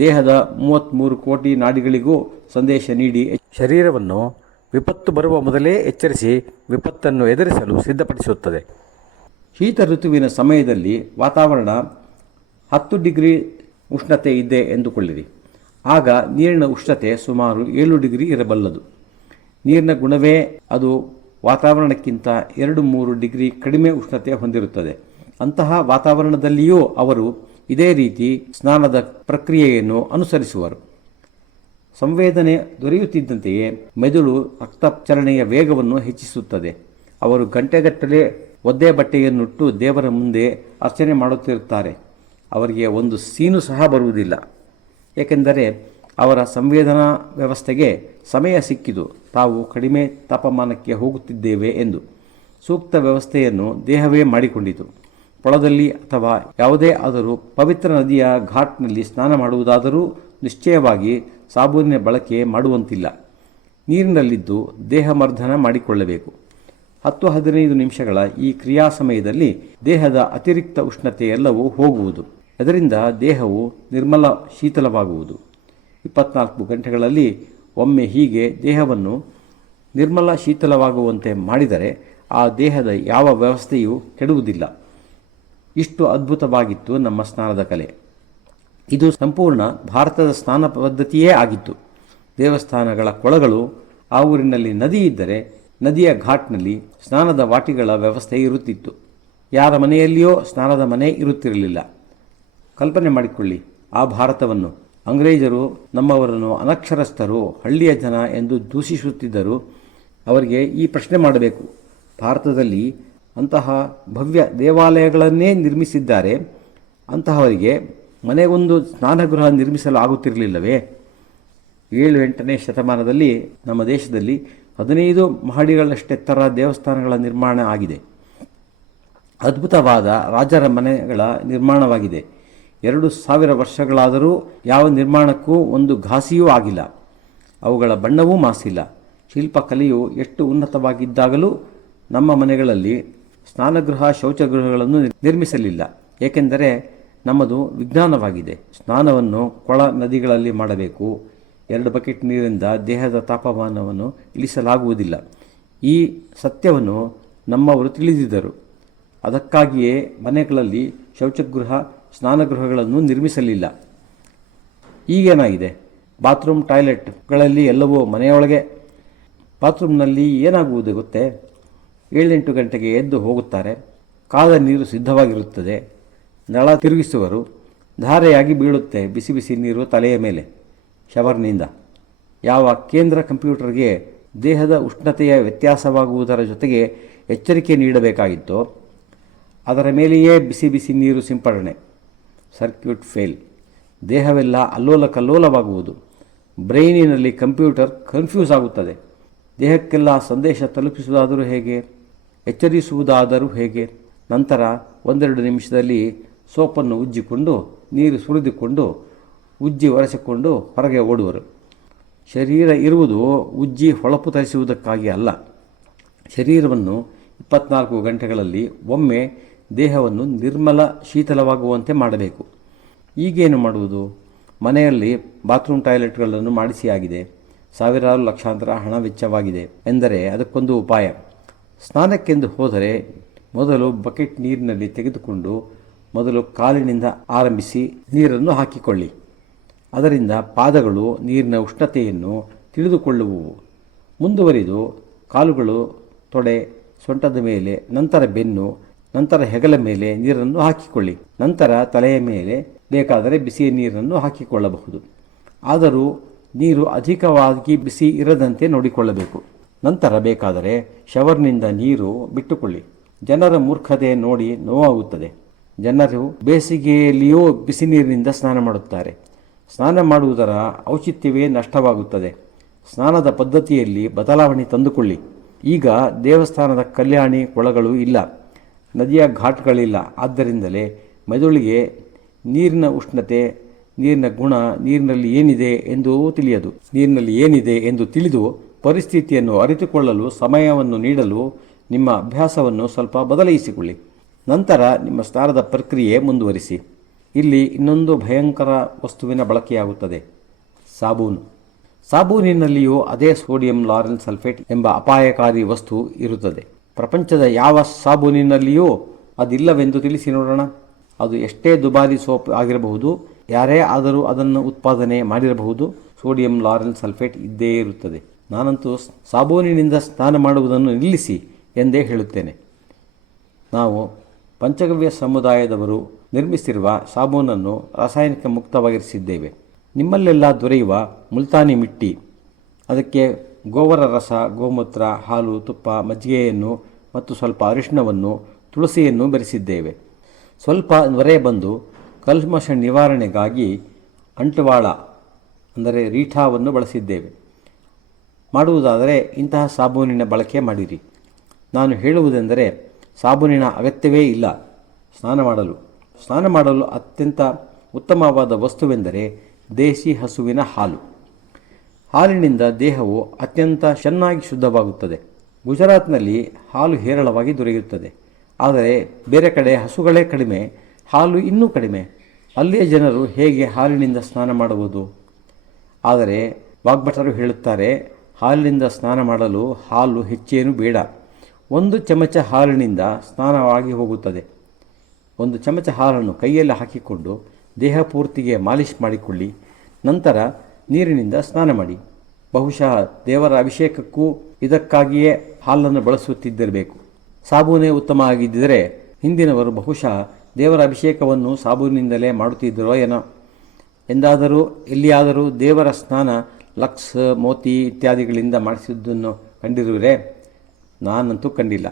ದೇಹದ 33 ಕೋಟಿ ನಾಡಿಗಳಿಗೂ ಸಂದೇಶ ನೀಡಿ ಶರೀರವನ್ನು ವಿಪತ್ತು ಬರುವ ಮೊದಲೇ ಎಚ್ಚರಿಸಿ ವಿಪತ್ತನ್ನು ಎದುರಿಸಲು ಸಿದ್ಧಪಡಿಸುತ್ತದೆ. ಶೀತ ಋತುವಿನ ಸಮಯದಲ್ಲಿ ವಾತಾವರಣ 10 ಡಿಗ್ರಿ ಉಷ್ಣತೆ ಇದೆ ಎಂದುಕೊಳ್ಳಿರಿ. ಆಗ ನೀರಿನ ಉಷ್ಣತೆ ಸುಮಾರು 7 ಡಿಗ್ರಿ ಇರಬಲ್ಲದು. ನೀರಿನ ಗುಣವೇ ಅದು ವಾತಾವರಣಕ್ಕಿಂತ 2-3 ಡಿಗ್ರಿ ಕಡಿಮೆ ಉಷ್ಣತೆ ಹೊಂದಿರುತ್ತದೆ. ಅಂತಹ ವಾತಾವರಣದಲ್ಲಿಯೂ ಅವರು ಇದೇ ರೀತಿ ಸ್ನಾನದ ಪ್ರಕ್ರಿಯೆಯನ್ನು ಅನುಸರಿಸುವರು. ಸಂವೇದನೆ ದೊರೆಯುತ್ತಿದ್ದಂತೆಯೇ ಮೆದುಳು ರಕ್ತಚಲನೆಯ ವೇಗವನ್ನು ಹೆಚ್ಚಿಸುತ್ತದೆ. ಅವರು ಗಂಟೆಗಟ್ಟಲೆ ಒದ್ದೆ ಬಟ್ಟೆಯನ್ನುಟ್ಟು ದೇವರ ಮುಂದೆ ಅರ್ಚನೆ ಮಾಡುತ್ತಿರುತ್ತಾರೆ. ಅವರಿಗೆ ಒಂದು ಸೀನು ಸಹ ಬರುವುದಿಲ್ಲ. ಏಕೆಂದರೆ ಅವರ ಸಂವೇದನಾ ವ್ಯವಸ್ಥೆಗೆ ಸಮಯ ಸಿಕ್ಕಿತು ತಾವು ಕಡಿಮೆ ತಾಪಮಾನಕ್ಕೆ ಹೋಗುತ್ತಿದ್ದೇವೆ ಎಂದು. ಸೂಕ್ತ ವ್ಯವಸ್ಥೆಯನ್ನು ದೇಹವೇ ಮಾಡಿಕೊಂಡಿತು. ಕೊಳದಲ್ಲಿ ಅಥವಾ ಯಾವುದೇ ಆದರೂ ಪವಿತ್ರ ನದಿಯ ಘಾಟ್ನಲ್ಲಿ ಸ್ನಾನ ಮಾಡುವುದಾದರೂ ನಿಶ್ಚಯವಾಗಿ ಸಾಬೂನಿನ ಬಳಕೆ ಮಾಡುವಂತಿಲ್ಲ. ನೀರಿನಲ್ಲಿದ್ದು ದೇಹಮರ್ದನ ಮಾಡಿಕೊಳ್ಳಬೇಕು. 10-15 ನಿಮಿಷಗಳ ಈ ಕ್ರಿಯಾ ಸಮಯದಲ್ಲಿ ದೇಹದ ಅತಿರಿಕ್ತ ಉಷ್ಣತೆ ಎಲ್ಲವೂ ಹೋಗುವುದು. ಅದರಿಂದ ದೇಹವು ನಿರ್ಮಲ ಶೀತಲವಾಗುವುದು. 24 ಗಂಟೆಗಳಲ್ಲಿ ಒಮ್ಮೆ ಹೀಗೆ ದೇಹವನ್ನು ನಿರ್ಮಲ ಶೀತಲವಾಗುವಂತೆ ಮಾಡಿದರೆ ಆ ದೇಹದ ಯಾವ ವ್ಯವಸ್ಥೆಯೂ ಕೆಡುವುದಿಲ್ಲ. ಇಷ್ಟು ಅದ್ಭುತವಾಗಿತ್ತು ನಮ್ಮ ಸ್ನಾನದ ಕಲೆ. ಇದು ಸಂಪೂರ್ಣ ಭಾರತದ ಸ್ನಾನ ಪದ್ಧತಿಯೇ ಆಗಿತ್ತು. ದೇವಸ್ಥಾನಗಳ ಕೊಳಗಳು, ಆ ಊರಿನಲ್ಲಿ ನದಿ ಇದ್ದರೆ ನದಿಯ ಘಾಟ್ನಲ್ಲಿ ಸ್ನಾನದ ವಾಟಿಗಳ ವ್ಯವಸ್ಥೆ ಇರುತ್ತಿತ್ತು. ಯಾರ ಮನೆಯಲ್ಲಿಯೋ ಸ್ನಾನದ ಮನೆ ಇರುತ್ತಿರಲಿಲ್ಲ. ಕಲ್ಪನೆ ಮಾಡಿಕೊಳ್ಳಿ ಆ ಭಾರತವನ್ನು. ಅಂಗ್ರೇಜರು ನಮ್ಮವರನ್ನು ಅನಕ್ಷರಸ್ಥರು, ಹಳ್ಳಿಯ ಜನ ಎಂದು ದೂಷಿಸುತ್ತಿದ್ದರು. ಅವರಿಗೆ ಈ ಪ್ರಶ್ನೆ ಮಾಡಬೇಕು, ಭಾರತದಲ್ಲಿ ಅಂತಹ ಭವ್ಯ ದೇವಾಲಯಗಳನ್ನೇ ನಿರ್ಮಿಸಿದ್ದಾರೆ, ಅಂತಹವರಿಗೆ ಮನೆಗೊಂದು ಸ್ನಾನಗೃಹ ನಿರ್ಮಿಸಲು ಆಗುತ್ತಿರಲಿಲ್ಲವೇ? 7-8ನೇ ಶತಮಾನದಲ್ಲಿ ನಮ್ಮ ದೇಶದಲ್ಲಿ 15 ಮಹಡಿಗಳಷ್ಟೆತ್ತರ ದೇವಸ್ಥಾನಗಳ ನಿರ್ಮಾಣ ಆಗಿದೆ. ಅದ್ಭುತವಾದ ರಾಜರ ಮನೆಗಳ ನಿರ್ಮಾಣವಾಗಿದೆ. 2000 ವರ್ಷಗಳಾದರೂ ಯಾವ ನಿರ್ಮಾಣಕ್ಕೂ ಒಂದು ಘಾಸಿಯೂ ಆಗಿಲ್ಲ. ಅವುಗಳ ಬಣ್ಣವೂ ಮಾಸಿಲ್ಲ. ಶಿಲ್ಪಕಲೆಯು ಎಷ್ಟು ಉನ್ನತವಾಗಿದ್ದಾಗಲೂ ನಮ್ಮ ಮನೆಗಳಲ್ಲಿ ಸ್ನಾನಗೃಹ, ಶೌಚಗೃಹಗಳನ್ನು ನಿರ್ಮಿಸಲಿಲ್ಲ. ಏಕೆಂದರೆ ನಮ್ಮದು ವಿಜ್ಞಾನವಾಗಿದೆ. ಸ್ನಾನವನ್ನು ಕೊಳ, ನದಿಗಳಲ್ಲಿ ಮಾಡಬೇಕು. 2 ಬಕೆಟ್ ನೀರಿಂದ ದೇಹದ ತಾಪಮಾನವನ್ನು ಇಳಿಸಲಾಗುವುದಿಲ್ಲ. ಈ ಸತ್ಯವನ್ನು ನಮ್ಮವರು ತಿಳಿದಿದ್ದರು. ಅದಕ್ಕಾಗಿಯೇ ಮನೆಗಳಲ್ಲಿ ಶೌಚಗೃಹ, ಸ್ನಾನಗೃಹಗಳನ್ನು ನಿರ್ಮಿಸಲಿಲ್ಲ. ಈಗೇನಾಗಿದೆ? ಬಾತ್ರೂಮ್, ಟಾಯ್ಲೆಟ್ಗಳಲ್ಲಿ ಎಲ್ಲವೂ ಮನೆಯೊಳಗೆ. ಬಾತ್ರೂಮ್ನಲ್ಲಿ ಏನಾಗುವುದು ಗೊತ್ತೇ? 7-8 ಗಂಟೆಗೆ ಎದ್ದು ಹೋಗುತ್ತಾರೆ. ಕಾದ ನೀರು ಸಿದ್ಧವಾಗಿರುತ್ತದೆ. ನಳ ತಿರುಗಿಸುವರು. ಧಾರೆಯಾಗಿ ಬೀಳುತ್ತೆ ಬಿಸಿ ಬಿಸಿ ನೀರು ತಲೆಯ ಮೇಲೆ ಶವರ್ನಿಂದ. ಯಾವ ಕೇಂದ್ರ ಕಂಪ್ಯೂಟರ್ಗೆ ದೇಹದ ಉಷ್ಣತೆಯ ವ್ಯತ್ಯಾಸವಾಗುವುದರ ಜೊತೆಗೆ ಎಚ್ಚರಿಕೆ ನೀಡಬೇಕಾಗಿತ್ತೋ ಅದರ ಮೇಲೆಯೇ ಬಿಸಿ ಬಿಸಿ ನೀರು ಸಿಂಪಡಣೆ. Circuit fail. ದೇಹವೆಲ್ಲ ಅಲ್ಲೋಲ ಕಲ್ಲೋಲವಾಗುವುದು. ಬ್ರೈನಿನಲ್ಲಿ ಕಂಪ್ಯೂಟರ್ ಕನ್ಫ್ಯೂಸ್ ಆಗುತ್ತದೆ. ದೇಹಕ್ಕೆಲ್ಲ ಸಂದೇಶ ತಲುಪಿಸುವುದಾದರೂ ಹೇಗೆ? ಎಚ್ಚರಿಸುವುದಾದರೂ ಹೇಗೆ? ನಂತರ 1-2 ನಿಮಿಷದಲ್ಲಿ ಸೋಪನ್ನು ಉಜ್ಜಿಕೊಂಡು, ನೀರು ಸುರಿದುಕೊಂಡು, ಉಜ್ಜಿ ಒರೆಸಿಕೊಂಡು ಹೊರಗೆ ಓಡುವರು. ಶರೀರ ಇರುವುದು ಉಜ್ಜಿ ಹೊಳಪು ತರಿಸುವುದಕ್ಕಾಗಿ ಅಲ್ಲ. ಶರೀರವನ್ನು 24 ಗಂಟೆಗಳಲ್ಲಿ ಒಮ್ಮೆ ದೇಹವನ್ನು ನಿರ್ಮಲ ಶೀತಲವಾಗುವಂತೆ ಮಾಡಬೇಕು. ಈಗೇನು ಮಾಡುವುದು? ಮನೆಯಲ್ಲಿ ಬಾತ್ರೂಮ್, ಟಾಯ್ಲೆಟ್ಗಳನ್ನು ಮಾಡಿಸಿಯಾಗಿದೆ. ಸಾವಿರಾರು ಲಕ್ಷಾಂತರ ಹಣ ವೆಚ್ಚವಾಗಿದೆ ಎಂದರೆ ಅದಕ್ಕೊಂದು ಉಪಾಯ. ಸ್ನಾನಕ್ಕೆಂದು ಹೋದರೆ ಮೊದಲು ಬಕೆಟ್ ನೀರಿನಲ್ಲಿ ತೆಗೆದುಕೊಂಡು ಮೊದಲು ಕಾಲಿನಿಂದ ಆರಂಭಿಸಿ ನೀರನ್ನು ಹಾಕಿಕೊಳ್ಳಿ. ಅದರಿಂದ ಪಾದಗಳು ನೀರಿನ ಉಷ್ಣತೆಯನ್ನು ತಿಳಿದುಕೊಳ್ಳುವುವು. ಮುಂದುವರಿದು ಕಾಲುಗಳು, ತೊಡೆ, ಸೊಂಟದ ಮೇಲೆ, ನಂತರ ಬೆನ್ನು, ನಂತರ ಹೆಗಲ ಮೇಲೆ ನೀರನ್ನು ಹಾಕಿಕೊಳ್ಳಿ. ನಂತರ ತಲೆಯ ಮೇಲೆ ಬೇಕಾದರೆ ಬಿಸಿಯ ನೀರನ್ನು ಹಾಕಿಕೊಳ್ಳಬಹುದು. ಆದರೂ ನೀರು ಅಧಿಕವಾಗಿ ಬಿಸಿ ಇರದಂತೆ ನೋಡಿಕೊಳ್ಳಬೇಕು. ನಂತರ ಬೇಕಾದರೆ ಶವರ್ನಿಂದ ನೀರು ಬಿಟ್ಟುಕೊಳ್ಳಿ. ಜನರ ಮೂರ್ಖತೆ ನೋಡಿ ನೋವಾಗುತ್ತದೆ. ಜನರು ಬೇಸಿಗೆಯಲ್ಲಿಯೂ ಬಿಸಿ ನೀರಿನಿಂದ ಸ್ನಾನ ಮಾಡುತ್ತಾರೆ. ಸ್ನಾನ ಮಾಡುವುದರ ಔಚಿತ್ಯವೇ ನಷ್ಟವಾಗುತ್ತದೆ. ಸ್ನಾನದ ಪದ್ಧತಿಯಲ್ಲಿ ಬದಲಾವಣೆ ತಂದುಕೊಳ್ಳಿ. ಈಗ ದೇವಸ್ಥಾನದ ಕಲ್ಯಾಣಿ ಕೊಳಗಳು ಇಲ್ಲ, ನದಿಯ ಘಾಟ್ಗಳಿಲ್ಲ. ಆದ್ದರಿಂದಲೇ ಮೆದುಳಿಗೆ ನೀರಿನ ಉಷ್ಣತೆ, ನೀರಿನ ಗುಣ, ನೀರಿನಲ್ಲಿ ಏನಿದೆ ಎಂದು ತಿಳಿದು ಪರಿಸ್ಥಿತಿಯನ್ನು ಅರಿತುಕೊಳ್ಳಲು ಸಮಯವನ್ನು ನೀಡಲು ನಿಮ್ಮ ಅಭ್ಯಾಸವನ್ನು ಸ್ವಲ್ಪ ಬದಲಾಯಿಸಿಕೊಳ್ಳಿ. ನಂತರ ನಿಮ್ಮ ಸ್ನಾನದ ಪ್ರಕ್ರಿಯೆ ಮುಂದುವರಿಸಿ. ಇಲ್ಲಿ ಇನ್ನೊಂದು ಭಯಂಕರ ವಸ್ತುವಿನ ಬಳಕೆಯಾಗುತ್ತದೆ, ಸಾಬೂನು. ಸಾಬೂನಿನಲ್ಲಿಯೂ ಅದೇ ಸೋಡಿಯಂ ಲಾರೆಲ್ ಸಲ್ಫೇಟ್ ಎಂಬ ಅಪಾಯಕಾರಿ ವಸ್ತು ಇರುತ್ತದೆ. ಪ್ರಪಂಚದ ಯಾವ ಸಾಬೂನಿನಲ್ಲಿಯೂ ಅದಿಲ್ಲವೆಂದು ತಿಳಿಸಿ ನೋಡೋಣ. ಅದು ಎಷ್ಟೇ ದುಬಾರಿ ಸೋಪ್ ಆಗಿರಬಹುದು, ಯಾರೇ ಆದರೂ ಅದನ್ನು ಉತ್ಪಾದನೆ ಮಾಡಿರಬಹುದು, ಸೋಡಿಯಂ ಲಾರೆಲ್ ಸಲ್ಫೇಟ್ ಇದ್ದೇ ಇರುತ್ತದೆ. ನಾನಂತೂ ಸಾಬೂನಿನಿಂದ ಸ್ನಾನ ಮಾಡುವುದನ್ನು ನಿಲ್ಲಿಸಿ ಎಂದೇ ಹೇಳುತ್ತೇನೆ. ನಾವು ಪಂಚಗವ್ಯ ಸಮುದಾಯದವರು ನಿರ್ಮಿಸಿರುವ ಸಾಬೂನನ್ನು ರಾಸಾಯನಿಕ ಮುಕ್ತವಾಗಿರಿಸಿದ್ದೇವೆ. ನಿಮ್ಮಲ್ಲೆಲ್ಲ ದೊರೆಯುವ ಮುಲ್ತಾನಿ ಮಿಟ್ಟಿ, ಅದಕ್ಕೆ ಗೋವರ ರಸ, ಗೋಮೂತ್ರ, ಹಾಲು, ತುಪ್ಪ, ಮಜ್ಜಿಗೆಯನ್ನು ಮತ್ತು ಸ್ವಲ್ಪ ಅರಿಶಿಣವನ್ನು ತುಳಸಿಯನ್ನು ಬೆರೆಸಿದ್ದೇವೆ. ಸ್ವಲ್ಪ ನೊರೆ ಬಂದು ಕಲ್ಮಶ ನಿವಾರಣೆಗಾಗಿ ಅಂಟುವಾಳ ಅಂದರೆ ರೀಠಾವನ್ನು ಬಳಸಿದ್ದೇವೆ. ಮಾಡುವುದಾದರೆ ಇಂತಹ ಸಾಬೂನಿನ ಬಳಕೆ ಮಾಡಿರಿ. ನಾನು ಹೇಳುವುದೆಂದರೆ ಸಾಬೂನಿನ ಅಗತ್ಯವೇ ಇಲ್ಲ ಸ್ನಾನ ಮಾಡಲು ಅತ್ಯಂತ ಉತ್ತಮವಾದ ವಸ್ತುವೆಂದರೆ ದೇಸಿ ಹಸುವಿನ ಹಾಲು. ಹಾಲಿನಿಂದ ದೇಹವು ಅತ್ಯಂತ ಚೆನ್ನಾಗಿ ಶುದ್ಧವಾಗುತ್ತದೆ. ಗುಜರಾತ್ನಲ್ಲಿ ಹಾಲು ಹೇರಳವಾಗಿ ದೊರೆಯುತ್ತದೆ. ಆದರೆ ಬೇರೆ ಕಡೆ ಹಸುಗಳೇ ಕಡಿಮೆ, ಹಾಲು ಇನ್ನೂ ಕಡಿಮೆ. ಅಲ್ಲಿಯ ಜನರು ಹೇಗೆ ಹಾಲಿನಿಂದ ಸ್ನಾನ ಮಾಡುವುದು? ಆದರೆ ವಾಗ್ಭಟರು ಹೇಳುತ್ತಾರೆ, ಹಾಲಿನಿಂದ ಸ್ನಾನ ಮಾಡಲು ಹಾಲು ಹೆಚ್ಚೇನು ಬೇಡ. 1 ಚಮಚ ಹಾಲಿನಿಂದ ಸ್ನಾನವಾಗಿ ಹೋಗುತ್ತದೆ. 1 ಚಮಚ ಹಾಲನ್ನು ಕೈಯಲ್ಲಿ ಹಾಕಿಕೊಂಡು ದೇಹ ಪೂರ್ತಿಗೆ ಮಾಲಿಷ್ ಮಾಡಿಕೊಳ್ಳಿ. ನಂತರ ನೀರಿನಿಂದ ಸ್ನಾನ ಮಾಡಿ. ಬಹುಶಃ ದೇವರ ಅಭಿಷೇಕಕ್ಕೂ ಇದಕ್ಕಾಗಿಯೇ ಹಾಲನ್ನು ಬಳಸುತ್ತಿದ್ದಿರಬೇಕು. ಸಾಬೂನೇ ಉತ್ತಮ ಆಗಿದ್ದರೆ ಹಿಂದಿನವರು ಬಹುಶಃ ದೇವರ ಅಭಿಷೇಕವನ್ನು ಸಾಬೂನಿನಿಂದಲೇ ಮಾಡುತ್ತಿದ್ದರೋ ಏನೋ. ಎಂದಾದರೂ ಎಲ್ಲಿಯಾದರೂ ದೇವರ ಸ್ನಾನ ಲಕ್ಸ್, ಮೋತಿ ಇತ್ಯಾದಿಗಳಿಂದ ಮಾಡಿಸಿದ್ದನ್ನು ಕಂಡಿರುವಿರೇ? ನಾನಂತೂ ಕಂಡಿಲ್ಲ.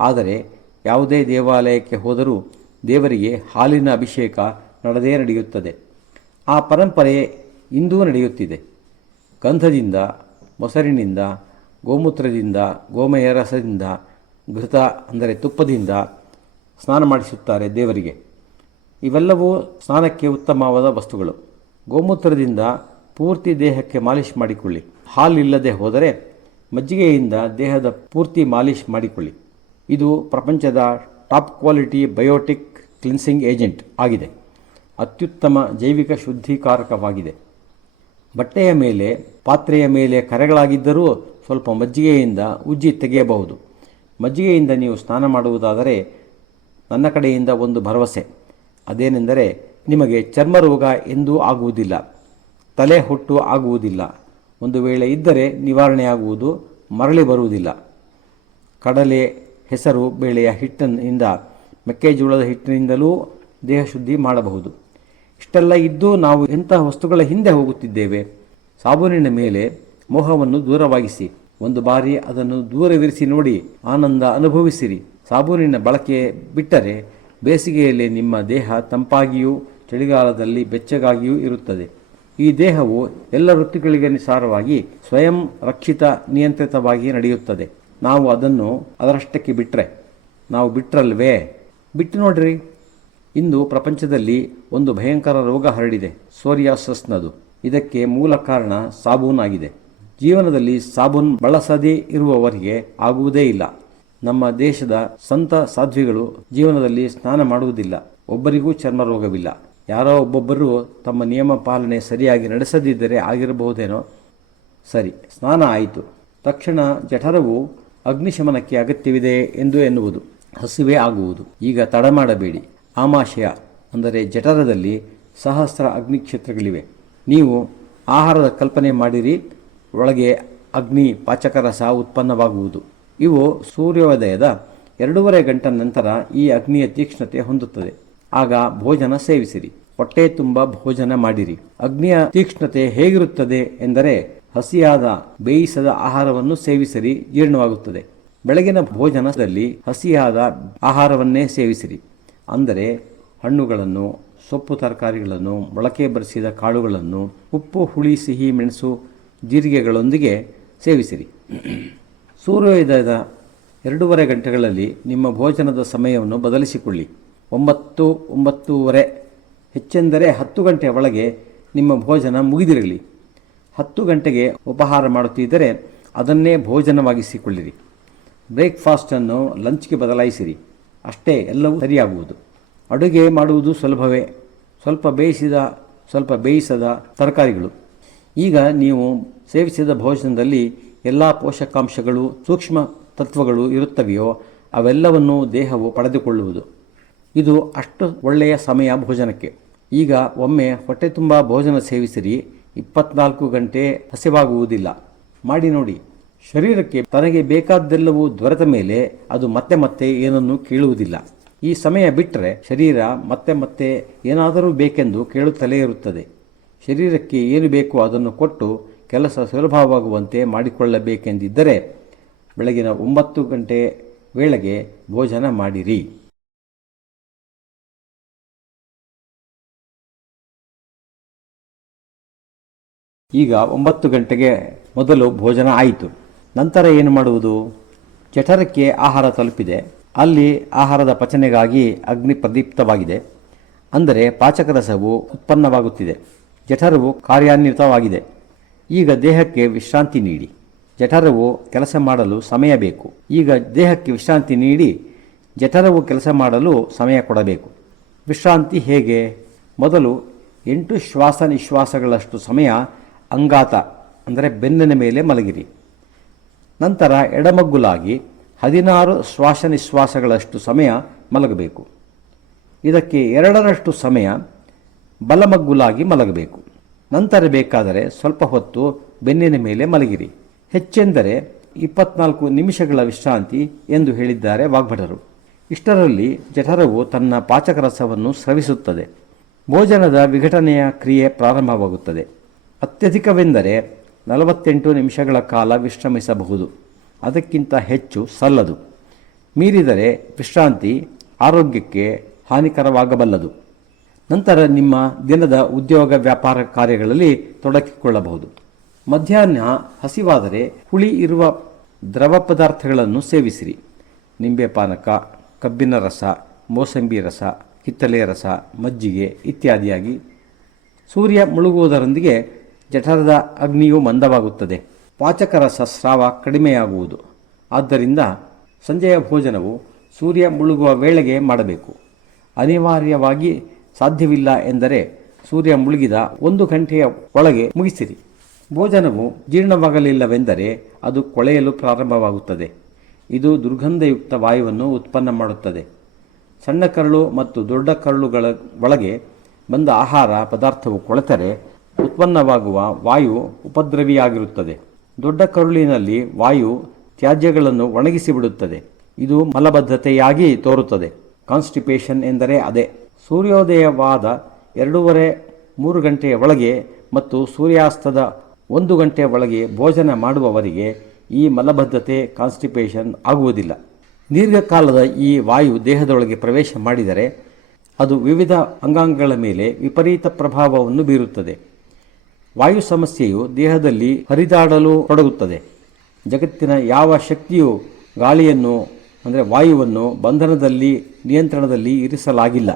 ಆದರೆ ಯಾವುದೇ ದೇವಾಲಯಕ್ಕೆ ಹೋದರೂ ದೇವರಿಗೆ ಹಾಲಿನ ಅಭಿಷೇಕ ನಡೆಯುತ್ತದೆ. ಆ ಪರಂಪರೆ ಇಂದೂ ನಡೆಯುತ್ತಿದೆ. ಗಂಧದಿಂದ, ಮೊಸರಿನಿಂದ, ಗೋಮೂತ್ರದಿಂದ, ಗೋಮಯ ರಸದಿಂದ, ಘೃತ ಅಂದರೆ ತುಪ್ಪದಿಂದ ಸ್ನಾನ ಮಾಡಿಸುತ್ತಾರೆ ದೇವರಿಗೆ. ಇವೆಲ್ಲವೂ ಸ್ನಾನಕ್ಕೆ ಉತ್ತಮವಾದ ವಸ್ತುಗಳು. ಗೋಮೂತ್ರದಿಂದ ಪೂರ್ತಿ ದೇಹಕ್ಕೆ ಮಾಲಿಷ್ ಮಾಡಿಕೊಳ್ಳಿ. ಹಾಲಿಲ್ಲದೆ ಹೋದರೆ ಮಜ್ಜಿಗೆಯಿಂದ ದೇಹದ ಪೂರ್ತಿ ಮಾಲಿಷ್ ಮಾಡಿಕೊಳ್ಳಿ. ಇದು ಪ್ರಪಂಚದ top quality biotic cleansing agent ಆಗಿದೆ. ಅತ್ಯುತ್ತಮ ಜೈವಿಕ ಶುದ್ಧೀಕಾರಕವಾಗಿದೆ. ಬಟ್ಟೆಯ ಮೇಲೆ, ಪಾತ್ರೆಯ ಮೇಲೆ ಕರೆಗಳಾಗಿದ್ದರೂ ಸ್ವಲ್ಪ ಮಜ್ಜಿಗೆಯಿಂದ ಉಜ್ಜಿ ತೆಗೆಯಬಹುದು. ಮಜ್ಜಿಗೆಯಿಂದ ನೀವು ಸ್ನಾನ ಮಾಡುವುದಾದರೆ ನನ್ನ ಕಡೆಯಿಂದ ಒಂದು ಭರವಸೆ. ಅದೇನೆಂದರೆ ನಿಮಗೆ ಚರ್ಮರೋಗ ಎಂದೂ ಆಗುವುದಿಲ್ಲ, ತಲೆ ಹೊಟ್ಟು ಆಗುವುದಿಲ್ಲ. ಒಂದು ವೇಳೆ ಇದ್ದರೆ ನಿವಾರಣೆಯಾಗುವುದು, ಮರಳಿ ಬರುವುದಿಲ್ಲ. ಕಡಲೆ, ಹೆಸರು ಬೇಳೆಯ ಹಿಟ್ಟಿನಿಂದ, ಮೆಕ್ಕೆಜೋಳದ ಹಿಟ್ಟಿನಿಂದಲೂ ದೇಹ ಶುದ್ಧಿ ಮಾಡಬಹುದು. ಇಷ್ಟೆಲ್ಲ ಇದ್ದೂ ನಾವು ಎಂತಹ ವಸ್ತುಗಳ ಹಿಂದೆ ಹೋಗುತ್ತಿದ್ದೇವೆ? ಸಾಬೂನಿನ ಮೇಲೆ ಮೋಹವನ್ನು ದೂರವಾಗಿಸಿ. ಒಂದು ಬಾರಿ ಅದನ್ನು ದೂರವಿರಿಸಿ ನೋಡಿ, ಆನಂದ ಅನುಭವಿಸಿರಿ. ಸಾಬೂನಿನ ಬಳಕೆ ಬಿಟ್ಟರೆ ಬೇಸಿಗೆಯಲ್ಲಿ ನಿಮ್ಮ ದೇಹ ತಂಪಾಗಿಯೂ ಚಳಿಗಾಲದಲ್ಲಿ ಬೆಚ್ಚಗಾಗಿಯೂ ಇರುತ್ತದೆ. ಈ ದೇಹವು ಎಲ್ಲ ಋತುಗಳಿಗನುಸಾರವಾಗಿ ಸ್ವಯಂ ರಕ್ಷಿತ, ನಿಯಂತ್ರಿತವಾಗಿ ನಡೆಯುತ್ತದೆ. ನಾವು ಅದನ್ನು ಅದರಷ್ಟಕ್ಕೆ ಬಿಟ್ಟರಲ್ವೇ? ಬಿಟ್ಟು ನೋಡ್ರಿ. ಇಂದು ಪ್ರಪಂಚದಲ್ಲಿ ಒಂದು ಭಯಂಕರ ರೋಗ ಹರಡಿದೆ, ಸೋರಿಯಾಸಿಸ್ನದು. ಇದಕ್ಕೆ ಮೂಲ ಕಾರಣ ಸಾಬೂನಾಗಿದೆ. ಜೀವನದಲ್ಲಿ ಸಾಬೂನ್ ಬಳಸದೇ ಇರುವವರಿಗೆ ಆಗುವುದೇ ಇಲ್ಲ. ನಮ್ಮ ದೇಶದ ಸಂತ ಸಾಧ್ವಿಗಳು ಜೀವನದಲ್ಲಿ ಸ್ನಾನ ಮಾಡುವುದಿಲ್ಲ. ಒಬ್ಬರಿಗೂ ಚರ್ಮ ರೋಗವಿಲ್ಲ. ಯಾರೋ ಒಬ್ಬೊಬ್ಬರು ತಮ್ಮ ನಿಯಮ ಪಾಲನೆ ಸರಿಯಾಗಿ ನಡೆಸದಿದ್ದರೆ ಆಗಿರಬಹುದೇನೋ. ಸರಿ, ಸ್ನಾನ ಆಯಿತು. ತಕ್ಷಣ ಜಠರವು ಅಗ್ನಿಶಮನಕ್ಕೆ ಅಗತ್ಯವಿದೆ ಎಂದು ಎನ್ನುವುದು, ಹಸಿವೆ ಆಗುವುದು. ಈಗ ತಡ ಮಾಡಬೇಡಿ. ಆಮಾಶಯ ಅಂದರೆ ಜಠರದಲ್ಲಿ ಸಹಸ್ರ ಅಗ್ನಿಕ್ಷೇತ್ರಗಳಿವೆ. ನೀವು ಆಹಾರದ ಕಲ್ಪನೆ ಮಾಡಿರಿ. ಒಳಗೆ ಅಗ್ನಿ ಪಾಚಕರಸ ಉತ್ಪನ್ನವಾಗುವುದು. ಇವು ಸೂರ್ಯೋದಯದ 2.5 ಗಂಟೆ ನಂತರ ಈ ಅಗ್ನಿಯ ತೀಕ್ಷ್ಣತೆ ಹೊಂದುತ್ತದೆ. ಆಗ ಭೋಜನ ಸೇವಿಸಿರಿ. ಹೊಟ್ಟೆ ತುಂಬ ಭೋಜನ ಮಾಡಿರಿ. ಅಗ್ನಿಯ ತೀಕ್ಷ್ಣತೆ ಹೇಗಿರುತ್ತದೆ ಎಂದರೆ ಹಸಿಯಾದ ಬೇಯಿಸದ ಆಹಾರವನ್ನು ಸೇವಿಸಿರಿ, ಜೀರ್ಣವಾಗುತ್ತದೆ. ಬೆಳಗಿನ ಭೋಜನದಲ್ಲಿ ಹಸಿಯಾದ ಆಹಾರವನ್ನೇ ಸೇವಿಸಿರಿ. ಅಂದರೆ ಹಣ್ಣುಗಳನ್ನು, ಸೊಪ್ಪು ತರಕಾರಿಗಳನ್ನು, ಮೊಳಕೆ ಬರಿಸಿದ ಕಾಳುಗಳನ್ನು, ಉಪ್ಪು, ಹುಳಿ, ಸಿಹಿ, ಮೆಣಸು, ಜೀರಿಗೆಗಳೊಂದಿಗೆ ಸೇವಿಸಿರಿ. ಸೂರ್ಯೋದಯದ 2.5 ಗಂಟೆಗಳಲ್ಲಿ ನಿಮ್ಮ ಭೋಜನದ ಸಮಯವನ್ನು ಬದಲಿಸಿಕೊಳ್ಳಿ. 9, 9:30, ಹೆಚ್ಚೆಂದರೆ 10 ಗಂಟೆ ಒಳಗೆ ನಿಮ್ಮ ಭೋಜನ ಮುಗಿದಿರಲಿ. 10 ಗಂಟೆಗೆ ಉಪಹಾರ ಮಾಡುತ್ತಿದ್ದರೆ ಅದನ್ನೇ ಭೋಜನವಾಗಿಸಿಕೊಳ್ಳಿರಿ. ಬ್ರೇಕ್ಫಾಸ್ಟನ್ನು ಲಂಚ್ಗೆ ಬದಲಾಯಿಸಿರಿ. ಅಷ್ಟೇ, ಎಲ್ಲವೂ ಸರಿಯಾಗುವುದು. ಅಡುಗೆ ಮಾಡುವುದು ಸುಲಭವೇ. ಸ್ವಲ್ಪ ಬೇಯಿಸದ ತರಕಾರಿಗಳು. ಈಗ ನೀವು ಸೇವಿಸಿದ ಭೋಜನದಲ್ಲಿ ಎಲ್ಲ ಪೋಷಕಾಂಶಗಳು, ಸೂಕ್ಷ್ಮ ತತ್ವಗಳು ಇರುತ್ತವೆಯೋ ಅವೆಲ್ಲವನ್ನೂ ದೇಹವು ಪಡೆದುಕೊಳ್ಳುವುದು. ಇದು ಅಷ್ಟು ಒಳ್ಳೆಯ ಸಮಯ ಭೋಜನಕ್ಕೆ. ಈಗ ಒಮ್ಮೆ ಹೊಟ್ಟೆ ತುಂಬ ಭೋಜನ ಸೇವಿಸಿರಿ. 24 ಗಂಟೆ ಹಸಿವಾಗುವುದಿಲ್ಲ. ಮಾಡಿ ನೋಡಿ. ಶರೀರಕ್ಕೆ ತನಗೆ ಬೇಕಾದ್ದೆಲ್ಲವೂ ದೊರೆತ ಮೇಲೆ ಅದು ಮತ್ತೆ ಮತ್ತೆ ಏನನ್ನೂ ಕೇಳುವುದಿಲ್ಲ. ಈ ಸಮಯ ಬಿಟ್ಟರೆ ಶರೀರ ಮತ್ತೆ ಏನಾದರೂ ಬೇಕೆಂದು ಕೇಳುತ್ತಲೇ ಇರುತ್ತದೆ. ಶರೀರಕ್ಕೆ ಏನು ಬೇಕೋ ಅದನ್ನು ಕೊಟ್ಟು ಕೆಲಸ ಸುಲಭವಾಗುವಂತೆ ಮಾಡಿಕೊಳ್ಳಬೇಕೆಂದಿದ್ದರೆ ಬೆಳಗಿನ 9 ಗಂಟೆ ವೇಳೆಗೆ ಭೋಜನ ಮಾಡಿರಿ. ಈಗ 9 ಗಂಟೆಗೆ ಮೊದಲು ಭೋಜನ ಆಯಿತು. ನಂತರ ಏನು ಮಾಡುವುದು? ಜಠರಕ್ಕೆ ಆಹಾರ ತಲುಪಿದೆ. ಅಲ್ಲಿ ಆಹಾರದ ಪಚನೆಗಾಗಿ ಅಗ್ನಿ ಪ್ರದೀಪ್ತವಾಗಿದೆ. ಅಂದರೆ ಪಾಚಕರಸವು ಉತ್ಪನ್ನವಾಗುತ್ತಿದೆ. ಜಠರವು ಕಾರ್ಯಾನ್ವಿತವಾಗಿದೆ. ಈಗ ದೇಹಕ್ಕೆ ವಿಶ್ರಾಂತಿ ನೀಡಿ. ಜಠರವು ಕೆಲಸ ಮಾಡಲು ಸಮಯ ಬೇಕು. ಈಗ ದೇಹಕ್ಕೆ ವಿಶ್ರಾಂತಿ ನೀಡಿ ಜಠರವು ಕೆಲಸ ಮಾಡಲು ಸಮಯ ಕೊಡಬೇಕು. ವಿಶ್ರಾಂತಿ ಹೇಗೆ? ಮೊದಲು 8 ಶ್ವಾಸ ನಿಶ್ವಾಸಗಳಷ್ಟು ಸಮಯ ಅಂಗಾತ ಅಂದರೆ ಬೆನ್ನಿನ ಮೇಲೆ ಮಲಗಿರಿ. ನಂತರ ಎಡಮಗ್ಗುಲಾಗಿ 16 ಶ್ವಾಸ ನಿಶ್ವಾಸಗಳಷ್ಟು ಸಮಯ ಮಲಗಬೇಕು. ಇದಕ್ಕೆ 2ರಷ್ಟು ಸಮಯ ಬಲಮಗ್ಗುಲಾಗಿ ಮಲಗಬೇಕು. ನಂತರ ಬೇಕಾದರೆ ಸ್ವಲ್ಪ ಹೊತ್ತು ಬೆನ್ನಿನ ಮೇಲೆ ಮಲಗಿರಿ. ಹೆಚ್ಚೆಂದರೆ 24 ನಿಮಿಷಗಳ ವಿಶ್ರಾಂತಿ ಎಂದು ಹೇಳಿದ್ದಾರೆ ವಾಗ್ಭಟರು. ಇಷ್ಟರಲ್ಲಿ ಜಠರವು ತನ್ನ ಪಾಚಕರಸವನ್ನು ಸ್ರವಿಸುತ್ತದೆ. ಭೋಜನದ ವಿಘಟನೆಯ ಕ್ರಿಯೆ ಪ್ರಾರಂಭವಾಗುತ್ತದೆ. ಅತ್ಯಧಿಕವೆಂದರೆ 48 ನಿಮಿಷಗಳ ಕಾಲ ವಿಶ್ರಮಿಸಬಹುದು. ಅದಕ್ಕಿಂತ ಹೆಚ್ಚು ಸಲ್ಲದು. ಮೀರಿದರೆ ವಿಶ್ರಾಂತಿ ಆರೋಗ್ಯಕ್ಕೆ ಹಾನಿಕರವಾಗಬಲ್ಲದು. ನಂತರ ನಿಮ್ಮ ದಿನದ ಉದ್ಯೋಗ ವ್ಯಾಪಾರ ಕಾರ್ಯಗಳಲ್ಲಿ ತೊಡಗಿಕೊಳ್ಳಬಹುದು. ಮಧ್ಯಾಹ್ನ ಹಸಿವಾದರೆ ಹುಳಿ ಇರುವ ದ್ರವ ಪದಾರ್ಥಗಳನ್ನು ಸೇವಿಸಿರಿ. ನಿಂಬೆ ಪಾನಕ, ಕಬ್ಬಿನ ರಸ, ಮೋಸಂಬಿ ರಸ, ಕಿತ್ತಳೆ ರಸ, ಮಜ್ಜಿಗೆ ಇತ್ಯಾದಿಯಾಗಿ. ಸೂರ್ಯ ಮುಳುಗುವುದರೊಂದಿಗೆ ಜಠರದ ಅಗ್ನಿಯು ಮಂದವಾಗುತ್ತದೆ. ಪಾಚಕರಸ ಸ್ರಾವ ಕಡಿಮೆಯಾಗುವುದು. ಆದ್ದರಿಂದ ಸಂಜೆಯ ಭೋಜನವು ಸೂರ್ಯ ಮುಳುಗುವ ವೇಳೆಗೆ ಮಾಡಬೇಕು. ಅನಿವಾರ್ಯವಾಗಿ ಸಾಧ್ಯವಿಲ್ಲ ಎಂದರೆ ಸೂರ್ಯ ಮುಳುಗಿದ 1 ಗಂಟೆಯ ಒಳಗೆ ಮುಗಿಸಿರಿ. ಭೋಜನವು ಜೀರ್ಣವಾಗಲಿಲ್ಲವೆಂದರೆ ಅದು ಕೊಳೆಯಲು ಪ್ರಾರಂಭವಾಗುತ್ತದೆ. ಇದು ದುರ್ಗಂಧಯುಕ್ತ ವಾಯುವನ್ನು ಉತ್ಪನ್ನ ಮಾಡುತ್ತದೆ. ಸಣ್ಣ ಕರಳು ಮತ್ತು ದೊಡ್ಡ ಕರಳುಗಳ ಒಳಗೆ ಬಂದ ಆಹಾರ ಪದಾರ್ಥವು ಕೊಳೆತರೆ ಉತ್ಪನ್ನವಾಗುವ ವಾಯು ಉಪದ್ರವಿಯಾಗಿರುತ್ತದೆ. ದೊಡ್ಡ ಕರುಳಿನಲ್ಲಿ ವಾಯು ತ್ಯಾಜ್ಯಗಳನ್ನು ಒಣಗಿಸಿಬಿಡುತ್ತದೆ. ಇದು ಮಲಬದ್ಧತೆಯಾಗಿ ತೋರುತ್ತದೆ. ಕಾನ್ಸ್ಟಿಪೇಷನ್ ಎಂದರೆ ಅದೇ. ಸೂರ್ಯೋದಯವಾದ 2:30-3 ಗಂಟೆಯ ಒಳಗೆ ಮತ್ತು ಸೂರ್ಯಾಸ್ತದ 1 ಗಂಟೆಯ ಒಳಗೆ ಭೋಜನ ಮಾಡುವವರಿಗೆ ಈ ಮಲಬದ್ಧತೆ ಕಾನ್ಸ್ಟಿಪೇಷನ್ ಆಗುವುದಿಲ್ಲ. ದೀರ್ಘಕಾಲದ ಈ ವಾಯು ದೇಹದೊಳಗೆ ಪ್ರವೇಶ ಮಾಡಿದರೆ ಅದು ವಿವಿಧ ಅಂಗಾಂಗಗಳ ಮೇಲೆ ವಿಪರೀತ ಪ್ರಭಾವವನ್ನು ಬೀರುತ್ತದೆ. ವಾಯು ಸಮಸ್ಯೆಯು ದೇಹದಲ್ಲಿ ಹರಿದಾಡಲು ತೊಡಗುತ್ತದೆ. ಜಗತ್ತಿನ ಯಾವ ಶಕ್ತಿಯೂ ಗಾಳಿಯನ್ನು ಅಂದರೆ ವಾಯುವನ್ನು ಬಂಧನದಲ್ಲಿ ನಿಯಂತ್ರಣದಲ್ಲಿ ಇರಿಸಲಾಗಿಲ್ಲ.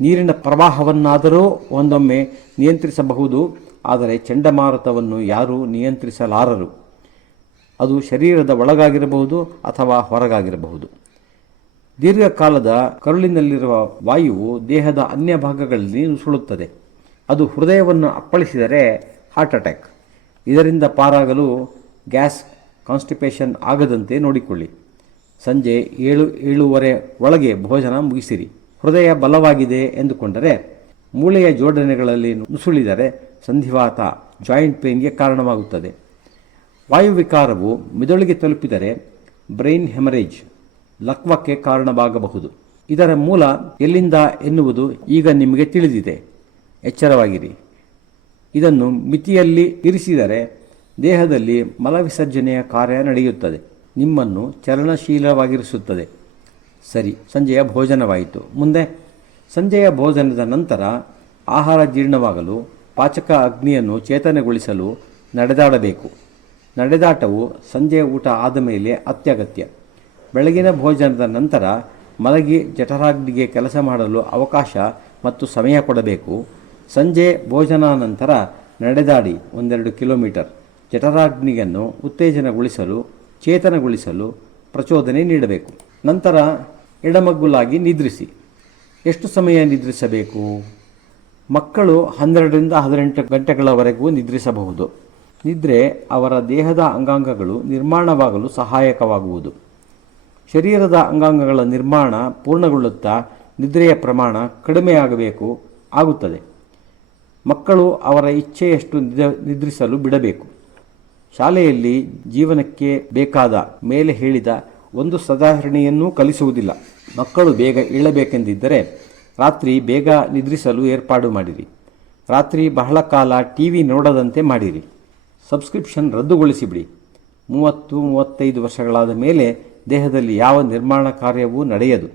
ನೀರಿನ ಪ್ರವಾಹವನ್ನಾದರೂ ಒಂದೊಮ್ಮೆ ನಿಯಂತ್ರಿಸಬಹುದು, ಆದರೆ ಚಂಡಮಾರುತವನ್ನು ಯಾರೂ ನಿಯಂತ್ರಿಸಲಾರರು. ಅದು ಶರೀರದ ಒಳಗಾಗಿರಬಹುದು ಅಥವಾ ಹೊರಗಾಗಿರಬಹುದು. ದೀರ್ಘಕಾಲದ ಕರುಳಿನಲ್ಲಿರುವ ವಾಯುವು ದೇಹದ ಅನ್ಯ ಭಾಗಗಳಲ್ಲಿ ನುಸುಳುತ್ತದೆ. ಅದು ಹೃದಯವನ್ನು ಅಪ್ಪಳಿಸಿದರೆ ಹಾರ್ಟ್ ಅಟ್ಯಾಕ್. ಇದರಿಂದ ಪಾರಾಗಲು ಗ್ಯಾಸ್ ಕಾನ್ಸ್ಟಿಪೇಷನ್ ಆಗದಂತೆ ನೋಡಿಕೊಳ್ಳಿ. ಸಂಜೆ 7-7:30 ಒಳಗೆ ಭೋಜನ ಮುಗಿಸಿರಿ. ಹೃದಯ ಬಲವಾಗಿದೆ ಎಂದುಕೊಂಡರೆ ಮೂಳೆಯ ಜೋಡಣೆಗಳಲ್ಲಿ ನುಸುಳಿದರೆ ಸಂಧಿವಾತ ಜಾಯಿಂಟ್ ಪೇನ್ಗೆ ಕಾರಣವಾಗುತ್ತದೆ. ವಾಯುವಿಕಾರವು ಮಿದುಳಿಗೆ ತಲುಪಿದರೆ ಬ್ರೈನ್ ಹೆಮರೇಜ್ ಲಕ್ವಕ್ಕೆ ಕಾರಣವಾಗಬಹುದು. ಇದರ ಮೂಲ ಎಲ್ಲಿಂದ ಎನ್ನುವುದು ಈಗ ನಿಮಗೆ ತಿಳಿದಿದೆ. ಎಚ್ಚರವಾಗಿರಿ. ಇದನ್ನು ಮಿತಿಯಲ್ಲಿ ಇರಿಸಿದರೆ ದೇಹದಲ್ಲಿ ಮಲವಿಸರ್ಜನೆಯ ಕಾರ್ಯ ನಡೆಯುತ್ತದೆ. ನಿಮ್ಮನ್ನು ಚಲನಶೀಲವಾಗಿರಿಸುತ್ತದೆ. ಸರಿ, ಸಂಜೆಯ ಭೋಜನವಾಯಿತು. ಮುಂದೆ ಸಂಜೆಯ ಭೋಜನದ ನಂತರ ಆಹಾರ ಜೀರ್ಣವಾಗಲು ಪಾಚಕ ಅಗ್ನಿಯನ್ನು ಚೇತನಗೊಳಿಸಲು ನಡೆದಾಡಬೇಕು. ನಡೆದಾಟವು ಸಂಜೆಯ ಊಟ ಆದ ಮೇಲೆ ಅತ್ಯಗತ್ಯ. ಬೆಳಗಿನ ಭೋಜನದ ನಂತರ ಮಲಗಿ ಜಠರಾಗ್ನಿಗೆ ಕೆಲಸ ಮಾಡಲು ಅವಕಾಶ ಮತ್ತು ಸಮಯ ಕೊಡಬೇಕು. ಸಂಜೆ ಭೋಜನ ನಂತರ ನಡೆದಾಡಿ 1-2 ಕಿಲೋಮೀಟರ್ ಜಠರಾಗ್ನಿಯನ್ನು ಉತ್ತೇಜನಗೊಳಿಸಲು ಚೇತನಗೊಳಿಸಲು ಪ್ರಚೋದನೆ ನೀಡಬೇಕು. ನಂತರ ಎಡಮಗ್ಗುಲಾಗಿ ನಿದ್ರಿಸಿ. ಎಷ್ಟು ಸಮಯ ನಿದ್ರಿಸಬೇಕು? ಮಕ್ಕಳು 12-18 ಗಂಟೆಗಳವರೆಗೂ ನಿದ್ರಿಸಬಹುದು. ನಿದ್ರೆ ಅವರ ದೇಹದ ಅಂಗಾಂಗಗಳು ನಿರ್ಮಾಣವಾಗಲು ಸಹಾಯಕವಾಗುವುದು. ಶರೀರದ ಅಂಗಾಂಗಗಳ ನಿರ್ಮಾಣ ಪೂರ್ಣಗೊಳ್ಳುತ್ತಾ ನಿದ್ರೆಯ ಪ್ರಮಾಣ ಕಡಿಮೆಯಾಗಬೇಕು ಆಗುತ್ತದೆ. ಮಕ್ಕಳು ಅವರ ಇಚ್ಛೆಯಷ್ಟು ನಿದ್ರಿಸಲು ಬಿಡಬೇಕು. ಶಾಲೆಯಲ್ಲಿ ಜೀವನಕ್ಕೆ ಬೇಕಾದ ಮೇಲೆ ಹೇಳಿದ ಒಂದು ಸದಾಹರಣೆಯನ್ನೂ ಕಲಿಸುವುದಿಲ್ಲ. ಮಕ್ಕಳು ಬೇಗ ಏಳಬೇಕೆಂದಿದ್ದರೆ ರಾತ್ರಿ ಬೇಗ ನಿದ್ರಿಸಲು ಏರ್ಪಾಡು ಮಾಡಿರಿ. ರಾತ್ರಿ ಬಹಳ ಕಾಲ ಟಿವಿ ನೋಡದಂತೆ ಮಾಡಿರಿ. ಸಬ್ಸ್ಕ್ರಿಪ್ಷನ್ ರದ್ದುಗೊಳಿಸಿಬಿಡಿ. 30-35 ವರ್ಷಗಳಾದ ಮೇಲೆ ದೇಹದಲ್ಲಿ ಯಾವ ನಿರ್ಮಾಣ ಕಾರ್ಯವೂ ನಡೆಯದು.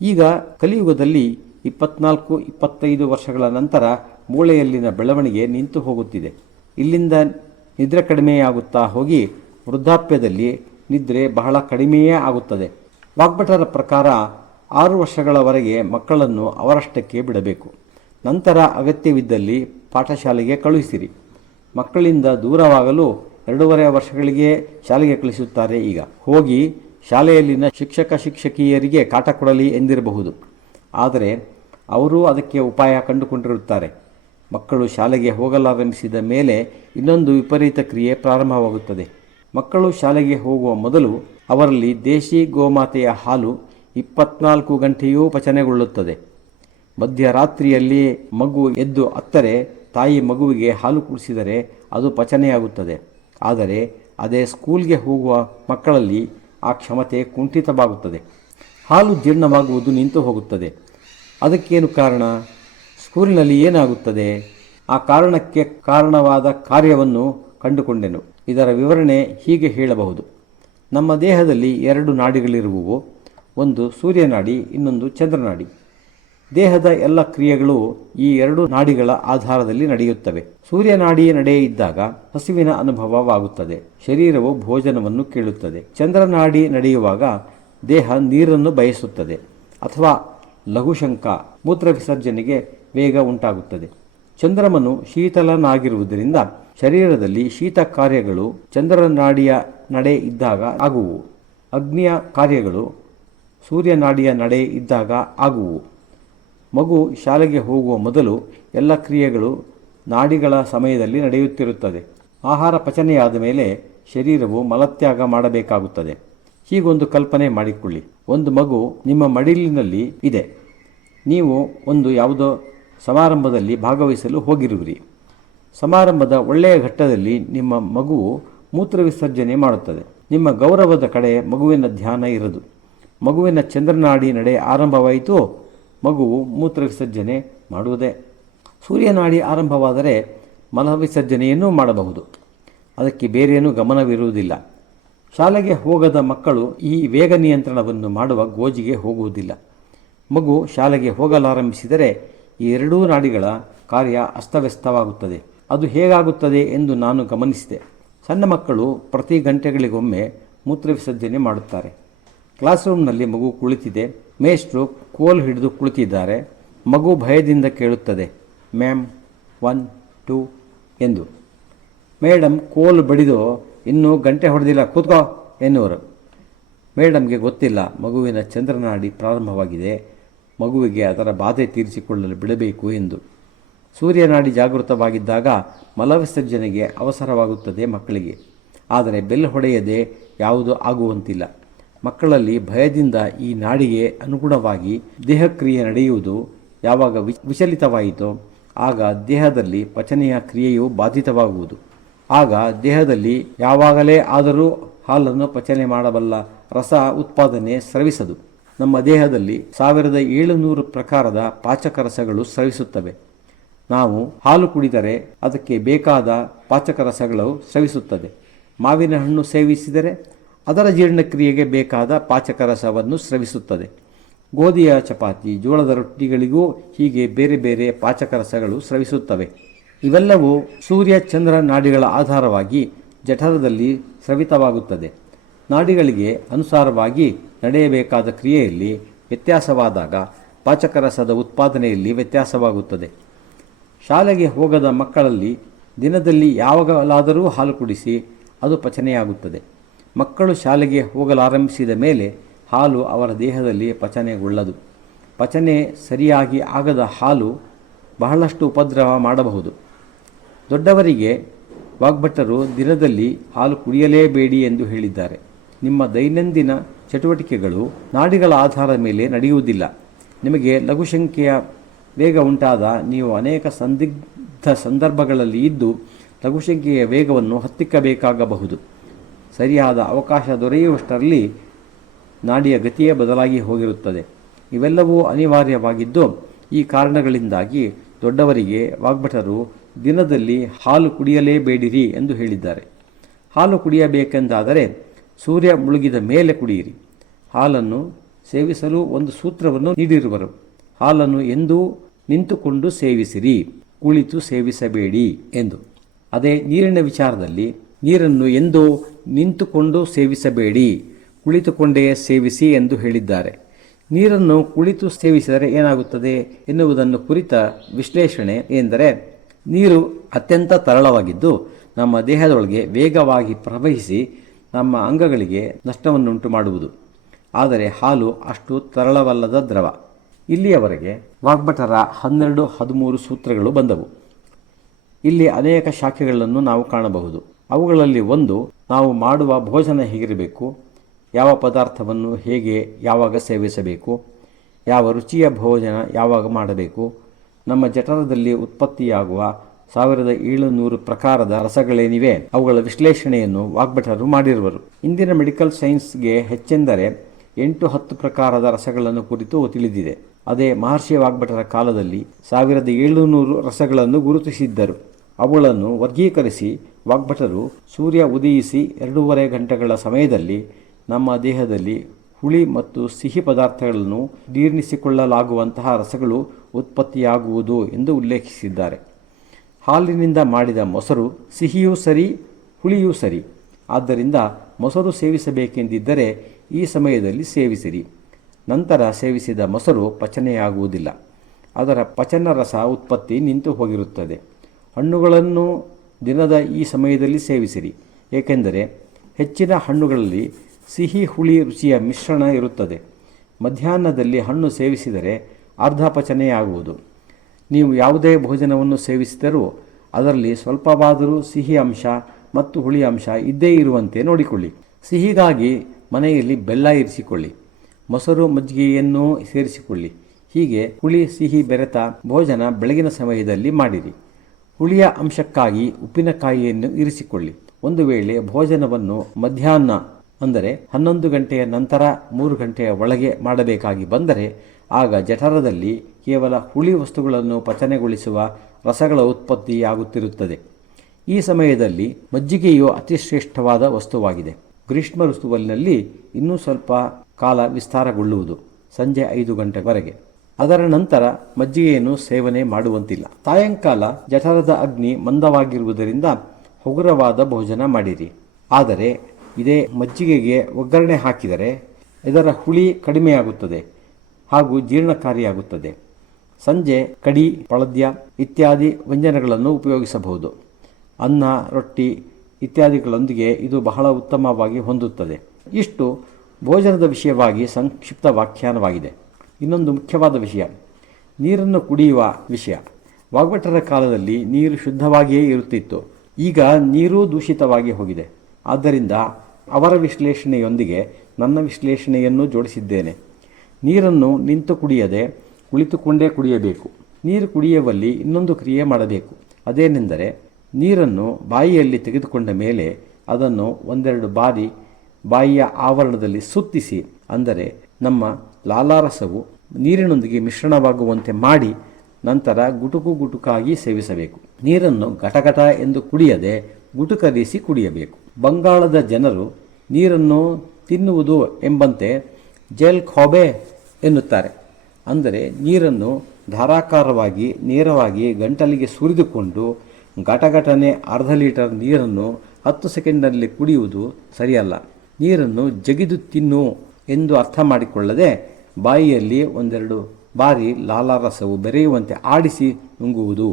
ಈಗ ಕಲಿಯುಗದಲ್ಲಿ 24-25 ವರ್ಷಗಳ ನಂತರ ಮೂಳೆಯಲ್ಲಿನ ಬೆಳವಣಿಗೆ ನಿಂತು ಹೋಗುತ್ತಿದೆ. ಇಲ್ಲಿಂದ ನಿದ್ರೆ ಕಡಿಮೆಯಾಗುತ್ತಾ ಹೋಗಿ ವೃದ್ಧಾಪ್ಯದಲ್ಲಿ ನಿದ್ರೆ ಬಹಳ ಕಡಿಮೆಯೇ ಆಗುತ್ತದೆ. ವಾಗ್ಭಟರ ಪ್ರಕಾರ 6 ವರ್ಷಗಳವರೆಗೆ ಮಕ್ಕಳನ್ನು ಅವರಷ್ಟಕ್ಕೆ ಬಿಡಬೇಕು. ನಂತರ ಅಗತ್ಯವಿದ್ದಲ್ಲಿ ಪಾಠಶಾಲೆಗೆ ಕಳುಹಿಸಿರಿ. ಮಕ್ಕಳಿಂದ ದೂರವಾಗಲು 2.5 ವರ್ಷಗಳಿಗೆ ಶಾಲೆಗೆ ಕಳಿಸುತ್ತಾರೆ. ಈಗ ಹೋಗಿ ಶಾಲೆಯಲ್ಲಿನ ಶಿಕ್ಷಕಿಯರಿಗೆ ಕಾಟ ಕೊಡಲಿ ಎಂದಿರಬಹುದು. ಆದರೆ ಅವರು ಅದಕ್ಕೆ ಉಪಾಯ ಕಂಡುಕೊಂಡಿರುತ್ತಾರೆ. ಮಕ್ಕಳು ಶಾಲೆಗೆ ಹೋಗಲಾರಂಭಿಸಿದ ಮೇಲೆ ಇನ್ನೊಂದು ವಿಪರೀತ ಕ್ರಿಯೆ ಪ್ರಾರಂಭವಾಗುತ್ತದೆ. ಮಕ್ಕಳು ಶಾಲೆಗೆ ಹೋಗುವ ಮೊದಲು ಅವರಲ್ಲಿ ದೇಶಿ ಗೋಮಾತೆಯ ಹಾಲು 24 ಗಂಟೆಯೂ ಪಚನೆಗೊಳ್ಳುತ್ತದೆ. ಮಧ್ಯರಾತ್ರಿಯಲ್ಲಿ ಮಗು ಎದ್ದು ಅತ್ತರೆ ತಾಯಿ ಮಗುವಿಗೆ ಹಾಲು ಕುಡಿಸಿದರೆ ಅದು ಪಚನೆಯಾಗುತ್ತದೆ. ಆದರೆ ಅದೇ ಸ್ಕೂಲ್ಗೆ ಹೋಗುವ ಮಕ್ಕಳಲ್ಲಿ ಆ ಕ್ಷಮತೆ ಕುಂಠಿತವಾಗುತ್ತದೆ. ಹಾಲು ಜೀರ್ಣವಾಗುವುದು ನಿಂತು ಹೋಗುತ್ತದೆ. ಅದಕ್ಕೇನು ಕಾರಣ? ಸ್ಕೂಲಿನಲ್ಲಿ ಏನಾಗುತ್ತದೆ? ಆ ಕಾರಣಕ್ಕೆ ಕಾರಣವಾದ ಕಾರ್ಯವನ್ನು ಕಂಡುಕೊಂಡೆನು. ಇದರ ವಿವರಣೆ ಹೀಗೆ ಹೇಳಬಹುದು. ನಮ್ಮ ದೇಹದಲ್ಲಿ 2 ನಾಡಿಗಳಿರುವುವು. ಒಂದು ಸೂರ್ಯನಾಡಿ, ಇನ್ನೊಂದು ಚಂದ್ರನಾಡಿ. ದೇಹದ ಎಲ್ಲ ಕ್ರಿಯೆಗಳು ಈ 2 ನಾಡಿಗಳ ಆಧಾರದಲ್ಲಿ ನಡೆಯುತ್ತವೆ. ಸೂರ್ಯನಾಡಿ ನಡೆ ಇದ್ದಾಗ ಹಸಿವಿನ ಅನುಭವವಾಗುತ್ತದೆ. ಶರೀರವು ಭೋಜನವನ್ನು ಕೇಳುತ್ತದೆ. ಚಂದ್ರನಾಡಿ ನಡೆಯುವಾಗ ದೇಹ ನೀರನ್ನು ಬಯಸುತ್ತದೆ ಅಥವಾ ಲಘುಶಂಕ ಮೂತ್ರ ವಿಸರ್ಜನೆಗೆ ವೇಗ ಉಂಟಾಗುತ್ತದೆ. ಚಂದ್ರಮನು ಶೀತಲನಾಗಿರುವುದರಿಂದ ಶರೀರದಲ್ಲಿ ಶೀತ ಕಾರ್ಯಗಳು ಚಂದ್ರನಾಡಿಯ ನಡೆ ಇದ್ದಾಗ ಆಗುವು. ಅಗ್ನಿಯ ಕಾರ್ಯಗಳು ಸೂರ್ಯನಾಡಿಯ ನಡೆ ಇದ್ದಾಗ ಆಗುವು. ಮಗು ಶಾಲೆಗೆ ಹೋಗುವ ಮೊದಲು ಎಲ್ಲ ಕ್ರಿಯೆಗಳು ನಾಡಿಗಳ ಸಮಯದಲ್ಲಿ ನಡೆಯುತ್ತಿರುತ್ತದೆ. ಆಹಾರ ಪಚನೆಯಾದ ಮೇಲೆ ಶರೀರವು ಮಲತ್ಯಾಗ ಮಾಡಬೇಕಾಗುತ್ತದೆ. ಹೀಗೊಂದು ಕಲ್ಪನೆ ಮಾಡಿಕೊಳ್ಳಿ. ಒಂದು ಮಗು ನಿಮ್ಮ ಮಡಿಲಿನಲ್ಲಿ ಇದೆ. ನೀವು ಒಂದು ಯಾವುದೋ ಸಮಾರಂಭದಲ್ಲಿ ಭಾಗವಹಿಸಲು ಹೋಗಿರುವಿರಿ. ಸಮಾರಂಭದ ಒಳ್ಳೆಯ ಘಟ್ಟದಲ್ಲಿ ನಿಮ್ಮ ಮಗುವು ಮೂತ್ರ ವಿಸರ್ಜನೆ ಮಾಡುತ್ತದೆ. ನಿಮ್ಮ ಗೌರವದ ಕಡೆ ಮಗುವಿನ ಧ್ಯಾನ ಇರದು. ಮಗುವಿನ ಚಂದ್ರನಾಡಿ ನಡೆ ಆರಂಭವಾಯಿತು, ಮಗುವು ಮೂತ್ರ ವಿಸರ್ಜನೆ ಮಾಡುವುದೇ. ಸೂರ್ಯನಾಡಿ ಆರಂಭವಾದರೆ ಮಲವಿಸರ್ಜನೆಯನ್ನೂ ಮಾಡಬಹುದು. ಅದಕ್ಕೆ ಬೇರೇನೂ ಗಮನವಿರುವುದಿಲ್ಲ. ಶಾಲೆಗೆ ಹೋಗದ ಮಕ್ಕಳು ಈ ವೇಗ ನಿಯಂತ್ರಣವನ್ನು ಮಾಡುವ ಗೋಜಿಗೆ ಹೋಗುವುದಿಲ್ಲ. ಮಗು ಶಾಲೆಗೆ ಹೋಗಲಾರಂಭಿಸಿದರೆ ಈ 2 ನಾಡಿಗಳ ಕಾರ್ಯ ಅಸ್ತವ್ಯಸ್ತವಾಗುತ್ತದೆ. ಅದು ಹೇಗಾಗುತ್ತದೆ ಎಂದು ನಾನು ಗಮನಿಸಿದೆ. ಸಣ್ಣ ಮಕ್ಕಳು ಪ್ರತಿ ಗಂಟೆಗಳಿಗೊಮ್ಮೆ ಮೂತ್ರ ವಿಸರ್ಜನೆ ಮಾಡುತ್ತಾರೆ. ಕ್ಲಾಸ್ ರೂಮ್ನಲ್ಲಿ ಮಗು ಕುಳಿತಿದೆ. ಮೇಷ್ಟ್ರು ಕೋಲ್ ಹಿಡಿದು ಕುಳಿತಿದ್ದಾರೆ. ಮಗು ಭಯದಿಂದ ಕೇಳುತ್ತದೆ, ಮ್ಯಾಮ್ 1 2 ಎಂದು. ಮೇಡಮ್ ಕೋಲ್ ಬಡಿದು ಇನ್ನೂ ಗಂಟೆ ಹೊಡೆದಿಲ್ಲ, ಕೂತ್ಕೋ ಎನ್ನುವರು. ಮೇಡಮ್ಗೆ ಗೊತ್ತಿಲ್ಲ ಮಗುವಿನ ಚಂದ್ರನಾಡಿ ಪ್ರಾರಂಭವಾಗಿದೆ, ಮಗುವಿಗೆ ಅದರ ಬಾಧೆ ತೀರಿಸಿಕೊಳ್ಳಲು ಬಿಡಬೇಕು ಎಂದು. ಸೂರ್ಯನಾಡಿ ಜಾಗೃತವಾಗಿದ್ದಾಗ ಮಲವಿಸರ್ಜನೆಗೆ ಅವಸರವಾಗುತ್ತದೆ ಮಕ್ಕಳಿಗೆ. ಆದರೆ ಬೆಲ್ ಹೊಡೆಯದೆ ಯಾವುದೂ ಆಗುವಂತಿಲ್ಲ. ಮಕ್ಕಳಲ್ಲಿ ಭಯದಿಂದ ಈ ನಾಡಿಗೆ ಅನುಗುಣವಾಗಿ ದೇಹಕ್ರಿಯೆ ನಡೆಯುವುದು ಯಾವಾಗ ವಿಚಲಿತವಾಯಿತೋ ಆಗ ದೇಹದಲ್ಲಿ ಪಚನೆಯ ಕ್ರಿಯೆಯು ಬಾಧಿತವಾಗುವುದು. ಆಗ ದೇಹದಲ್ಲಿ ಯಾವಾಗಲೇ ಆದರೂ ಹಾಲನ್ನು ಪಚನೆ ಮಾಡಬಲ್ಲ ರಸ ಉತ್ಪಾದನೆ ಸ್ರವಿಸದು. ನಮ್ಮ ದೇಹದಲ್ಲಿ 1700 ಪ್ರಕಾರದ ಪಾಚಕ ರಸಗಳು ಸ್ರವಿಸುತ್ತವೆ. ನಾವು ಹಾಲು ಕುಡಿದರೆ ಅದಕ್ಕೆ ಬೇಕಾದ ಪಾಚಕ ರಸಗಳು ಸ್ರವಿಸುತ್ತದೆ. ಮಾವಿನ ಹಣ್ಣು ಸೇವಿಸಿದರೆ ಅದರ ಜೀರ್ಣಕ್ರಿಯೆಗೆ ಬೇಕಾದ ಪಾಚಕ ರಸವನ್ನು ಸ್ರವಿಸುತ್ತದೆ. ಗೋಧಿಯ ಚಪಾತಿ, ಜೋಳದ ರೊಟ್ಟಿಗಳಿಗೂ ಹೀಗೆ ಬೇರೆ ಬೇರೆ ಪಾಚಕ ರಸಗಳು ಸ್ರವಿಸುತ್ತವೆ. ಇವೆಲ್ಲವೂ ಸೂರ್ಯ ಚಂದ್ರ ನಾಡಿಗಳ ಆಧಾರವಾಗಿ ಜಠರದಲ್ಲಿ ಸ್ರವಿತವಾಗುತ್ತದೆ. ನಾಡಿಗಳಿಗೆ ಅನುಸಾರವಾಗಿ ನಡೆಯಬೇಕಾದ ಕ್ರಿಯೆಯಲ್ಲಿ ವ್ಯತ್ಯಾಸವಾದಾಗ ಪಾಚಕರಸದ ಉತ್ಪಾದನೆಯಲ್ಲಿ ವ್ಯತ್ಯಾಸವಾಗುತ್ತದೆ. ಶಾಲೆಗೆ ಹೋಗದ ಮಕ್ಕಳಲ್ಲಿ ದಿನದಲ್ಲಿ ಯಾವಾಗಲಾದರೂ ಹಾಲು ಕುಡಿಸಿ ಅದು ಪಚನೆಯಾಗುತ್ತದೆ. ಮಕ್ಕಳು ಶಾಲೆಗೆ ಹೋಗಲಾರಂಭಿಸಿದ ಮೇಲೆ ಹಾಲು ಅವರ ದೇಹದಲ್ಲಿ ಪಚನೆಗೊಳ್ಳದು. ಪಚನೆ ಸರಿಯಾಗಿ ಆಗದ ಹಾಲು ಬಹಳಷ್ಟು ಉಪದ್ರವ ಮಾಡಬಹುದು. ದೊಡ್ಡವರಿಗೆ ವಾಗ್ಭಟರು ದಿನದಲ್ಲಿ ಹಾಲು ಕುಡಿಯಲೇಬೇಡಿ ಎಂದು ಹೇಳಿದ್ದಾರೆ. ನಿಮ್ಮ ದೈನಂದಿನ ಚಟುವಟಿಕೆಗಳು ನಾಡಿಗಳ ಆಧಾರದ ಮೇಲೆ ನಡೆಯುವುದಿಲ್ಲ. ನಿಮಗೆ ಲಘುಶಂಕೆಯ ವೇಗ ಉಂಟಾದ ನೀವು ಅನೇಕ ಸಂದಿಗ್ಧ ಸಂದರ್ಭಗಳಲ್ಲಿ ಇದ್ದು ಲಘುಶಂಕೆಯ ವೇಗವನ್ನು ಹತ್ತಿಕ್ಕಬೇಕಾಗಬಹುದು. ಸರಿಯಾದ ಅವಕಾಶ ದೊರೆಯುವಷ್ಟರಲ್ಲಿ ನಾಡಿಯ ಗತಿಯೇ ಬದಲಾಗಿ ಹೋಗಿರುತ್ತದೆ. ಇವೆಲ್ಲವೂ ಅನಿವಾರ್ಯವಾಗಿದ್ದು ಈ ಕಾರಣಗಳಿಂದಾಗಿ ದೊಡ್ಡವರಿಗೆ ವಾಗ್ಭಟರು ದಿನದಲ್ಲಿ ಹಾಲು ಕುಡಿಯಲೇಬೇಡಿರಿ ಎಂದು ಹೇಳಿದ್ದಾರೆ. ಹಾಲು ಕುಡಿಯಬೇಕೆಂದಾದರೆ ಸೂರ್ಯ ಮುಳುಗಿದ ಮೇಲೆ ಕುಡಿಯಿರಿ. ಹಾಲನ್ನು ಸೇವಿಸಲು ಒಂದು ಸೂತ್ರವನ್ನು ನೀಡಿರುವರು. ಹಾಲನ್ನು ಎಂದೂ ನಿಂತುಕೊಂಡು ಸೇವಿಸಿರಿ, ಕುಳಿತು ಸೇವಿಸಬೇಡಿ ಎಂದು. ಅದೇ ನೀರಿನ ವಿಚಾರದಲ್ಲಿ ನೀರನ್ನು ಎಂದೂ ನಿಂತುಕೊಂಡು ಸೇವಿಸಬೇಡಿ, ಕುಳಿತುಕೊಂಡೇ ಸೇವಿಸಿ ಎಂದು ಹೇಳಿದ್ದಾರೆ. ನೀರನ್ನು ಕುಳಿತು ಸೇವಿಸಿದರೆ ಏನಾಗುತ್ತದೆ ಎನ್ನುವುದನ್ನು ಕುರಿತ ವಿಶ್ಲೇಷಣೆ ಎಂದರೆ, ನೀರು ಅತ್ಯಂತ ತರಳವಾಗಿದ್ದು ನಮ್ಮ ದೇಹದೊಳಗೆ ವೇಗವಾಗಿ ಪ್ರವಹಿಸಿ ನಮ್ಮ ಅಂಗಗಳಿಗೆ ನಷ್ಟವನ್ನುಂಟು ಮಾಡುವುದು. ಆದರೆ ಹಾಲು ಅಷ್ಟು ತರಳವಲ್ಲದ ದ್ರವ. ಇಲ್ಲಿಯವರೆಗೆ ವಾಗ್ಭಟರ 12-13 ಸೂತ್ರಗಳು ಬಂದವು. ಇಲ್ಲಿ ಅನೇಕ ಶಾಖೆಗಳನ್ನು ನಾವು ಕಾಣಬಹುದು. ಅವುಗಳಲ್ಲಿ ಒಂದು, ನಾವು ಮಾಡುವ ಭೋಜನ ಹೇಗಿರಬೇಕು, ಯಾವ ಪದಾರ್ಥವನ್ನು ಹೇಗೆ ಯಾವಾಗ ಸೇವಿಸಬೇಕು, ಯಾವ ರುಚಿಯ ಭೋಜನ ಯಾವಾಗ ಮಾಡಬೇಕು, ನಮ್ಮ ಜಠರದಲ್ಲಿ ಉತ್ಪತ್ತಿಯಾಗುವ 1700 ಪ್ರಕಾರದ ರಸಗಳೇನಿವೆ ಅವುಗಳ ವಿಶ್ಲೇಷಣೆಯನ್ನು ವಾಗ್ಭಟರು ಮಾಡಿರುವರು. ಇಂದಿನ ಮೆಡಿಕಲ್ ಸೈನ್ಸ್ಗೆ ಹೆಚ್ಚೆಂದರೆ 8-10 ಪ್ರಕಾರದ ರಸಗಳನ್ನು ಕುರಿತು ತಿಳಿದಿದೆ. ಅದೇ ಮಹರ್ಷಿ ವಾಗ್ಭಟರ ಕಾಲದಲ್ಲಿ 1700 ರಸಗಳನ್ನು ಗುರುತಿಸಿದ್ದರು. ಅವುಗಳನ್ನು ವರ್ಗೀಕರಿಸಿ ವಾಗ್ಭಟರು ಸೂರ್ಯ ಉದಯಿಸಿ 2.5 ಗಂಟೆಗಳ ಸಮಯದಲ್ಲಿ ನಮ್ಮ ದೇಹದಲ್ಲಿ ಹುಳಿ ಮತ್ತು ಸಿಹಿ ಪದಾರ್ಥಗಳನ್ನು ಜೀರ್ಣಿಸಿಕೊಳ್ಳಲಾಗುವಂತಹ ರಸಗಳು ಉತ್ಪತ್ತಿಯಾಗುವುದು ಎಂದು ಉಲ್ಲೇಖಿಸಿದ್ದಾರೆ. ಹಾಲಿನಿಂದ ಮಾಡಿದ ಮೊಸರು ಸಿಹಿಯೂ ಸರಿ, ಹುಳಿಯೂ ಸರಿ. ಆದ್ದರಿಂದ ಮೊಸರು ಸೇವಿಸಬೇಕೆಂದಿದ್ದರೆ ಈ ಸಮಯದಲ್ಲಿ ಸೇವಿಸಿರಿ. ನಂತರ ಸೇವಿಸಿದ ಮೊಸರು ಪಚನೆಯಾಗುವುದಿಲ್ಲ. ಅದರ ಪಚನ ರಸ ಉತ್ಪತ್ತಿ ನಿಂತು ಹೋಗಿರುತ್ತದೆ. ಹಣ್ಣುಗಳನ್ನು ದಿನದ ಈ ಸಮಯದಲ್ಲಿ ಸೇವಿಸಿರಿ, ಏಕೆಂದರೆ ಹೆಚ್ಚಿನ ಹಣ್ಣುಗಳಲ್ಲಿ ಸಿಹಿ ಹುಳಿ ರುಚಿಯ ಮಿಶ್ರಣ ಇರುತ್ತದೆ. ಮಧ್ಯಾಹ್ನದಲ್ಲಿ ಹಣ್ಣು ಸೇವಿಸಿದರೆ ಅರ್ಧ ಪಚನೆಯಾಗುವುದು. ನೀವು ಯಾವುದೇ ಭೋಜನವನ್ನು ಸೇವಿಸಿದರೂ ಅದರಲ್ಲಿ ಸ್ವಲ್ಪವಾದರೂ ಸಿಹಿ ಅಂಶ ಮತ್ತು ಹುಳಿ ಅಂಶ ಇದ್ದೇ ಇರುವಂತೆ ನೋಡಿಕೊಳ್ಳಿ. ಸಿಹಿಗಾಗಿ ಮನೆಯಲ್ಲಿ ಬೆಲ್ಲ ಇರಿಸಿಕೊಳ್ಳಿ, ಮೊಸರು ಮಜ್ಜಿಗೆಯನ್ನೂ ಸೇರಿಸಿಕೊಳ್ಳಿ. ಹೀಗೆ ಹುಳಿ ಸಿಹಿ ಬೆರೆತ ಭೋಜನ ಬೆಳಗಿನ ಸಮಯದಲ್ಲಿ ಮಾಡಿರಿ. ಹುಳಿಯ ಅಂಶಕ್ಕಾಗಿ ಉಪ್ಪಿನಕಾಯಿಯನ್ನು ಇರಿಸಿಕೊಳ್ಳಿ. ಒಂದು ವೇಳೆ ಭೋಜನವನ್ನು ಮಧ್ಯಾಹ್ನ ಅಂದರೆ 11 ಗಂಟೆಯ ನಂತರ 3 ಗಂಟೆಯ ಒಳಗೆ ಮಾಡಬೇಕಾಗಿ ಬಂದರೆ ಆಗ ಜಠರದಲ್ಲಿ ಕೇವಲ ಹುಳಿ ವಸ್ತುಗಳನ್ನು ಪಚನೆಗೊಳಿಸುವ ರಸಗಳ ಉತ್ಪತ್ತಿಯಾಗುತ್ತಿರುತ್ತದೆ. ಈ ಸಮಯದಲ್ಲಿ ಮಜ್ಜಿಗೆಯು ಅತಿ ಶ್ರೇಷ್ಠವಾದ ವಸ್ತುವಾಗಿದೆ. ಗ್ರೀಷ್ಮ ಋತುವಿನಲ್ಲಿ ಇನ್ನೂ ಸ್ವಲ್ಪ ಕಾಲ ವಿಸ್ತಾರಗೊಳ್ಳುವುದು, ಸಂಜೆ 5 ಗಂಟೆವರೆಗೆ. ಅದರ ನಂತರ ಮಜ್ಜಿಗೆಯನ್ನು ಸೇವನೆ ಮಾಡುವಂತಿಲ್ಲ. ಸಾಯಂಕಾಲ ಜಠರದ ಅಗ್ನಿ ಮಂದವಾಗಿರುವುದರಿಂದ ಹಗುರವಾದ ಭೋಜನ ಮಾಡಿರಿ. ಆದರೆ ಇದೇ ಮಜ್ಜಿಗೆಗೆ ಒಗ್ಗರಣೆ ಹಾಕಿದರೆ ಇದರ ಹುಳಿ ಕಡಿಮೆಯಾಗುತ್ತದೆ ಹಾಗೂ ಜೀರ್ಣಕಾರಿಯಾಗುತ್ತದೆ. ಸಂಜೆ ಕಡಿ, ಪಳದ್ಯ ಇತ್ಯಾದಿ ವ್ಯಂಜನಗಳನ್ನು ಉಪಯೋಗಿಸಬಹುದು. ಅನ್ನ, ರೊಟ್ಟಿ ಇತ್ಯಾದಿಗಳೊಂದಿಗೆ ಇದು ಬಹಳ ಉತ್ತಮವಾಗಿ ಹೊಂದುತ್ತದೆ. ಇಷ್ಟು ಭೋಜನದ ವಿಷಯವಾಗಿ ಸಂಕ್ಷಿಪ್ತ ವ್ಯಾಖ್ಯಾನವಾಗಿದೆ. ಇನ್ನೊಂದು ಮುಖ್ಯವಾದ ವಿಷಯ, ನೀರನ್ನು ಕುಡಿಯುವ ವಿಷಯ. ವಾಗ್ಭಟರ ಕಾಲದಲ್ಲಿ ನೀರು ಶುದ್ಧವಾಗಿಯೇ ಇರುತ್ತಿತ್ತು. ಈಗ ನೀರೂ ದೂಷಿತವಾಗಿ ಹೋಗಿದೆ. ಆದ್ದರಿಂದ ಅವರ ವಿಶ್ಲೇಷಣೆಯೊಂದಿಗೆ ನನ್ನ ವಿಶ್ಲೇಷಣೆಯನ್ನು ಜೋಡಿಸಿದ್ದೇನೆ. ನೀರನ್ನು ನಿಂತು ಕುಡಿಯದೆ ಕುಳಿತುಕೊಂಡೇ ಕುಡಿಯಬೇಕು. ನೀರು ಕುಡಿಯುವಲ್ಲಿ ಇನ್ನೊಂದು ಕ್ರಿಯೆ ಮಾಡಬೇಕು. ಅದೇನೆಂದರೆ, ನೀರನ್ನು ಬಾಯಿಯಲ್ಲಿ ತೆಗೆದುಕೊಂಡ ಮೇಲೆ ಅದನ್ನು 1-2 ಬಾರಿ ಬಾಯಿಯ ಆವರಣದಲ್ಲಿ ಸುತ್ತಿಸಿ, ಅಂದರೆ ನಮ್ಮ ಲಾಲಾರಸವು ನೀರಿನೊಂದಿಗೆ ಮಿಶ್ರಣವಾಗುವಂತೆ ಮಾಡಿ ನಂತರ ಗುಟುಕು ಗುಟುಕಾಗಿ ಸೇವಿಸಬೇಕು. ನೀರನ್ನು ಘಟಘಟ ಎಂದು ಕುಡಿಯದೆ ಗುಟುಕರಿಸಿ ಕುಡಿಯಬೇಕು. ಬಂಗಾಳದ ಜನರು ನೀರನ್ನು ತಿನ್ನುವುದು ಎಂಬಂತೆ ಜೇಲ್ ಖೋಬೆ ಎನ್ನುತ್ತಾರೆ. ಅಂದರೆ ನೀರನ್ನು ಧಾರಾಕಾರವಾಗಿ ನೇರವಾಗಿ ಗಂಟಲಿಗೆ ಸುರಿದುಕೊಂಡು ಘಟಘಟನೆ ಅರ್ಧ ಲೀಟರ್ ನೀರನ್ನು 10 ಸೆಕೆಂಡ್ನಲ್ಲಿ ಕುಡಿಯುವುದು ಸರಿಯಲ್ಲ. ನೀರನ್ನು ಜಗಿದು ತಿನ್ನು ಎಂದು ಅರ್ಥ ಮಾಡಿಕೊಳ್ಳದೆ ಬಾಯಿಯಲ್ಲಿ 1-2 ಬಾರಿ ಲಾಲಾರಸವು ಬೆರೆಯುವಂತೆ ಆಡಿಸಿ ನುಂಗುವುದು,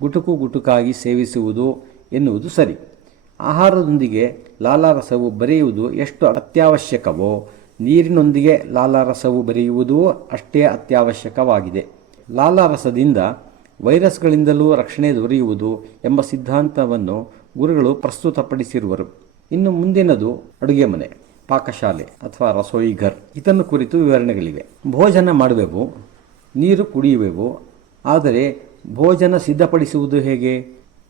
ಗುಟುಕು ಗುಟುಕಾಗಿ ಸೇವಿಸುವುದು ಎನ್ನುವುದು ಸರಿ. ಆಹಾರದೊಂದಿಗೆ ಲಾಲಾರಸವು ಬೆರೆಯುವುದು ಎಷ್ಟು ಅತ್ಯವಶ್ಯಕವೋ ನೀರಿನೊಂದಿಗೆ ಲಾಲಾರಸವು ಬೆರೆಯುವುದೂ ಅಷ್ಟೇ ಅತ್ಯವಶ್ಯಕವಾಗಿದೆ. ಲಾಲಾರಸದಿಂದ ವೈರಸ್ಗಳಿಂದಲೂ ರಕ್ಷಣೆ ದೊರೆಯುವುದು ಎಂಬ ಸಿದ್ಧಾಂತವನ್ನು ಗುರುಗಳು ಪ್ರಸ್ತುತಪಡಿಸಿರುವರು. ಇನ್ನು ಮುಂದಿನದು ಅಡುಗೆ ಮನೆ, ಪಾಕಶಾಲೆ ಅಥವಾ ರಸೋಯಿ ಘರ್. ಇದನ್ನು ಕುರಿತು ವಿವರಣೆಗಳಿವೆ. ಭೋಜನ ಮಾಡುವೆವು, ನೀರು ಕುಡಿಯುವೆವು, ಆದರೆ ಭೋಜನ ಸಿದ್ಧಪಡಿಸುವುದು ಹೇಗೆ?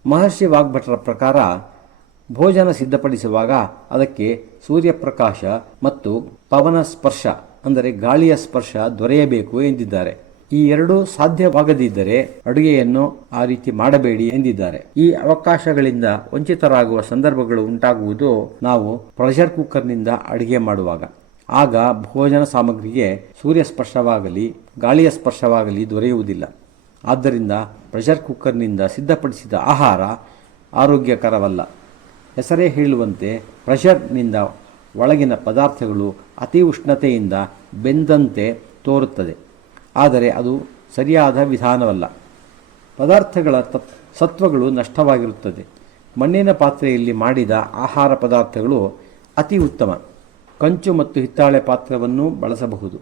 ಮಹರ್ಷಿ ವಾಗ್ಭಟರ ಪ್ರಕಾರ ಭೋಜನ ಸಿದ್ಧಪಡಿಸುವಾಗ ಅದಕ್ಕೆ ಸೂರ್ಯಪ್ರಕಾಶ ಮತ್ತು ಪವನ ಸ್ಪರ್ಶ ಅಂದರೆ ಗಾಳಿಯ ಸ್ಪರ್ಶ ದೊರೆಯಬೇಕು ಎಂದಿದ್ದಾರೆ. ಈ ಎರಡೂ ಸಾಧ್ಯವಾಗದಿದ್ದರೆ ಅಡುಗೆಯನ್ನು ಆ ರೀತಿ ಮಾಡಬೇಡಿ ಎಂದಿದ್ದಾರೆ. ಈ ಅವಕಾಶಗಳಿಂದ ವಂಚಿತರಾಗುವ ಸಂದರ್ಭಗಳು ಉಂಟಾಗುವುದು ನಾವು ಪ್ರೆಷರ್ ಕುಕ್ಕರ್ನಿಂದ ಅಡುಗೆ ಮಾಡುವಾಗ. ಆಗ ಭೋಜನ ಸಾಮಗ್ರಿಗೆ ಸೂರ್ಯ ಸ್ಪರ್ಶವಾಗಲಿ ಗಾಳಿಯ ಸ್ಪರ್ಶವಾಗಲಿ ದೊರೆಯುವುದಿಲ್ಲ. ಆದ್ದರಿಂದ ಪ್ರೆಷರ್ ಕುಕ್ಕರ್ನಿಂದ ಸಿದ್ಧಪಡಿಸಿದ ಆಹಾರ ಆರೋಗ್ಯಕರವಲ್ಲ. ಹೆಸರೇ ಹೇಳುವಂತೆ ಪ್ರೆಷರ್ನಿಂದ ಒಳಗಿನ ಪದಾರ್ಥಗಳು ಅತಿ ಉಷ್ಣತೆಯಿಂದ ಬೆಂದಂತೆ ತೋರುತ್ತದೆ. ಆದರೆ ಅದು ಸರಿಯಾದ ವಿಧಾನವಲ್ಲ. ಪದಾರ್ಥಗಳ ಸತ್ವಗಳು ನಷ್ಟವಾಗಿರುತ್ತದೆ. ಮಣ್ಣಿನ ಪಾತ್ರೆಯಲ್ಲಿ ಮಾಡಿದ ಆಹಾರ ಪದಾರ್ಥಗಳು ಅತಿ ಉತ್ತಮ. ಕಂಚು ಮತ್ತು ಹಿತ್ತಾಳೆ ಪಾತ್ರವನ್ನು ಬಳಸಬಹುದು.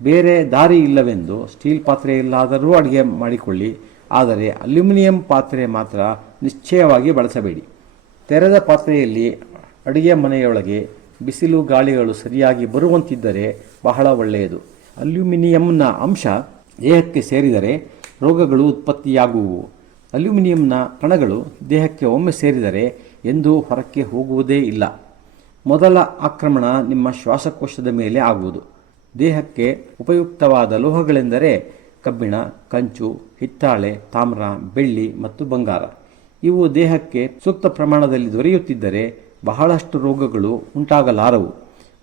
ಬೇರೆ ದಾರಿ ಇಲ್ಲವೆಂದು ಸ್ಟೀಲ್ ಪಾತ್ರೆಯಲ್ಲಾದರೂ ಅಡುಗೆ ಮಾಡಿಕೊಳ್ಳಿ. ಆದರೆ ಅಲ್ಯೂಮಿನಿಯಂ ಪಾತ್ರೆ ಮಾತ್ರ ನಿಶ್ಚಯವಾಗಿ ಬಳಸಬೇಡಿ. ತೆರೆದ ಪಾತ್ರೆಯಲ್ಲಿ ಅಡುಗೆ ಮನೆಯೊಳಗೆ ಬಿಸಿಲು ಗಾಳಿಗಳು ಸರಿಯಾಗಿ ಬರುವಂತಿದ್ದರೆ ಬಹಳ ಒಳ್ಳೆಯದು. ಅಲ್ಯೂಮಿನಿಯಂನ ಅಂಶ ದೇಹಕ್ಕೆ ಸೇರಿದರೆ ರೋಗಗಳು ಉತ್ಪತ್ತಿಯಾಗುವು. ಅಲ್ಯೂಮಿನಿಯಂನ ಕಣಗಳು ದೇಹಕ್ಕೆ ಒಮ್ಮೆ ಸೇರಿದರೆ ಎಂದೂ ಹೊರಕ್ಕೆ ಹೋಗುವುದೇ ಇಲ್ಲ. ಮೊದಲ ಆಕ್ರಮಣ ನಿಮ್ಮ ಶ್ವಾಸಕೋಶದ ಮೇಲೆ ಆಗುವುದು. ದೇಹಕ್ಕೆ ಉಪಯುಕ್ತವಾದ ಲೋಹಗಳೆಂದರೆ ಕಬ್ಬಿಣ, ಕಂಚು, ಹಿತ್ತಾಳೆ, ತಾಮ್ರ, ಬೆಳ್ಳಿ ಮತ್ತು ಬಂಗಾರ. ಇವು ದೇಹಕ್ಕೆ ಸೂಕ್ತ ಪ್ರಮಾಣದಲ್ಲಿ ದೊರೆಯುತ್ತಿದ್ದರೆ ಬಹಳಷ್ಟು ರೋಗಗಳು ಉಂಟಾಗಲಾರವು.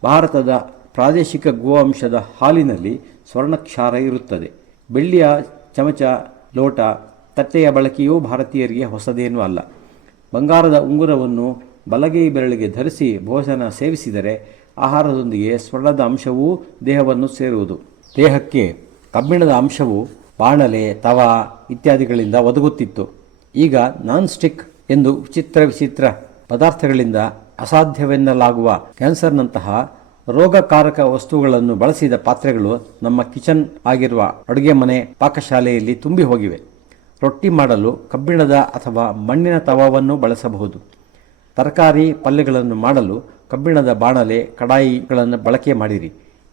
ಭಾರತದ ಪ್ರಾದೇಶಿಕ ಗೋವಂಶದ ಹಾಲಿನಲ್ಲಿ ಸ್ವರ್ಣಕ್ಷಾರ ಇರುತ್ತದೆ. ಬೆಳ್ಳಿಯ ಚಮಚ, ಲೋಟ, ತಟ್ಟೆಯ ಬಳಕೆಯೂ ಭಾರತೀಯರಿಗೆ ಹೊಸದೇನೂ ಅಲ್ಲ. ಬಂಗಾರದ ಉಂಗುರವನ್ನು ಬಲಗೈ ಬೆರಳಿಗೆ ಧರಿಸಿ ಭೋಜನ ಸೇವಿಸಿದರೆ ಆಹಾರದೊಂದಿಗೆ ಸ್ವರ್ಣದ ಅಂಶವೂ ದೇಹವನ್ನು ಸೇರುವುದು. ದೇಹಕ್ಕೆ ಕಬ್ಬಿಣದ ಅಂಶವು ಬಾಣಲೆ, ತವಾ ಇತ್ಯಾದಿಗಳಿಂದ ಒದಗುತ್ತಿತ್ತು. ಈಗ ನಾನ್ ಸ್ಟಿಕ್ ಎಂದು ವಿಚಿತ್ರ ಪದಾರ್ಥಗಳಿಂದ ಅಸಾಧ್ಯವೆನ್ನಲಾಗುವ ಕ್ಯಾನ್ಸರ್ನಂತಹ ರೋಗಕಾರಕ ವಸ್ತುಗಳನ್ನು ಬಳಸಿದ ಪಾತ್ರೆಗಳು ನಮ್ಮ ಕಿಚನ್ ಆಗಿರುವ ಅಡುಗೆ ಮನೆ ಪಾಕಶಾಲೆಯಲ್ಲಿ ತುಂಬಿ ಹೋಗಿವೆ. ರೊಟ್ಟಿ ಮಾಡಲು ಕಬ್ಬಿಣದ ಅಥವಾ ಮಣ್ಣಿನ ತವಾವನ್ನು ಬಳಸಬಹುದು. ತರಕಾರಿ ಪಲ್ಯಗಳನ್ನು ಮಾಡಲು ಕಬ್ಬಿಣದ ಬಾಣಲೆ, ಕಡಾಯಿಗಳನ್ನು ಬಳಕೆ ಮಾಡಿರಿ.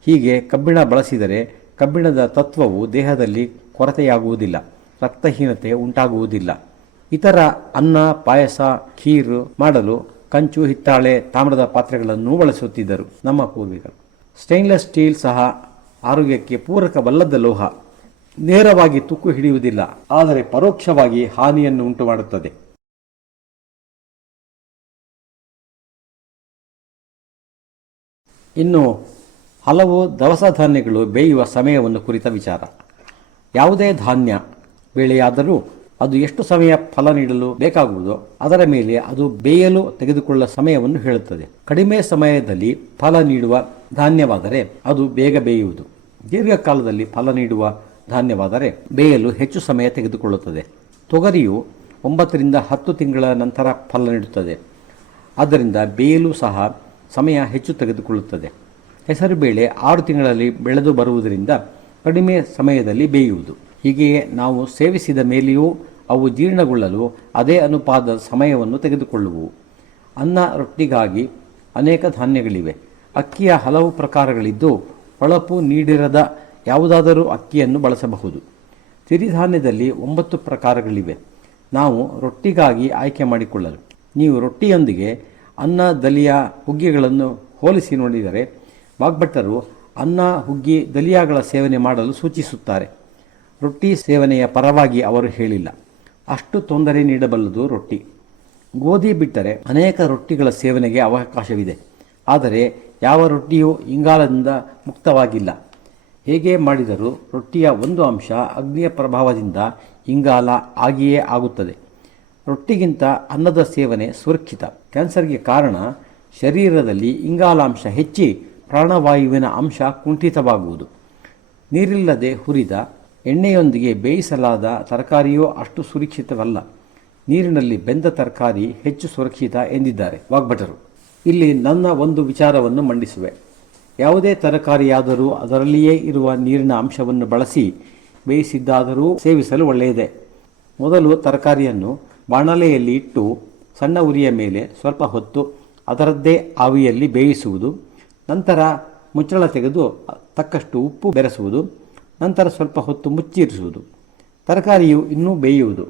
ಹೀಗೆ ಕಬ್ಬಿಣ ಬಳಸಿದರೆ ಕಬ್ಬಿಣದ ತತ್ವವು ದೇಹದಲ್ಲಿ ಕೊರತೆಯಾಗುವುದಿಲ್ಲ, ರಕ್ತಹೀನತೆ ಉಂಟಾಗುವುದಿಲ್ಲ. ಇತರ ಅನ್ನ, ಪಾಯಸ, ಖೀರು ಮಾಡಲು ಕಂಚು, ಹಿತ್ತಾಳೆ, ತಾಮ್ರದ ಪಾತ್ರೆಗಳನ್ನು ಬಳಸುತ್ತಿದ್ದರು ನಮ್ಮ ಪೂರ್ವಿಕರು. ಸ್ಟೇನ್ಲೆಸ್ ಸ್ಟೀಲ್ ಸಹ ಆರೋಗ್ಯಕ್ಕೆ ಪೂರಕವಲ್ಲದ ಲೋಹ. ನೇರವಾಗಿ ತುಕ್ಕು ಹಿಡಿಯುವುದಿಲ್ಲ, ಆದರೆ ಪರೋಕ್ಷವಾಗಿ ಹಾನಿಯನ್ನು ಉಂಟು ಮಾಡುತ್ತದೆ. ಇನ್ನು ಹಲವು ದವಸ ಧಾನ್ಯಗಳು ಬೇಯುವ ಸಮಯವನ್ನು ಕುರಿತ ವಿಚಾರ. ಯಾವುದೇ ಧಾನ್ಯ ಬೆಳೆಯಾದರೂ ಅದು ಎಷ್ಟು ಸಮಯ ಫಲ ನೀಡಲು ಬೇಕಾಗುವುದೋ ಅದರ ಮೇಲೆ ಅದು ಬೇಯಲು ತೆಗೆದುಕೊಳ್ಳುವ ಸಮಯವನ್ನು ಹೇಳುತ್ತದೆ. ಕಡಿಮೆ ಸಮಯದಲ್ಲಿ ಫಲ ನೀಡುವ ಧಾನ್ಯವಾದರೆ ಅದು ಬೇಗ ಬೇಯುವುದು. ದೀರ್ಘಕಾಲದಲ್ಲಿ ಫಲ ನೀಡುವ ಧಾನ್ಯವಾದರೆ ಬೇಯಲು ಹೆಚ್ಚು ಸಮಯ ತೆಗೆದುಕೊಳ್ಳುತ್ತದೆ. ತೊಗರಿಯು 9 ರಿಂದ 10 ತಿಂಗಳ ನಂತರ ಫಲ ನೀಡುತ್ತದೆ. ಆದ್ದರಿಂದ ಬೇಯಲು ಸಹ ಸಮಯ ಹೆಚ್ಚು ತೆಗೆದುಕೊಳ್ಳುತ್ತದೆ. ಹೆಸರುಬೇಳೆ 6 ತಿಂಗಳಲ್ಲಿ ಬೆಳೆದು ಬರುವುದರಿಂದ ಕಡಿಮೆ ಸಮಯದಲ್ಲಿ ಬೇಯುವುದು. ಹೀಗೆಯೇ ನಾವು ಸೇವಿಸಿದ ಮೇಲೆಯೂ ಅವು ಜೀರ್ಣಗೊಳ್ಳಲು ಅದೇ ಅನುಪಾತದ ಸಮಯವನ್ನು ತೆಗೆದುಕೊಳ್ಳುವು. ಅನ್ನ, ರೊಟ್ಟಿಗಾಗಿ ಅನೇಕ ಧಾನ್ಯಗಳಿವೆ. ಅಕ್ಕಿಯ ಹಲವು ಪ್ರಕಾರಗಳಿದ್ದು ಹೊಳಪು ನೀಡಿರದ ಯಾವುದಾದರೂ ಅಕ್ಕಿಯನ್ನು ಬಳಸಬಹುದು. ಸಿರಿಧಾನ್ಯದಲ್ಲಿ 9 ಪ್ರಕಾರಗಳಿವೆ. ನಾವು ರೊಟ್ಟಿಗಾಗಿ ಆಯ್ಕೆ ಮಾಡಿಕೊಳ್ಳಲು. ನೀವು ರೊಟ್ಟಿಯೊಂದಿಗೆ ಅನ್ನ, ದಲಿಯಾ, ಹುಗ್ಗಿಗಳನ್ನು ಹೋಲಿಸಿ ನೋಡಿದರೆ ವಾಗ್ಭಟ್ಟರು ಅನ್ನ, ಹುಗ್ಗಿ, ದಲಿಯಾಗಳ ಸೇವನೆ ಮಾಡಲು ಸೂಚಿಸುತ್ತಾರೆ. ರೊಟ್ಟಿ ಸೇವನೆಯ ಪರವಾಗಿ ಅವರು ಹೇಳಿಲ್ಲ. ಅಷ್ಟು ತೊಂದರೆ ನೀಡಬಲ್ಲದು ರೊಟ್ಟಿ. ಗೋಧಿ ಬಿಟ್ಟರೆ ಅನೇಕ ರೊಟ್ಟಿಗಳ ಸೇವನೆಗೆ ಅವಕಾಶವಿದೆ. ಆದರೆ ಯಾವ ರೊಟ್ಟಿಯೂ ಇಂಗಾಲದಿಂದ ಮುಕ್ತವಾಗಿಲ್ಲ. ಹೇಗೆ ಮಾಡಿದರೂ ರೊಟ್ಟಿಯ ಒಂದು ಅಂಶ ಅಗ್ನಿಯ ಪ್ರಭಾವದಿಂದ ಇಂಗಾಲ ಆಗಿಯೇ ಆಗುತ್ತದೆ. ರೊಟ್ಟಿಗಿಂತ ಅನ್ನದ ಸೇವನೆ ಸುರಕ್ಷಿತ. ಕ್ಯಾನ್ಸರ್ಗೆ ಕಾರಣ ಶರೀರದಲ್ಲಿ ಇಂಗಾಲಾಂಶ ಹೆಚ್ಚಿ ಪ್ರಾಣವಾಯುವಿನ ಅಂಶ ಕುಂಠಿತವಾಗುವುದು. ನೀರಿಲ್ಲದೆ ಹುರಿದ ಎಣ್ಣೆಯೊಂದಿಗೆ ಬೇಯಿಸಲಾದ ತರಕಾರಿಯೂ ಅಷ್ಟು ಸುರಕ್ಷಿತವಲ್ಲ. ನೀರಿನಲ್ಲಿ ಬೆಂದ ತರಕಾರಿ ಹೆಚ್ಚು ಸುರಕ್ಷಿತ ಎಂದಿದ್ದಾರೆ ವಾಗ್ಭಟರು. ಇಲ್ಲಿ ನನ್ನ ಒಂದು ವಿಚಾರವನ್ನು ಮಂಡಿಸುವೆ. ಯಾವುದೇ ತರಕಾರಿಯಾದರೂ ಅದರಲ್ಲಿಯೇ ಇರುವ ನೀರಿನ ಅಂಶವನ್ನು ಬಳಸಿ ಬೇಯಿಸಿದ್ದಾದರೂ ಸೇವಿಸಲು ಒಳ್ಳೆಯದೇ. ಮೊದಲು ತರಕಾರಿಯನ್ನು ಬಾಣಲೆಯಲ್ಲಿ ಇಟ್ಟು ಸಣ್ಣ ಉರಿಯ ಮೇಲೆ ಸ್ವಲ್ಪ ಹೊತ್ತು ಅದರದ್ದೇ ಆವಿಯಲ್ಲಿ ಬೇಯಿಸುವುದು. ನಂತರ ಮುಚ್ಚಳ ತೆಗೆದು ತಕ್ಕಷ್ಟು ಉಪ್ಪು ಬೆರೆಸುವುದು. ನಂತರ ಸ್ವಲ್ಪ ಹೊತ್ತು ಮುಚ್ಚಿರಿಸುವುದು. ತರಕಾರಿಯು ಇನ್ನೂ ಬೇಯುವುದು.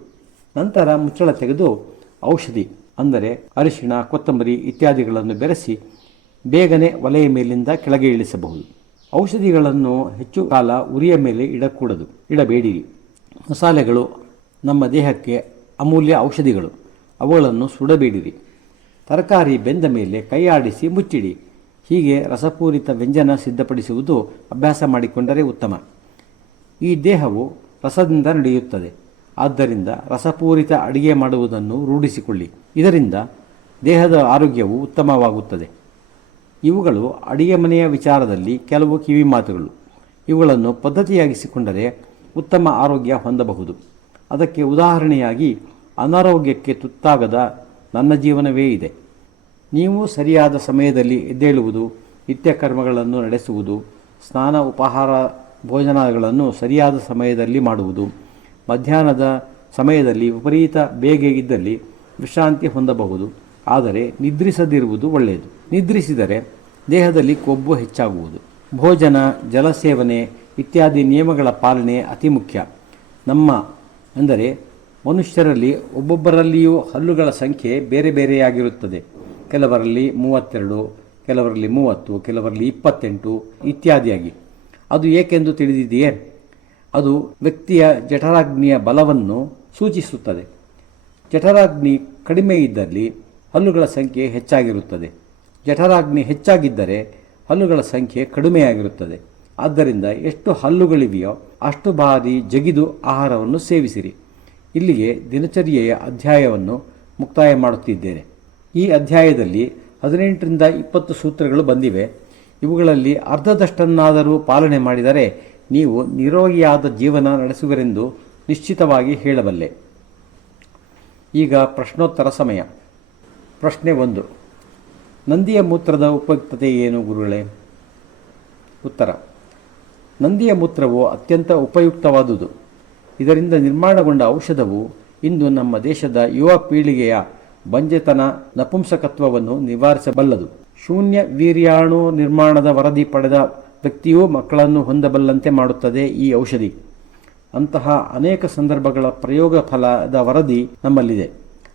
ನಂತರ ಮುಚ್ಚಳ ತೆಗೆದು ಔಷಧಿ ಅಂದರೆ ಅರಿಶಿಣ, ಕೊತ್ತಂಬರಿ ಇತ್ಯಾದಿಗಳನ್ನು ಬೆರೆಸಿ ಬೇಗನೆ ಒಲೆಯ ಮೇಲಿಂದ ಕೆಳಗೆ ಇಳಿಸಬಹುದು. ಔಷಧಿಗಳನ್ನು ಹೆಚ್ಚು ಕಾಲ ಉರಿಯ ಮೇಲೆ ಇಡಬೇಡಿರಿ. ಮಸಾಲೆಗಳು ನಮ್ಮ ದೇಹಕ್ಕೆ ಅಮೂಲ್ಯ ಔಷಧಿಗಳು, ಅವುಗಳನ್ನು ಸುಡಬೇಡಿರಿ. ತರಕಾರಿ ಬೆಂದ ಮೇಲೆ ಕೈ ಆಡಿಸಿ ಮುಚ್ಚಿಡಿ. ಹೀಗೆ ರಸಪೂರಿತ ವ್ಯಂಜನ ಸಿದ್ಧಪಡಿಸುವುದು ಅಭ್ಯಾಸ ಮಾಡಿಕೊಂಡರೆ ಉತ್ತಮ. ಈ ದೇಹವು ರಸದಿಂದ ನಡೆಯುತ್ತದೆ. ಆದ್ದರಿಂದ ರಸಪೂರಿತ ಅಡಿಗೆ ಮಾಡುವುದನ್ನು ರೂಢಿಸಿಕೊಳ್ಳಿ. ಇದರಿಂದ ದೇಹದ ಆರೋಗ್ಯವು ಉತ್ತಮವಾಗುತ್ತದೆ. ಇವುಗಳು ಅಡಿಗೆ ಮನೆಯ ವಿಚಾರದಲ್ಲಿ ಕೆಲವು ಕಿವಿ ಮಾತುಗಳು. ಇವುಗಳನ್ನು ಪದ್ಧತಿಯಾಗಿಸಿಕೊಂಡರೆ ಉತ್ತಮ ಆರೋಗ್ಯ ಹೊಂದಬಹುದು. ಅದಕ್ಕೆ ಉದಾಹರಣೆಯಾಗಿ ಅನಾರೋಗ್ಯಕ್ಕೆ ತುತ್ತಾಗದ ನನ್ನ ಜೀವನವೇ ಇದೆ. ನೀವು ಸರಿಯಾದ ಸಮಯದಲ್ಲಿ ಎದ್ದೇಳುವುದು, ನಿತ್ಯ ಕರ್ಮಗಳನ್ನು ನಡೆಸುವುದು, ಸ್ನಾನ ಉಪಹಾರ ಭೋಜನಗಳನ್ನು ಸರಿಯಾದ ಸಮಯದಲ್ಲಿ ಮಾಡುವುದು, ಮಧ್ಯಾಹ್ನದ ಸಮಯದಲ್ಲಿ ವಿಪರೀತ ಬೇಗ ಇದ್ದಲ್ಲಿ ವಿಶ್ರಾಂತಿ ಹೊಂದಬಹುದು. ಆದರೆ ನಿದ್ರಿಸದಿರುವುದು ಒಳ್ಳೆಯದು. ನಿದ್ರಿಸಿದರೆ ದೇಹದಲ್ಲಿ ಕೊಬ್ಬು ಹೆಚ್ಚಾಗುವುದು. ಭೋಜನ, ಜಲಸೇವನೆ ಇತ್ಯಾದಿ ನಿಯಮಗಳ ಪಾಲನೆ ಅತಿ ಮುಖ್ಯ. ಅಂದರೆ ಮನುಷ್ಯರಲ್ಲಿ ಒಬ್ಬೊಬ್ಬರಲ್ಲಿಯೂ ಹಲ್ಲುಗಳ ಸಂಖ್ಯೆ ಬೇರೆ ಬೇರೆಯಾಗಿರುತ್ತದೆ. ಕೆಲವರಲ್ಲಿ 32, ಕೆಲವರಲ್ಲಿ 30, ಕೆಲವರಲ್ಲಿ 28 ಇತ್ಯಾದಿಯಾಗಿ. ಅದು ಏಕೆಂದು ತಿಳಿದಿದೆಯೇ? ಅದು ವ್ಯಕ್ತಿಯ ಜಠರಾಗ್ನಿಯ ಬಲವನ್ನು ಸೂಚಿಸುತ್ತದೆ. ಜಠರಾಗ್ನಿ ಕಡಿಮೆ ಇದ್ದಲ್ಲಿ ಹಲ್ಲುಗಳ ಸಂಖ್ಯೆ ಹೆಚ್ಚಾಗಿರುತ್ತದೆ. ಜಠರಾಗ್ನಿ ಹೆಚ್ಚಾಗಿದ್ದರೆ ಹಲ್ಲುಗಳ ಸಂಖ್ಯೆ ಕಡಿಮೆಯಾಗಿರುತ್ತದೆ. ಆದ್ದರಿಂದ ಎಷ್ಟು ಹಲ್ಲುಗಳಿವೆಯೋ ಅಷ್ಟು ಬಾರಿ ಜಗಿದು ಆಹಾರವನ್ನು ಸೇವಿಸಿರಿ. ಇಲ್ಲಿಗೆ ದಿನಚರ್ಯೆಯ ಅಧ್ಯಾಯವನ್ನು ಮುಕ್ತಾಯ ಮಾಡುತ್ತಿದ್ದೇನೆ. ಈ ಅಧ್ಯಾಯದಲ್ಲಿ 18ರಿಂದ 20 ಸೂತ್ರಗಳು ಬಂದಿವೆ. ಇವುಗಳಲ್ಲಿ ಅರ್ಧದಷ್ಟನ್ನಾದರೂ ಪಾಲನೆ ಮಾಡಿದರೆ ನೀವು ನಿರೋಗಿಯಾದ ಜೀವನ ನಡೆಸುವಿರೆಂದು ನಿಶ್ಚಿತವಾಗಿ ಹೇಳಬಲ್ಲೆ. ಈಗ ಪ್ರಶ್ನೋತ್ತರ ಸಮಯ. ಪ್ರಶ್ನೆ 1. ನಂದಿಯ ಮೂತ್ರದ ಉಪಯುಕ್ತತೆ ಏನು ಗುರುಗಳೇ? ಉತ್ತರ: ನಂದಿಯ ಮೂತ್ರವು ಅತ್ಯಂತ ಉಪಯುಕ್ತವಾದುದು. ಇದರಿಂದ ನಿರ್ಮಾಣಗೊಂಡ ಔಷಧವು ಇಂದು ನಮ್ಮ ದೇಶದ ಯುವ ಪೀಳಿಗೆಯ ಬಂಜೆತನ, ನಪುಂಸಕತ್ವವನ್ನು ನಿವಾರಿಸಬಲ್ಲದು. ಶೂನ್ಯ ವೀರ್ಯಾಣು ನಿರ್ಮಾಣದ ವರದಿ ಪಡೆದ ವ್ಯಕ್ತಿಯೂ ಮಕ್ಕಳನ್ನು ಹೊಂದಬಲ್ಲಂತೆ ಮಾಡುತ್ತದೆ ಈ ಔಷಧಿ. ಅಂತಹ ಅನೇಕ ಸಂದರ್ಭಗಳ ಪ್ರಯೋಗ ಫಲದ ವರದಿ ನಮ್ಮಲ್ಲಿದೆ.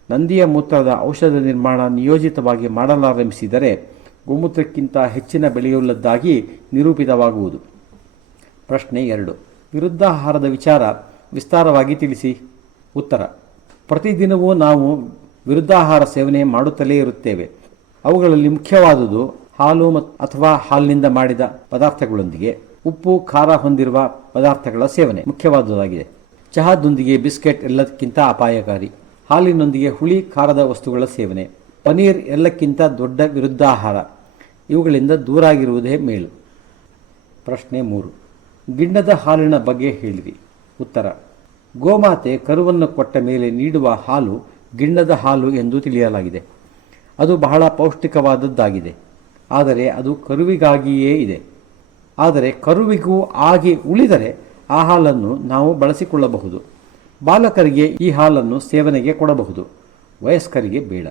ನಂದಿಯ ಮೂತ್ರದ ಔಷಧ ನಿರ್ಮಾಣ ನಿಯೋಜಿತವಾಗಿ ಮಾಡಲಾರಂಭಿಸಿದರೆ ಗೋಮೂತ್ರಕ್ಕಿಂತ ಹೆಚ್ಚಿನ ಬೆಲೆಯುಳ್ಳದ್ದಾಗಿ ನಿರೂಪಿತವಾಗುವುದು. ಪ್ರಶ್ನೆ 2. ವಿರುದ್ಧಾಹಾರದ ವಿಚಾರ ವಿಸ್ತಾರವಾಗಿ ತಿಳಿಸಿ. ಉತ್ತರ: ಪ್ರತಿದಿನವೂ ನಾವು ವಿರುದ್ಧಾಹಾರ ಸೇವನೆ ಮಾಡುತ್ತಲೇ ಇರುತ್ತೇವೆ. ಅವುಗಳಲ್ಲಿ ಮುಖ್ಯವಾದುದು ಹಾಲು ಅಥವಾ ಹಾಲಿನಿಂದ ಮಾಡಿದ ಪದಾರ್ಥಗಳೊಂದಿಗೆ ಉಪ್ಪು, ಖಾರ ಹೊಂದಿರುವ ಪದಾರ್ಥಗಳ ಸೇವನೆ ಮುಖ್ಯವಾದುದಾಗಿದೆ. ಚಹಾದೊಂದಿಗೆ ಬಿಸ್ಕೆಟ್ ಎಲ್ಲಕ್ಕಿಂತ ಅಪಾಯಕಾರಿ. ಹಾಲಿನೊಂದಿಗೆ ಹುಳಿ, ಖಾರದ ವಸ್ತುಗಳ ಸೇವನೆ. ಪನೀರ್ ಎಲ್ಲಕ್ಕಿಂತ ದೊಡ್ಡ ವಿರುದ್ಧಾಹಾರ. ಇವುಗಳಿಂದ ದೂರಾಗಿರುವುದೇ ಮೇಲು. ಪ್ರಶ್ನೆ 3. ಗಿಣ್ಣದ ಹಾಲಿನ ಬಗ್ಗೆ ಹೇಳಿರಿ. ಉತ್ತರ: ಗೋಮಾತೆ ಕರುವನ್ನು ಕೊಟ್ಟ ಮೇಲೆ ನೀಡುವ ಹಾಲು ಗಿಣ್ಣದ ಹಾಲು ಎಂದು ತಿಳಿಯಲಾಗಿದೆ. ಅದು ಬಹಳ ಪೌಷ್ಟಿಕವಾದದ್ದಾಗಿದೆ. ಆದರೆ ಅದು ಕರುವಿಗಾಗಿಯೇ ಇದೆ. ಆದರೆ ಕರುವಿಗೂ ಆಗಿ ಉಳಿದರೆ ಆ ಹಾಲನ್ನು ನಾವು ಬಳಸಿಕೊಳ್ಳಬಹುದು. ಬಾಲಕರಿಗೆ ಈ ಹಾಲನ್ನು ಸೇವನೆಗೆ ಕೊಡಬಹುದು, ವಯಸ್ಕರಿಗೆ ಬೇಡ.